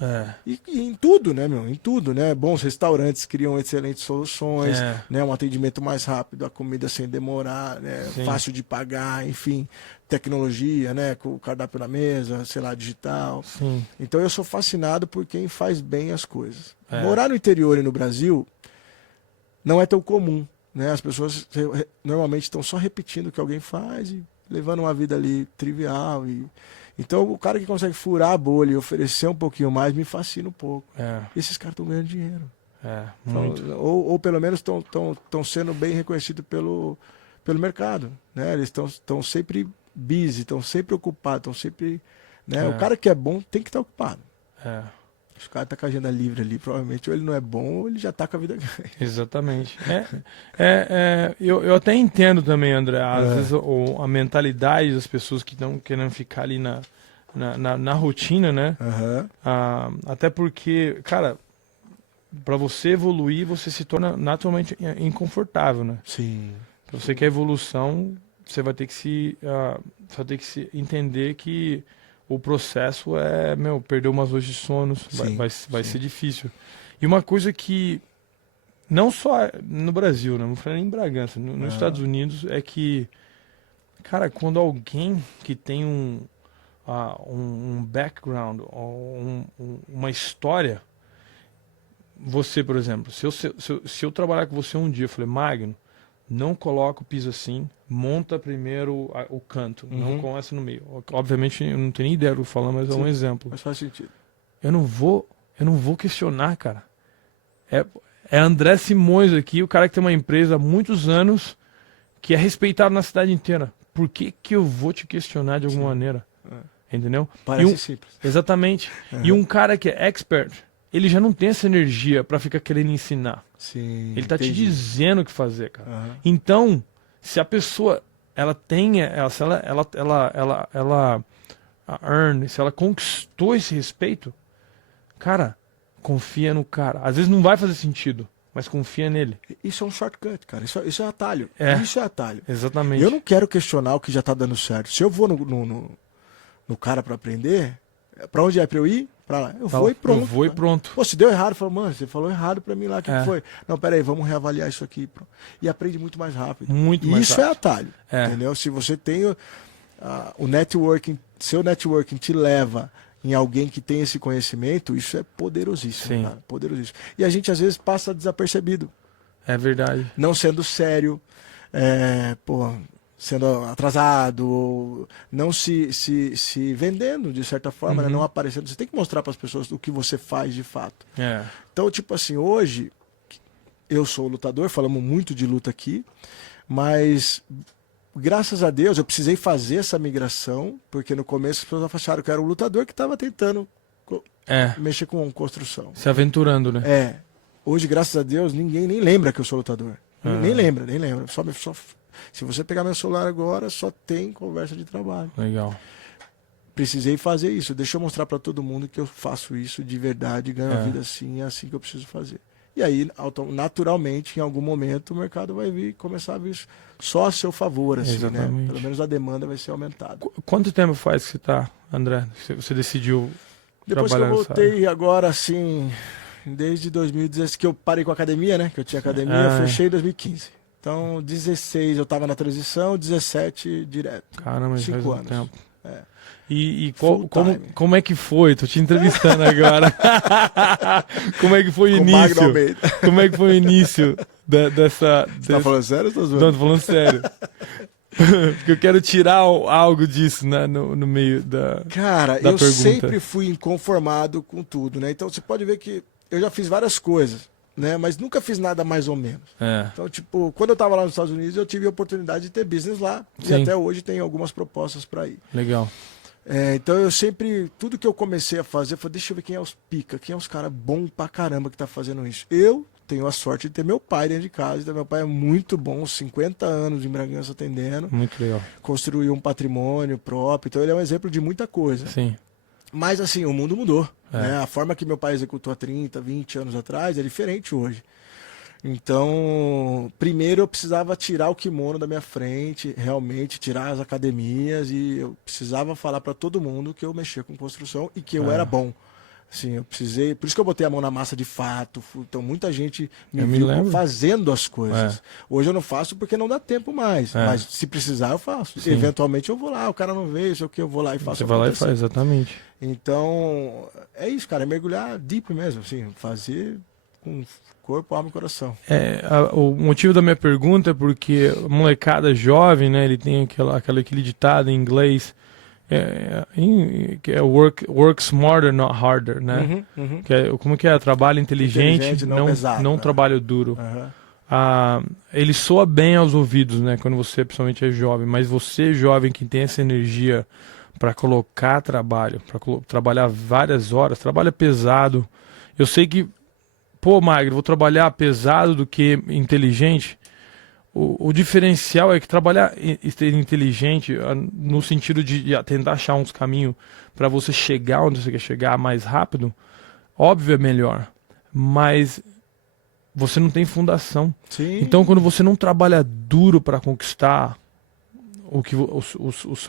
E em tudo, né, meu? Em tudo, né? Bons restaurantes criam excelentes soluções, né? Um atendimento mais rápido, a comida sem demorar, né? Fácil de pagar, enfim. Tecnologia, né? Com o cardápio na mesa, sei lá, digital. Então eu sou fascinado por quem faz bem as coisas. Morar no interior e no Brasil não é tão comum. Né? As pessoas normalmente estão só repetindo o que alguém faz e levando uma vida ali trivial. Então o cara que consegue furar a bolha e oferecer um pouquinho mais me fascina um pouco. Esses caras estão ganhando dinheiro. Muito. Então, ou pelo menos estão sendo bem reconhecidos pelo mercado. Né? Eles estão sempre busy, estão sempre ocupados, estão sempre... Né? O cara que é bom tem que estar ocupado. Se o cara tá com a agenda livre ali, provavelmente ou ele não é bom ou ele já tá com a vida ganha. Exatamente. Eu até entendo também, André, às vezes a mentalidade das pessoas que estão querendo ficar ali na rotina, né? Até porque, cara, para você evoluir, você se torna naturalmente inconfortável, né? Sim. Pra você quer evolução, você vai ter que se entender que o processo é, perder umas noites de sono, vai ser difícil. E uma coisa que, não só no Brasil, né? Não falei nem em Bragança, nos Estados Unidos, é que, cara, quando alguém que tem um background, uma história, você, por exemplo, se eu trabalhar com você um dia, eu falei, Magno, não coloca o piso assim, monta primeiro o canto, não começa no meio. Obviamente, eu não tenho nem ideia do que eu falar, mas é um exemplo. Mas faz sentido. Eu não vou questionar, cara. É André Simões aqui, o cara que tem uma empresa há muitos anos, que é respeitado na cidade inteira. Por que eu vou te questionar de alguma maneira? Entendeu? Parece simples. Exatamente. E um cara que é expert, ele já não tem essa energia pra ficar querendo ensinar. Sim, ele tá te dizendo o que fazer, cara. Então, se a pessoa, se ela conquistou esse respeito, cara, confia no cara. Às vezes não vai fazer sentido, mas confia nele. Isso é um shortcut, cara. Isso é atalho. Isso é atalho. Exatamente. Eu não quero questionar o que já tá dando certo. Se eu vou no cara pra aprender, pra onde é pra eu ir? Pra lá. Eu vou e pronto. Eu vou e pronto. Pô, se deu errado, eu falo, mano, você falou errado pra mim lá, o que foi? Não, peraí, vamos reavaliar isso aqui. E aprende muito mais rápido. Muito mais rápido. Isso é atalho, entendeu? Se você tem o networking, seu networking te leva em alguém que tem esse conhecimento, isso é poderosíssimo, cara, poderosíssimo. E a gente às vezes passa desapercebido. É verdade. Não sendo sério, sendo atrasado, não se vendendo de certa forma, né? Não aparecendo. Você tem que mostrar para as pessoas o que você faz de fato. Então, tipo assim, hoje eu sou lutador, falamos muito de luta aqui, mas graças a Deus eu precisei fazer essa migração, porque no começo as pessoas acharam que eu era um lutador que estava tentando mexer com construção. Se aventurando, né? Hoje, graças a Deus, ninguém nem lembra que eu sou lutador. Nem lembra. Só se você pegar meu celular agora, só tem conversa de trabalho. Legal. Precisei fazer isso. Deixa eu mostrar para todo mundo que eu faço isso de verdade, ganho a vida assim, é assim que eu preciso fazer. E aí, naturalmente, em algum momento, o mercado vai vir começar a vir só a seu favor, assim, né? Pelo menos a demanda vai ser aumentada. Quanto tempo faz que você tá, André? Você decidiu Depois trabalhar que eu voltei agora, assim, desde 2016, que eu parei com a academia, né? Que eu tinha academia, eu fechei em 2015. Então, 16 eu tava na transição, 17 direto. Caramba, 5 anos. Tempo. E como é que foi? Tô te entrevistando agora. Como é que foi o início? Como é que foi o início dessa... Você tá falando sério ou tá zoando? Não, tô falando sério. Porque eu quero tirar algo disso, né, no meio da Cara, da eu pergunta. sempre fui inconformado com tudo, né? Então você pode ver que eu já fiz várias coisas, né? Mas nunca fiz nada mais ou menos. Então, tipo, quando eu tava lá nos Estados Unidos, eu tive a oportunidade de ter business lá. Sim. E até hoje tem algumas propostas para ir. Legal. Então eu sempre, tudo que eu comecei a fazer, eu falei, deixa eu ver quem é os pica, quem é os caras bons pra caramba que tá fazendo isso. Eu tenho a sorte de ter meu pai dentro de casa, então meu pai é muito bom, 50 anos em Bragança atendendo. Muito legal. Construiu um patrimônio próprio, então ele é um exemplo de muita coisa. Sim. Mas assim, o mundo mudou. Né? A forma que meu pai executou há 30, 20 anos atrás é diferente hoje. Então, primeiro eu precisava tirar o kimono da minha frente, realmente tirar as academias, e eu precisava falar para todo mundo que eu mexia com construção e que eu era bom. Assim, eu precisei, por isso que eu botei a mão na massa de fato. Então muita gente me viu fazendo as coisas. Hoje eu não faço porque não dá tempo mais, mas se precisar eu faço. Eventualmente eu vou lá, o cara não veio, sei o que, eu vou lá e faço. Você vai lá e faz, exatamente. Então, é isso, cara, é mergulhar deep mesmo, assim, fazer com corpo, alma e coração. O motivo da minha pergunta é porque a molecada jovem, né, ele tem aquele ditado em inglês, que é work smarter, not harder, né? Que é, como que é? Trabalho inteligente não trabalho duro. Ele soa bem aos ouvidos, né, quando você principalmente é jovem, mas você jovem que tem essa energia para colocar trabalho, para trabalhar várias horas, trabalha pesado. Eu sei que, pô, Magno, vou trabalhar pesado do que inteligente. o diferencial é que trabalhar e ser inteligente, no sentido de tentar achar uns caminhos para você chegar onde você quer chegar mais rápido, óbvio é melhor, mas você não tem fundação. Sim. Então, quando você não trabalha duro para conquistar os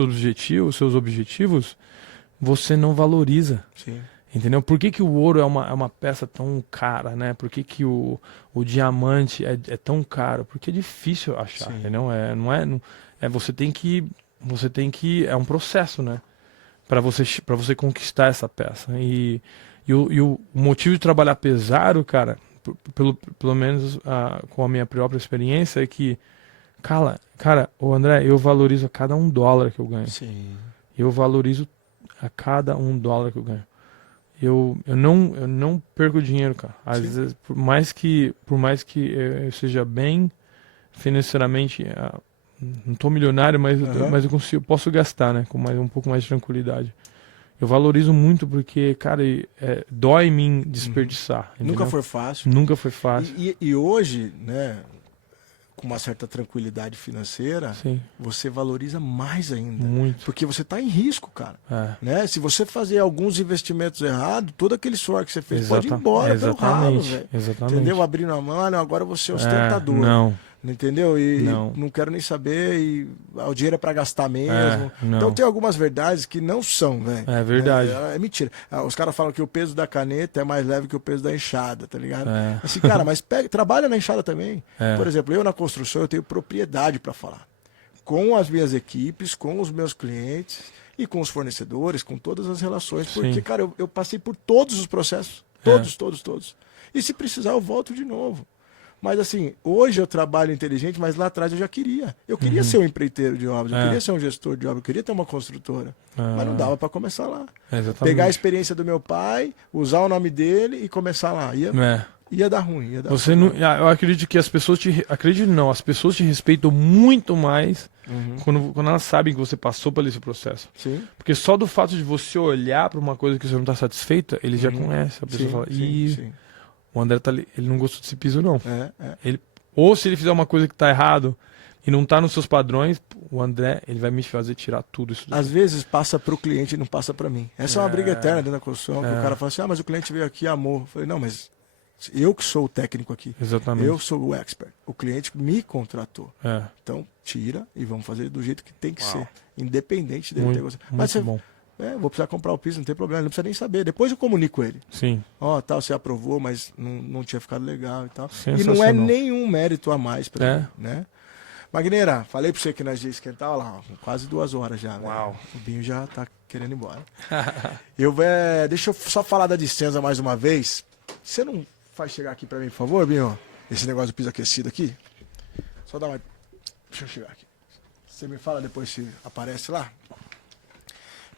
seus objetivos, você não valoriza. Sim. Entendeu? Por que o ouro é uma peça tão cara, né? Por que o diamante é tão caro? Porque é difícil achar, Sim. entendeu? Você tem que é um processo, né? Para você conquistar essa peça. E o motivo de trabalhar pesado, cara, pelo menos com a minha própria experiência, é que, cara, o André, eu valorizo a cada $1 que eu ganho. Sim. Eu valorizo a cada $1 que eu ganho. Eu não perco dinheiro, cara. Às vezes, por mais que eu seja bem financeiramente, não tô milionário, mas eu posso gastar, né? Com um pouco mais de tranquilidade. Eu valorizo muito porque, cara, dói em mim desperdiçar. Nunca foi fácil. Nunca foi fácil. E hoje, né, com uma certa tranquilidade financeira, Sim. você valoriza mais ainda. Muito. Porque você está em risco, cara. Né? Se você fazer alguns investimentos errados, todo aquele suor que você fez pode ir embora pelo ralo, velho. Exatamente. Entendeu? Abrindo a mão, agora você é ostentador. Não. Entendeu? E não quero nem saber, e o dinheiro é pra gastar mesmo. Então tem algumas verdades que não são, velho. É verdade. É mentira. Os caras falam que o peso da caneta é mais leve que o peso da enxada, tá ligado? Assim, cara, mas trabalha na enxada também. Por exemplo, eu na construção eu tenho propriedade para falar. Com as minhas equipes, com os meus clientes e com os fornecedores, com todas as relações. Porque, Sim. cara, eu passei por todos os processos. Todos. E se precisar, eu volto de novo. Mas assim, hoje eu trabalho inteligente, mas lá atrás eu já queria. Eu queria ser um empreiteiro de obras, eu queria ser um gestor de obras, eu queria ter uma construtora. Mas não dava para começar lá. Exatamente. Pegar a experiência do meu pai, usar o nome dele e começar lá. Ia dar ruim. Você não, eu acredito que as pessoas as pessoas te respeitam muito mais quando elas sabem que você passou por esse processo. Sim. Porque só do fato de você olhar para uma coisa que você não está satisfeita, eles já conhecem. A pessoa fala, sim. O André ele não gostou desse piso, não. Ou se ele fizer uma coisa que tá errado e não tá nos seus padrões, o André, ele vai me fazer tirar tudo isso daqui. Às vezes passa pro cliente e não passa para mim. Essa é uma briga eterna dentro da construção, que o cara fala assim, mas o cliente veio aqui e amou. Eu falei, não, mas eu que sou o técnico aqui. Exatamente. Eu sou o expert. O cliente me contratou. Então, tira e vamos fazer do jeito que tem que ser. Independente dele ter gostado. Mas você... bom. Vou precisar comprar o piso, não tem problema, ele não precisa nem saber. Depois eu comunico ele. Sim. Você aprovou, mas não tinha ficado legal e tal. E não é nenhum mérito a mais pra mim, né? Magneira, falei pra você que nós ia esquentar, olha lá, quase 2 horas já. Uau. Né? O Binho já tá querendo ir embora. Deixa eu só falar da Dicenza mais uma vez. Você não faz chegar aqui pra mim, por favor, Binho? Esse negócio do piso aquecido aqui? Só dá uma... Deixa eu chegar aqui. Você me fala depois se aparece lá?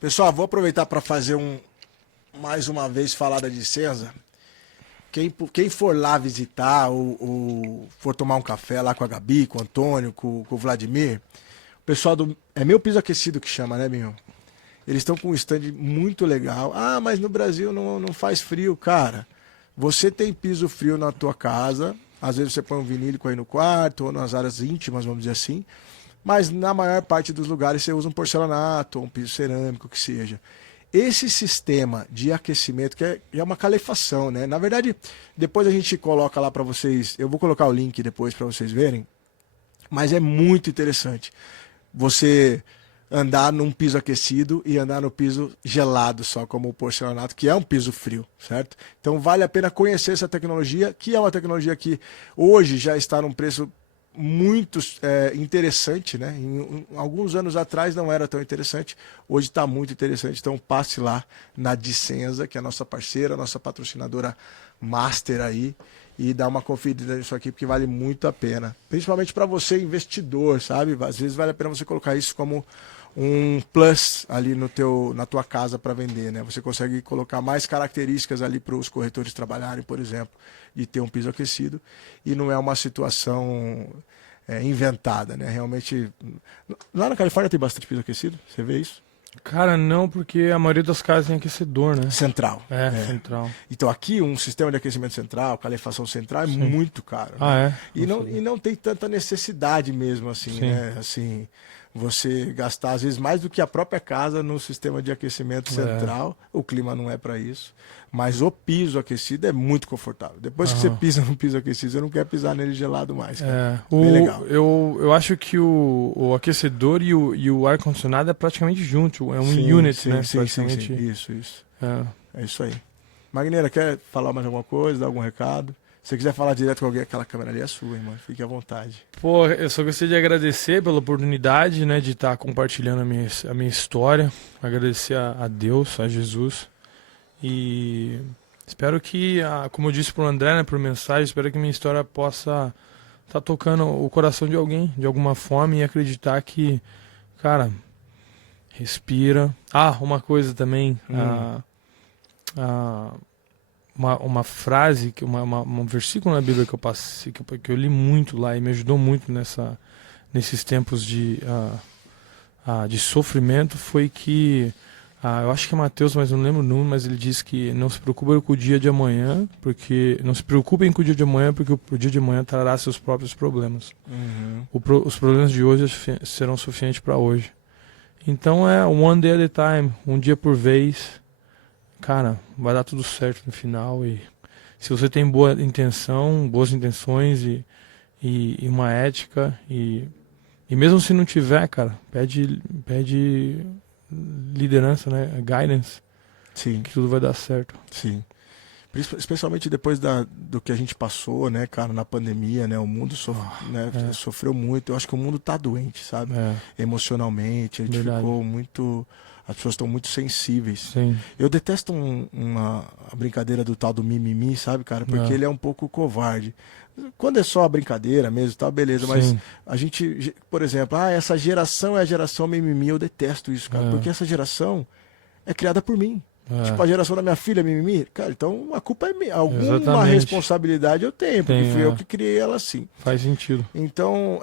Pessoal, vou aproveitar para fazer mais uma vez falar da Dicenza. Quem for lá visitar ou for tomar um café lá com a Gabi, com o Antônio, com o Vladimir, o pessoal é Meu Piso Aquecido que chama, né, Binho? Eles estão com um stand muito legal. Mas no Brasil não faz frio, cara. Você tem piso frio na tua casa, às vezes você põe um vinílico aí no quarto ou nas áreas íntimas, vamos dizer assim. Mas na maior parte dos lugares você usa um porcelanato ou um piso cerâmico, que seja. Esse sistema de aquecimento, que é uma calefação, né? Na verdade, depois a gente coloca lá para vocês, eu vou colocar o link depois para vocês verem, mas é muito interessante. Você andar num piso aquecido e andar no piso gelado só, como o porcelanato, que é um piso frio, certo? Então vale a pena conhecer essa tecnologia, que é uma tecnologia que hoje já está num preço muito interessante, né? Em alguns anos atrás não era tão interessante, hoje está muito interessante. Então passe lá na Dicenza, que é a nossa parceira, a nossa patrocinadora master aí, e dá uma conferida nisso aqui, porque vale muito a pena. Principalmente para você, investidor, sabe? Às vezes vale a pena você colocar isso como um plus ali na tua casa para vender, né? Você consegue colocar mais características ali para os corretores trabalharem, por exemplo, de ter um piso aquecido, e não é uma situação inventada, né? Realmente, lá na Califórnia tem bastante piso aquecido, você vê isso? Cara, não, porque a maioria das casas tem aquecedor, né? Central. Central. Então aqui um sistema de aquecimento central, calefação central é Sim. muito caro. Né? Ah, é? E não tem tanta necessidade mesmo, assim, Sim. né? Assim, você gastar às vezes mais do que a própria casa no sistema de aquecimento central. O clima não é para isso. Mas o piso aquecido é muito confortável. Depois que você pisa no piso aquecido, você não quer pisar nele gelado mais. Cara. Bem legal. Eu acho que o aquecedor e o ar-condicionado é praticamente junto. É um Sim, unit, sim, né? sim, praticamente. sim. Isso. É isso aí. Magneira, quer falar mais alguma coisa, dar algum recado? Se você quiser falar direto com alguém, aquela câmera ali é sua, irmão. Fique à vontade. Pô, eu só gostaria de agradecer pela oportunidade, né, de estar compartilhando a minha história. Agradecer a Deus, a Jesus. E espero que, como eu disse pro André, né, por mensagem, espero que minha história possa estar tocando o coração de alguém, de alguma forma, e acreditar que, cara, respira. Uma coisa também, uma frase, um versículo na Bíblia que eu passei, que eu li muito lá e me ajudou muito nesses tempos de sofrimento, foi que eu acho que é Mateus, mas não lembro o número, mas ele diz que não se preocupem com o dia de amanhã, porque o dia de amanhã trará seus próprios problemas. Os problemas de hoje serão suficientes para hoje. Então é one day at a time, um dia por vez. Cara, vai dar tudo certo no final. E se você tem boas intenções e uma ética, e mesmo se não tiver, cara, pede liderança, né? Guidance. Sim. Que tudo vai dar certo. Sim. Especialmente depois do que a gente passou, né, cara, na pandemia, né? O mundo sofreu muito. Eu acho que o mundo tá doente, sabe? Emocionalmente. A gente ficou muito... As pessoas estão muito sensíveis. Sim. Eu detesto a brincadeira do tal do mimimi, sabe, cara? Porque ele é um pouco covarde. Quando é só a brincadeira mesmo, tá, beleza. Mas Sim. a gente, por exemplo, essa geração é a geração mimimi. Eu detesto isso, cara. Porque essa geração é criada por mim. Tipo, a geração da minha filha, mimimi. Cara, então a culpa é minha. Alguma responsabilidade eu tenho, porque fui eu que criei ela assim. Faz sentido. Então,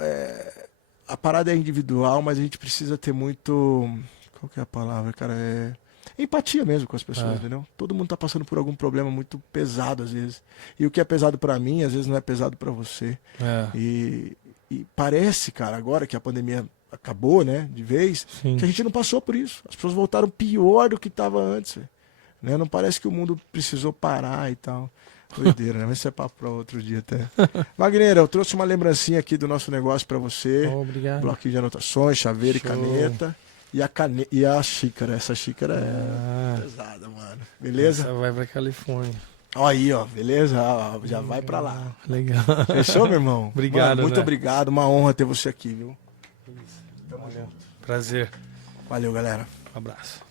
a parada é individual, mas a gente precisa ter muito... Qual que é a palavra, cara? Empatia mesmo com as pessoas, entendeu? Todo mundo tá passando por algum problema muito pesado, às vezes. E o que é pesado pra mim, às vezes não é pesado pra você. E parece, cara, agora que a pandemia acabou, né, de vez, que a gente não passou por isso. As pessoas voltaram pior do que tava antes, né? Não parece que o mundo precisou parar e tal. Doideira, né? Mas isso é papo pra outro dia até. Magneira, eu trouxe uma lembrancinha aqui do nosso negócio pra você. Obrigado. Bloquinho de anotações, chaveiro e caneta. E a xícara, essa xícara é pesada, mano. Beleza? Essa vai pra Califórnia. Aí, ó, beleza? Já vai pra lá. Legal. Fechou, meu irmão? Obrigado, mano, muito né? obrigado, uma honra ter você aqui, viu? Prazer. Valeu, galera. Um abraço.